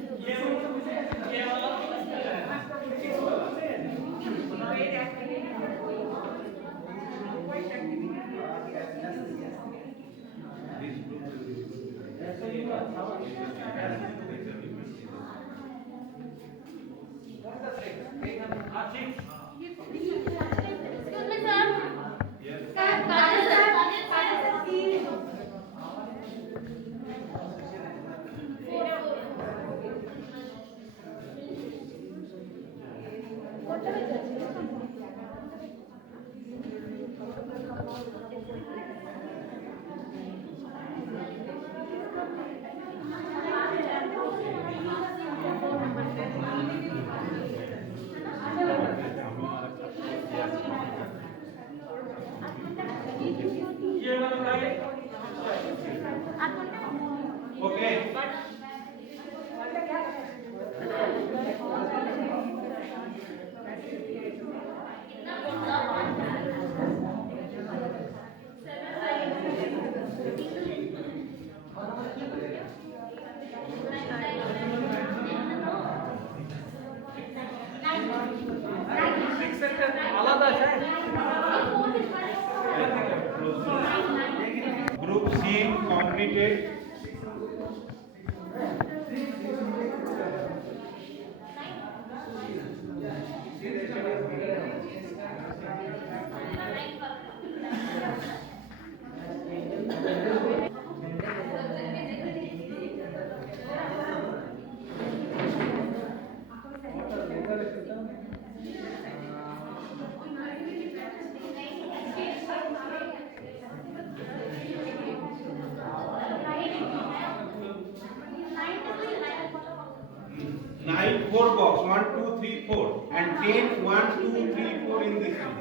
9 4 box 1 2 3 4 and 10 1 2 3 4 in this way.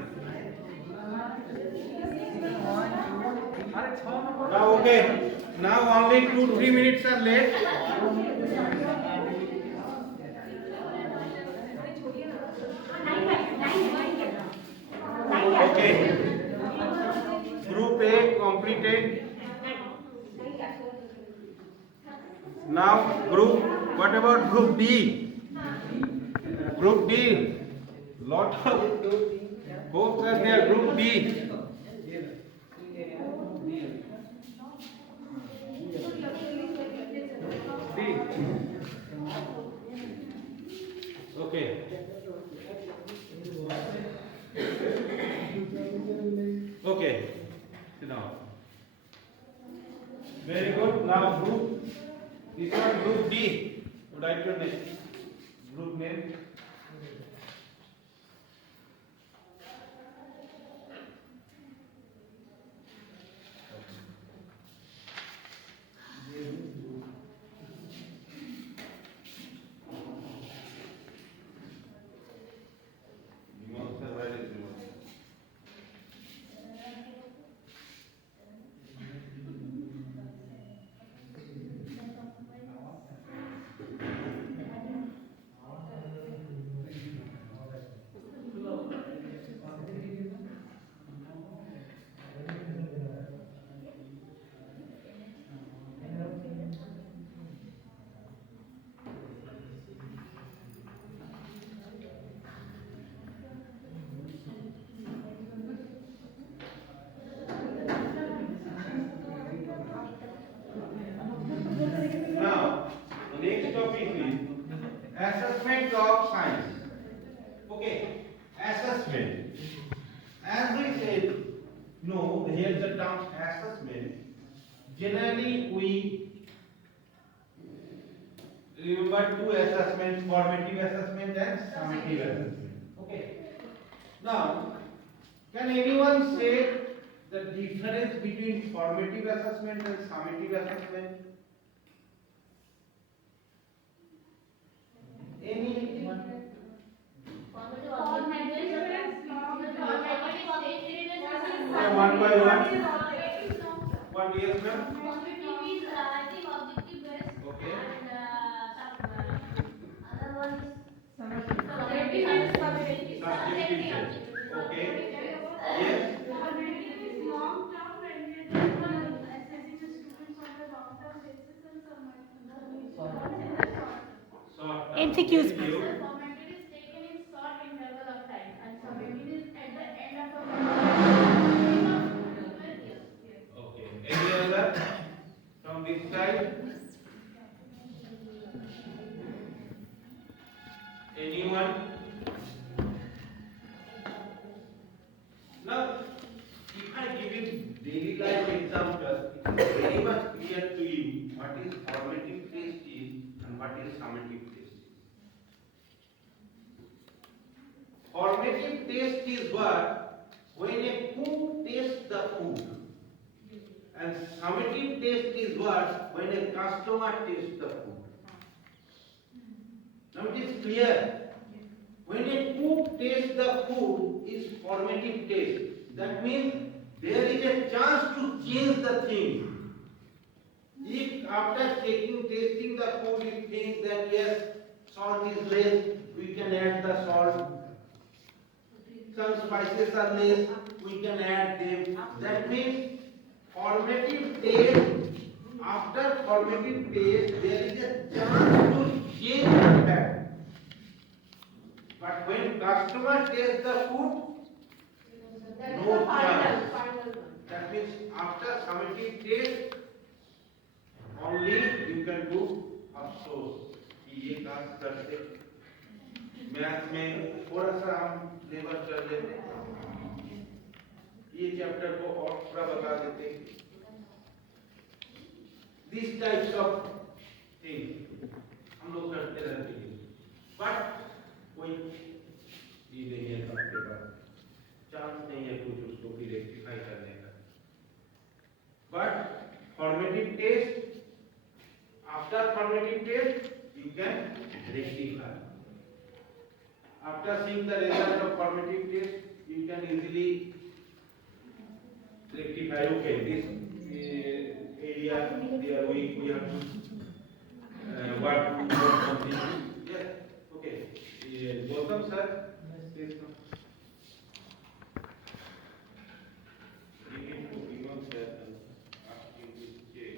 Now okay. Now only 2-3 minutes are left. Okay. Group A completed. Now group. What about group D? Group D. Lot of books are there. Group D. D. Okay. Okay. Sit down. Very good. Now group. This one group D. Write your name. Group name. Now, the next topic is assessment of science. Okay, assessment. As we said, no, here's the term assessment. Generally, we remember two assessments: formative assessment and summative assessment. Okay. Now, can anyone say the difference between formative assessment and summative assessment? Anyone? Yeah, one by one. One yes, ma'am. Okay. Subjective. Okay. Yes. Long term when we are assessing the students on the long term basis and Short. MCQs. formative is taken in short interval of time and summative is at the end of a Okay. Any other from this side? Anyone? Now, if I give you daily life example, it is very much clear to you what is formative test is and what is summative test is. Formative test is what? When a cook tastes the food. And summative test is what? When a customer tastes the food. Now it is clear. When a cook tastes the food is formative test. That means there is a chance to change the thing. If after tasting the food, you think that yes, salt is less, we can add the salt. Some spices are less, we can add them. That means formative test, after formative test, there is a chance to change the fact. But when customer tastes the food, no chance. That means after summative test, only you can do अफसोस कि ये काम करते math में थोड़ा सा हम level कर लेते ये चैप्टर को और पूरा बता देते दिस टाइप्स ऑफ थिंग हम लोग करते रहते हैं बट कोई ये नहीं है सबके पास चांस नहीं है कुछ उसको भी रेक्टिफाई करने का but formative test after formative test you can rectify rectify. After seeing the result of formative test, you can easily rectify. Okay, this area they are weak. We have to work on something. Yes. Okay. Gautam sir, please come. You need to remove that and ask him to check.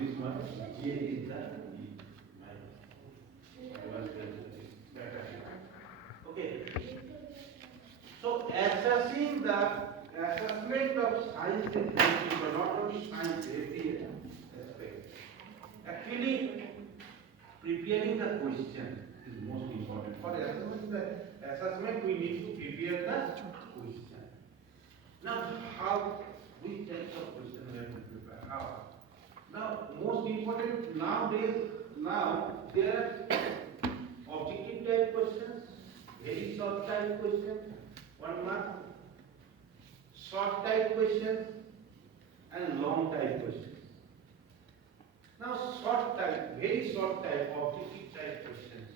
This one, here is the okay. So assessing the assessment of science is but not only science, every aspect. Actually, preparing the question is most important. For assessment, we need to prepare the question. Now, how, which types of question we have to prepare? How? Now, most important nowadays, there are objective type questions, very short type questions, 1 mark, short type questions, and long type questions. Now, short type, very short type, objective type questions.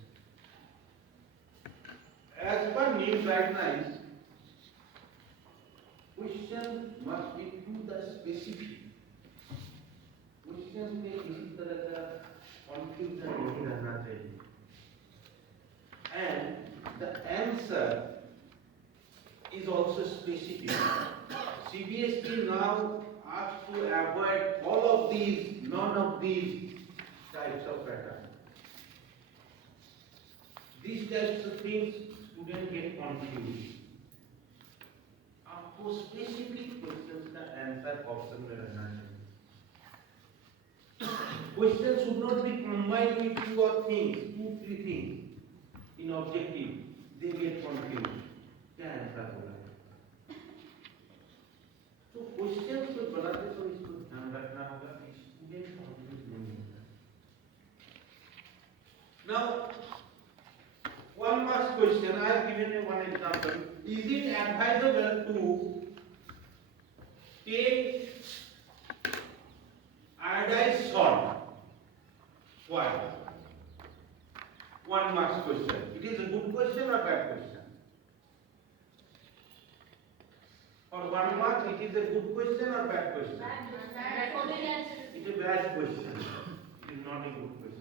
As per new guidelines, question must be to the specific. Questions में किसी तरह का confusion नहीं रहना चाहिए. And the answer is also specific. CBSE now asks to avoid all of these, none of these types of pattern. These types of things students get confused. आपको specific questions का answer option में रहना चाहिए. Questions should not be combined with 2 or 3 things in objective. They get confused. क्या answer होगा? तो questions को बनाते समय इसको ध्यान रखना होगा कि student confused नहीं होगा. Now, 1 mark question. I have given you one example. Is it advisable to take iodized salt? Why? 1 mark question. It is a good question or bad question? For 1 mark, it is a good question or bad question? It is a bad question. It is not a good question.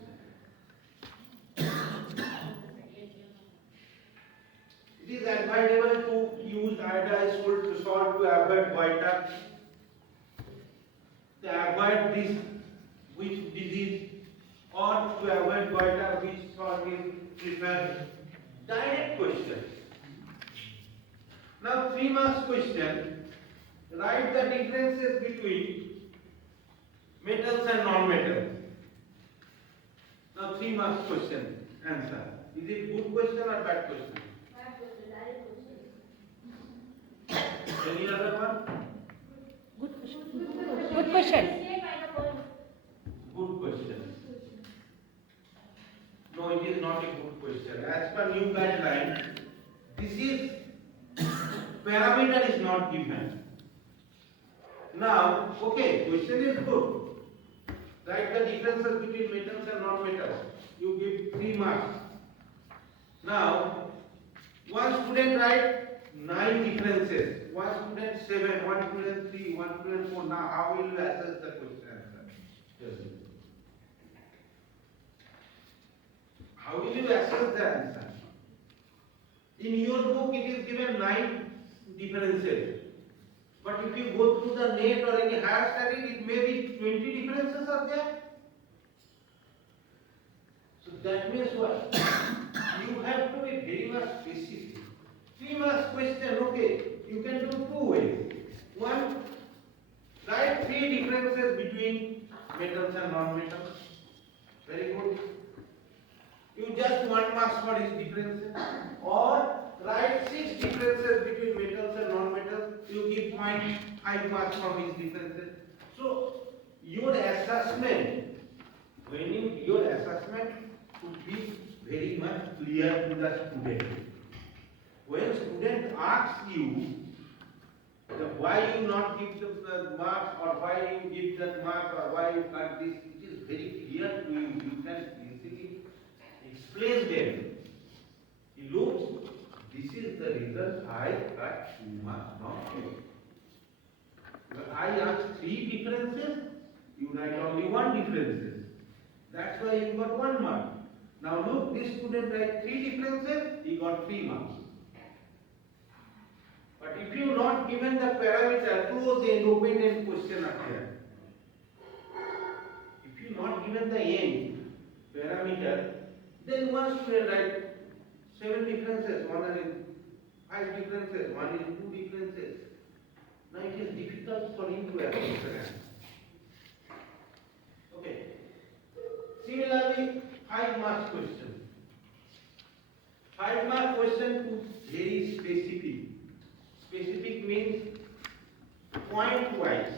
It is advisable to use iodized salt to avoid goiter, to avoid this which disease, or to avoid goiter which salt is preferred. Direct question. Now 3 marks question. Write the differences between metals and non-metals. Now 3 marks question. Answer. Is it good question or bad question? Any other one? Good question. Good question. Good question. No, it is not a good question. As per new guideline, this is parameter is not given. Now, okay, question is good. Write the differences between metals and non-metals. You give 3 marks. Now, one student write 9 differences. One student 7, one student 3, one student 4. Now, how will you assess the question answer? Yes. How will you assess the answer? In your book, it is given 9 differences. But if you go through the net or any higher study, it may be 20 differences are there. So that means what? You have to be very much specific. 3 marks question, okay, you can do 2 ways. One, write 3 differences between metals and non-metals. Very good. You just 1 marks for each differences. Or write 6 differences between metals and non-metals. You give 0.5 marks from each differences. So your assessment, your assessment should be very much clear to the student. When student asks you Why you not give the marks, or why you give that mark, or why you cut this, it is very clear to you. You can easily explain them. He looks, this is the result, I cut 2 marks, not 2. But I asked 3 differences, you write only 1 differences. That's why you got 1 mark. Now look, this student write 3 differences, he got 3 marks. But if you not given the parameter, close end, open end question up here. If you not given the end parameter, then one student write 7 differences, one is 5 differences, one is 2 differences. Now it is difficult for him to assess the answer. Okay. Similarly, 5 marks question. 5 mark question to very specific. Specific means point wise.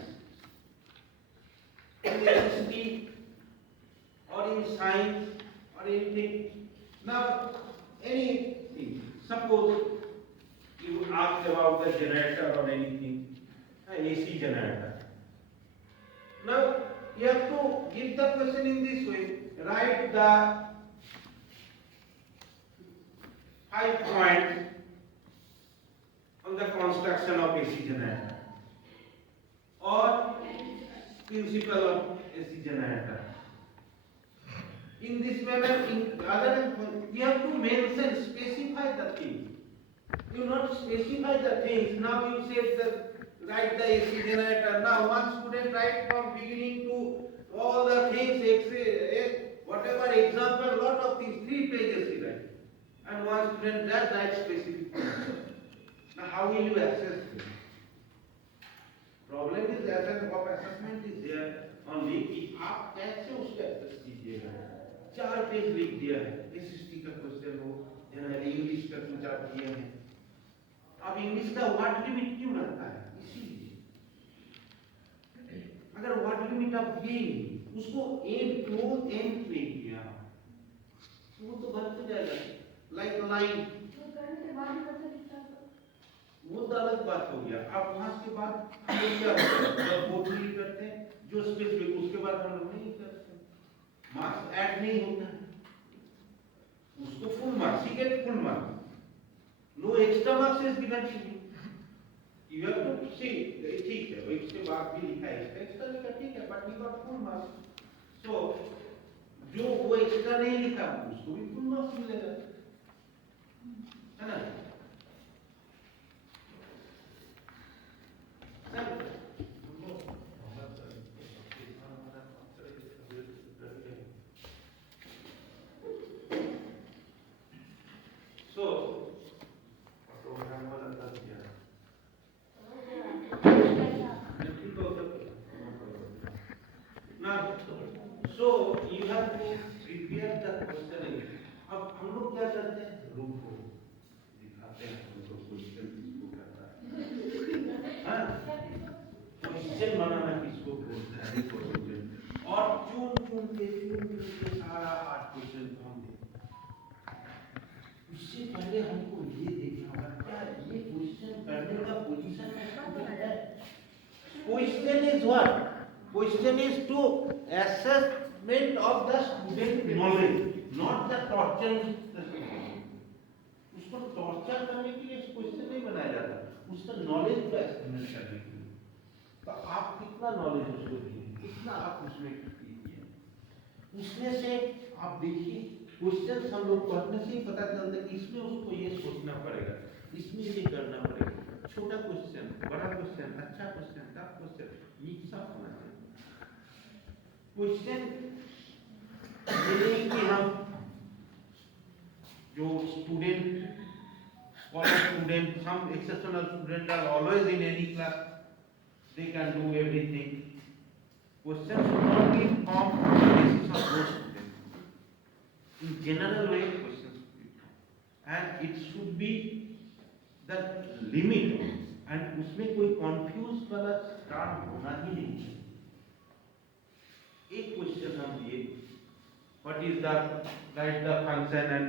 In SST or in science or anything. Now, anything. Suppose you ask about the generator or anything, AC generator. Now, you have to give the question in this way. Write the 5 points on the construction of AC generator or principle of AC generator. In this manner, you have to mention, specify the things. You not specify the things. Now you said that write the AC generator. Now one student write from beginning to all the things, whatever example, lot of things, 3 pages he write. And one student just write specific things. Now how will you assess this? Problem is assessment is there only कि आप कैसे उसको assess कीजिएगा. 4 page लिख दिया है, SST का question हो, जनरल इंग्लिश का 2-4 दिए हैं. अब इंग्लिश का वर्ड लिमिट क्यों रहता है? इसीलिए. अगर वर्ड लिमिट आप दिए उसको एंड क्लोज एंड नहीं किया, तो वो तो बच जाएगा. लाइक लाइन वो तो अलग बात हो गया. अब वहां के बाद हम लोग क्या करते हैं, जब वोट नहीं करते हैं जो स्पेसिफिक, उसके बाद हम लोग नहीं करते, मार्क्स ऐड नहीं होता है, उसको full marks, he get full marks, no extra marks is given to you. You have to see, ठीक है इसके बाद भी लिखा है, एक्स्ट्रा लिखा ठीक है, but he got full marks. So जो वो एक्स्ट्रा नहीं लिखा उसको भी फुल मार्क्स मिलेगा, है ना. So you have to prepare the question. अब हम लोग क्या करते हैं, रुको दिखाते हैं हमको क्वेश्चन किसको करता है, हाँ क्वेश्चन बनाना किसको बोलता है, और चुन के सारा 8 क्वेश्चन हम देते. उससे पहले हमको ये देखना होगा क्या ये क्वेश्चन करने का पोजीशन है. Question is what? Question is to assessment of the student knowledge, not the torturing the student. उसको torture करने के लिए क्वेश्चन नहीं बनाया जाता, उसका नॉलेज को एस्टिमेट करने के लिए. तो आप कितना नॉलेज उसको दिए, कितना आप उसमें कीजिए. उसमें से आप देखिए क्वेश्चन हम लोग पढ़ने से ही पता चलता है कि इसमें उसको ये सोचना पड़ेगा, इसमें ये करना पड़ेगा. छोटा क्वेश्चन, बड़ा क्वेश्चन, अच्छा question, tough question, mix up होना चाहिए. क्वेश्चन ये नहीं कि हम जो student, scholar student, some exceptional students are always in any class, they can do everything. Questions should not be formed on the basis of those students. In general way, questions should be formed, and it should be the limit, and उसमें कोई confuse वाला start होना ही नहीं चाहिए. एक question हम दिए, what is the write the function and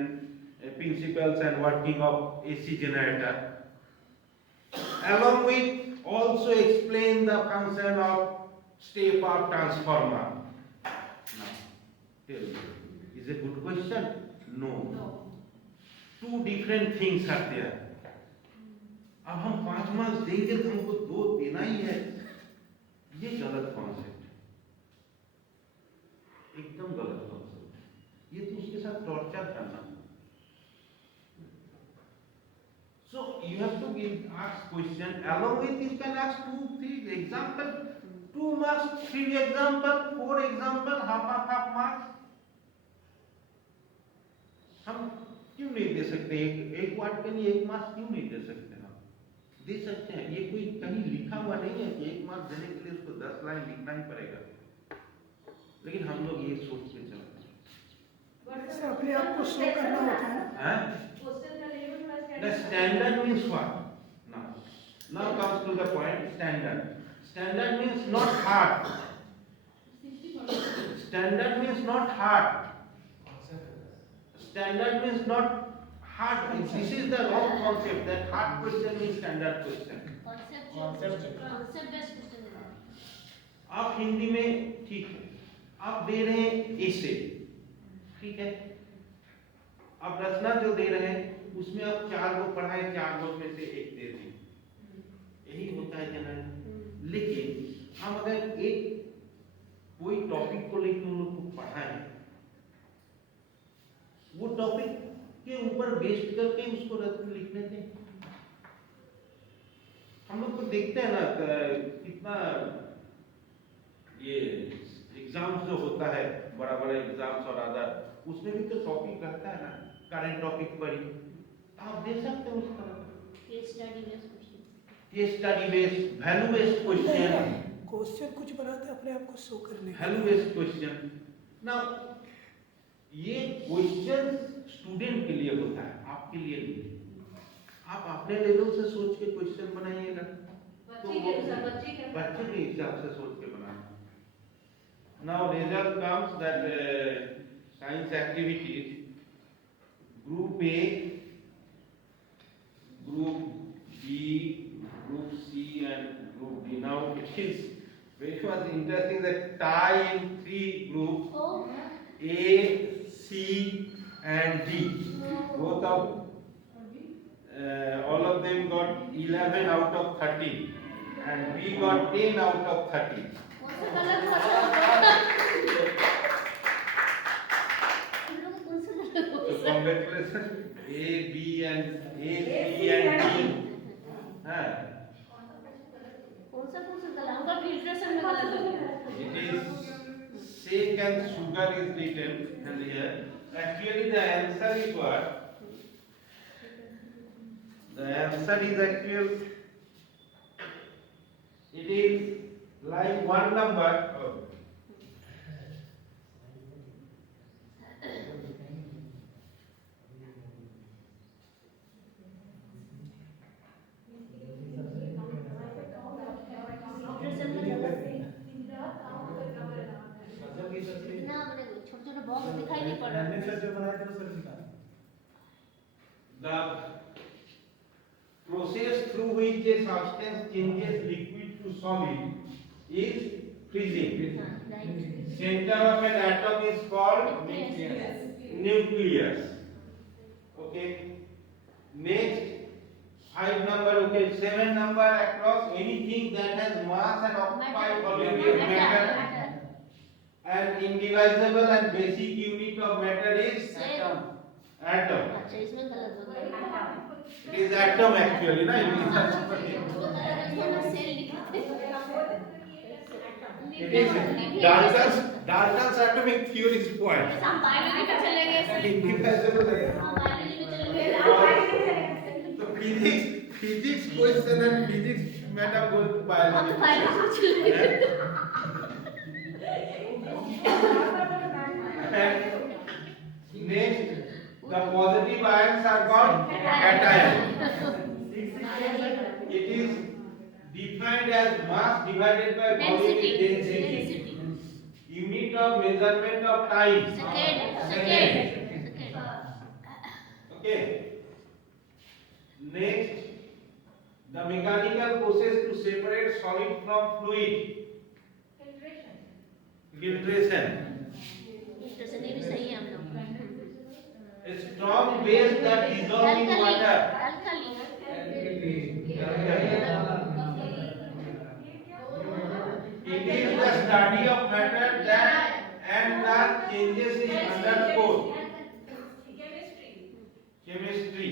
principles and working of AC generator, along with also explain the function of step of transformer. Now, tell me, is a good question? No. Two different things are there. अब हम 5 marks देंगे तो हमको 2 देना ही है, ये गलत concept, एकदम गलत कॉन्सेप्ट, ये तो उसके साथ टॉर्चर करना। So you have to ask question, along with you can ask 2-3 example, 2 marks, 3 example, 4 example, half marks. हम क्यों नहीं दे सकते? एक वर्ड के लिए 1 मार्क्स क्यों नहीं दे सकते? हम दे सकते हैं। ये कोई कहीं लिखा हुआ नहीं है कि 1 मार्क्स देने के लिए उसको 10 लाइन लिखना ही पड़ेगा, लेकिन हम लोग ये सोच के चलते हैं। अपने आप को शो करना होता है। The standard means what? Now comes to the point. Standard means not hard. Standard means not hard. Standard means not hard. This is the wrong concept. That hard question means standard question. concept based question है। आप हिंदी में ठीक है, आप दे रहे हैं ऐसे, ठीक है, आप रचना जो दे रहे हैं उसमें आप 4 गो पढ़ाए, 4 गो में से 1 दे दें, यही होता है जनरल। लेकिन हम अगर एक कोई टॉपिक को लेकर उन लोग को पढ़ाएं, वो टॉपिक के ऊपर बेस्ड करके उसको रचना लिखने दें। हम लोग को देखते हैं ना कितना ये एग्जाम्स जो होता है, बड़ा बड़ा एग्जाम्स और अदर, उसमें भी तो टॉपिक रहता है ना, करंट टॉपिक पर ही आप दे सकते हो उस तरह case study based, value based question कुछ बनाते हैं अपने आप को शो करने, वैल्यू बेस्ड क्वेश्चन। ना ये क्वेश्चन स्टूडेंट के लिए होता है, आपके लिए नहीं। आप अपने लेवल से सोच के क्वेश्चन बनाइएगा, तो बच्चे के हिसाब से सोच के बनाना। Now result comes that science activities, group A, Group B, Group C and Group D. Now it is very much interesting that tie in 3 groups, A, C and D. Both of all of them got 11 out of 30 and we got 10 out of 30. So congratulations A, B and A, C and D. हाँ। It is shake and sugar is written and here. Actually the answer is what? The answer is actual. It is like 1 number. Oh. The process through which a substance changes liquid to solid is freezing. Center of an atom is called nucleus. Okay. Next, 5 number. Okay, 7 number across. Anything that has mass and occupied volume is matter. And indivisible and basic unit of matter is atom. It is atom actually, na? It is Dalton's atomic theory point. Indivisible. So physics question and physics matter go to biology. And next, the positive ions are called cation. It is defined as mass divided by volume density. Unit of measurement of time. Second. Okay. Next, The mechanical process to separate solid from fluid. Filtration. ये भी सही है हम लोग. A strong base that dissolves in water. Alkali. It is the study of matter that and the changes in underscore. Chemistry.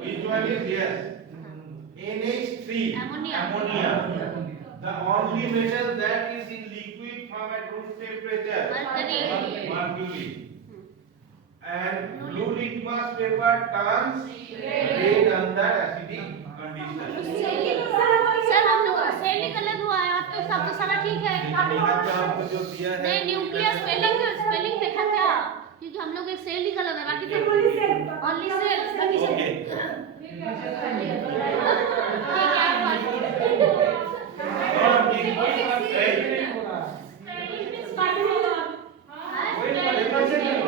Which one is yes? NH3. Ammonia. The only metal that is in liquid form at room temperature. Mercury. And blue litmus paper turns red under acidic condition. Sir हम लोग सेली colour हुआ है, अब तो सब तो सारा ठीक है. जो दिया है नहीं न्यूक्लियर स्पेलिंग देखा क्या? क्योंकि हम लोग एक सेल ही गलत है, बाकी तो only cell. Okay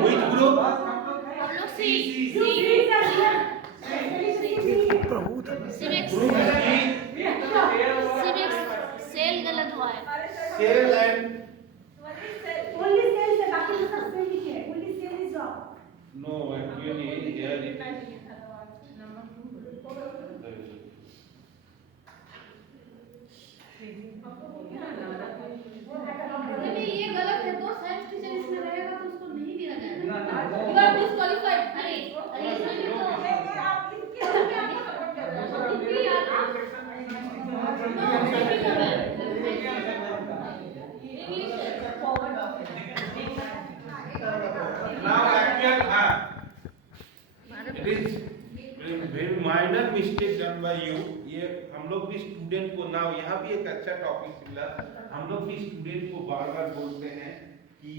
Which group? हम लोग सी सिविक्स सेल गलत हुआ है. Cell and Only cell से बाकी तो सब सही है. Only cell is wrong. no, actually here it यदि ये गलत है तो साइंस टीचर इसमें रहेगा तो उसको नहीं दिया जाएगा. You are disqualified. अरे इसमें भी तो आप इसके में आप सपोर्ट कर रहे हो. now actual it is very minor mistake done by you. ये हम लोग भी स्टूडेंट को now यहाँ भी एक अच्छा टॉपिक मिला. हम लोग भी स्टूडेंट को बार-बार बोलते हैं कि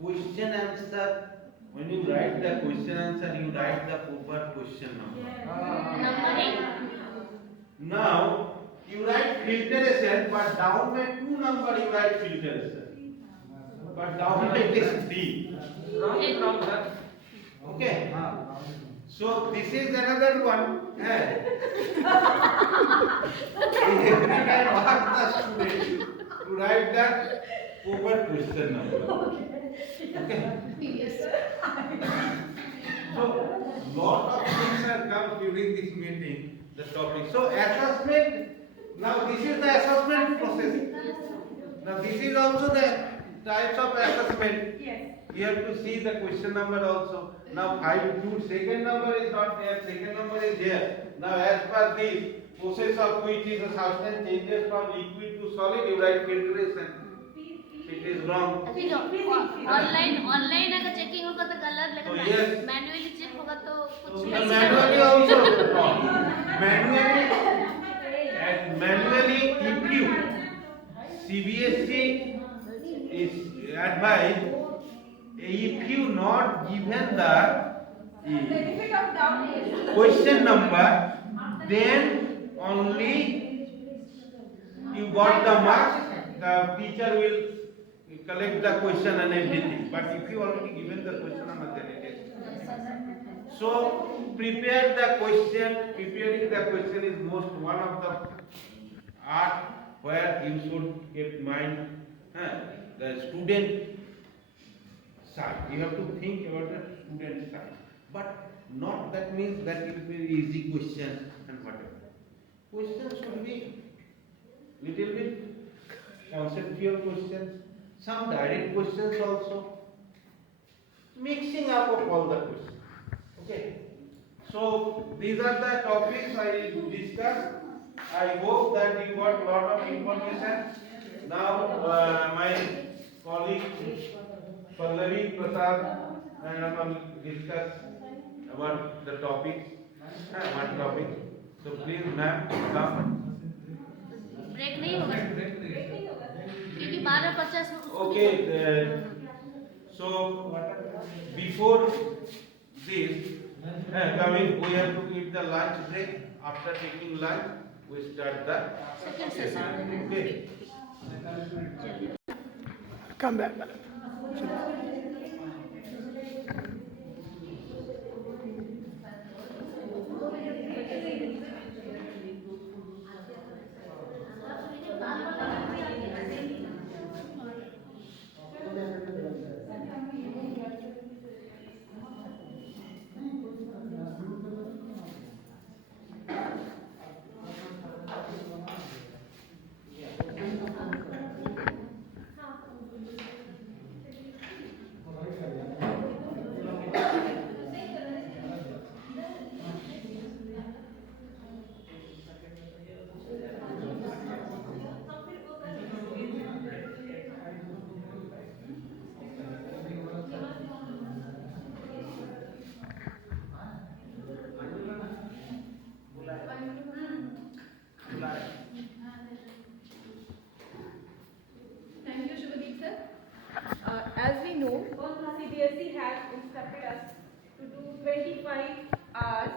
question answer when you write the question answer you write the proper question number. Now you write filtration but down में 2 number you write filtration but down में it is 3. Wrong, sir. Okay. So this is another one. Every time ask the student to write the proper question number. Okay. So lot of things are come during this meeting. The topic. So assessment. Now this is the assessment process. Now this is also the types of assessment. Yes. You have to see the question number also. Now 5 2 second number is not there, second number is there. Now as per this process of which is a substance changes from liquid to solid, you write filtration. It is wrong. Online अगर checking होगा तो गलत, So लेकिन yes. Manually check होगा तो कुछ Manually also wrong. Manually if you CBSE is advised if you not given the Benefit of doubt is question number then only you got the marks. The teacher will collect the question and everything, but if you already given the question number then it is. So prepare the question. Preparing the question is most one of the art where you should keep mind the student side. You have to think about the student side, but not that means that it will be easy question and whatever. Questions should be little bit conceptual questions, some direct questions also, mixing up of all the questions. Okay, so these are the topics I discussed. I hope that you got lot of information. Now my colleague Pallavi Prasad will discuss about the topics. One topic. So please ma'am come. Break नहीं होगा क्योंकि 12:50 में Okay, so before this coming, we have to give the lunch break. After taking lunch, we start the second session. okay. Come back, madam. CBSE has instructed us to do 25 hours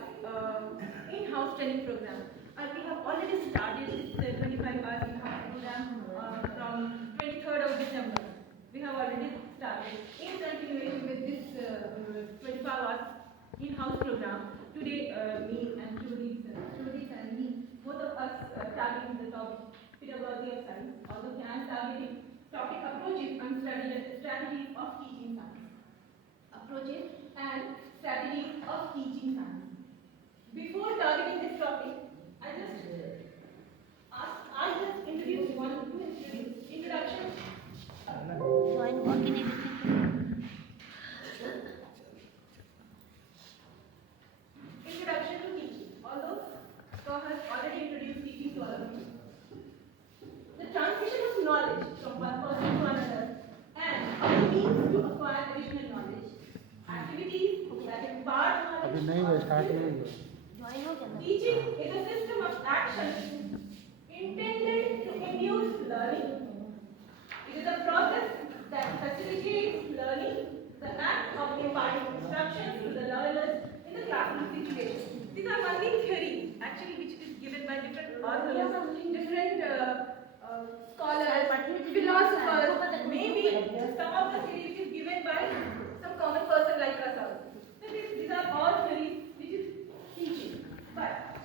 in-house training program. And we have already started this 25 hours in-house program from 23rd of December. We have already started. In continuation with this 25 hours in-house program, today me and Shubhadip and me, both of us targeting the topic Pedagogy of Science, although I am targeting topic approaches and strategies of teaching science. Approaches and strategies of teaching science. Before targeting this topic, I just introduce introduction. Introduction to teaching. Although Sir has already introduced teaching to all of you. The transmission of knowledge from one person to another and means to acquire additional knowledge. Activities that impart knowledge. Teaching is a system of action intended to induce learning. It is a process that facilitates learning, the act of imparting instructions to the learners in the classroom situation. These are only theory, actually, which is given by different authors, different scholars, philosophers, maybe some of the theory which is given by some common person like us also. So these are all theories which is teaching. But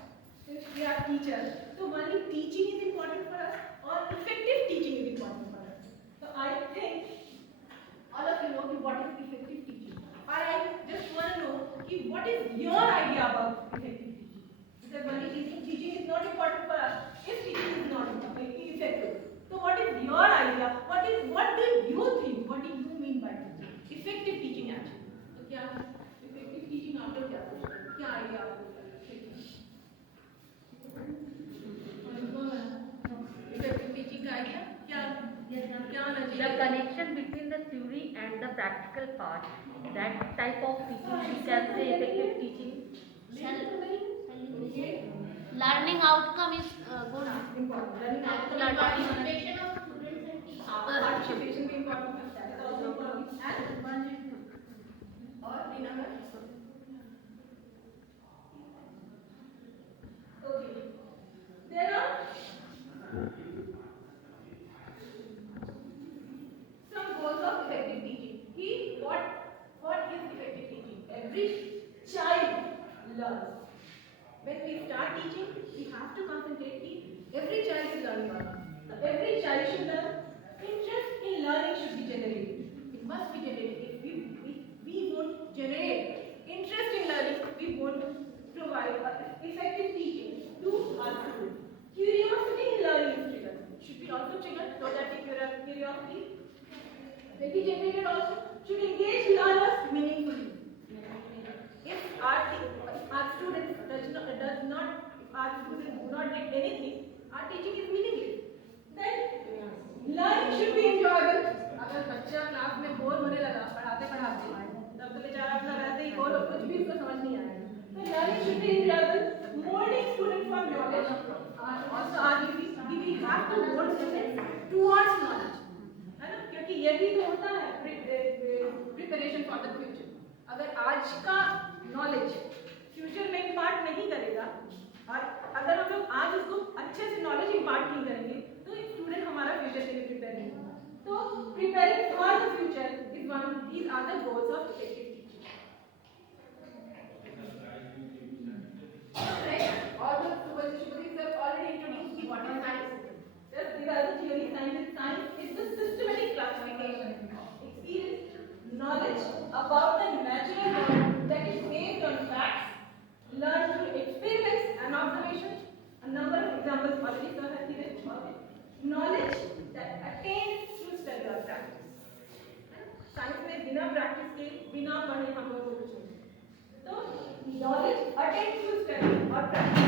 since we are teachers, so only teaching is important for us or effective teaching is important for us. So I think all of you know what is effective teaching. Or I just want to know what is your idea about effective teaching. Because only teaching is not important for us if teaching is not effective. So what is your idea? What do you think? What do you mean by teaching? Effective teaching action. So क्या effective teaching आपको क्या idea आपको? Effective teaching का idea क्या होना चाहिए? The connection between the theory and the practical part, that type of teaching, we can say effective teaching. Learning outcome is good. Important. Learning outcome. Participation of students and teachers. Participation is important. That is also important. And or remember. Okay. There are some goals of effective teaching. What is effective teaching? Every child learns. When we start teaching, we have to concentrate. Every child is learning. So every child should learn. Interest in learning should be generated. It must be generated. If we won't generate interest in learning, we won't provide effective teaching to our students. Curiosity in learning is triggered. Should be also triggered so that the curiosity will be generated also. Should engage learners meaningfully. If our students do not get anything, our teaching is meaningless. Then learning should be enjoyable. अगर बच्चा class में bore होने लगा पढ़ाते तब तो बेचारा अपना वैसे ही बोर हो कुछ भी उसको समझ नहीं आएगा. So learning should be enjoyable. Molding students for knowledge. Also we have to mold students towards knowledge. है ना? क्योंकि यही तो होता है preparation for the future. अगर आज का knowledge फ्यूचर में इम्पार्ट नहीं करेगा और अगर हम लोग आज उसको अच्छे से नॉलेज इम्पार्ट नहीं करेंगे तो एक स्टूडेंट हमारा फ्यूचर के लिए प्रिपेयर नहीं होगा. तो preparing for the future is one of these are the goals of effective teaching. Although Shubhadip sir already introduced the what is science. Just these are the theory science. Science is the systematic classification of experience, knowledge about the natural world that is based on facts, learned through experiments and observations. A number of examples already sir has given. Knowledge that attains through study or practice. Science में बिना practice के बिना पढ़े हम लोग को कुछ नहीं. तो knowledge attains through study or practice.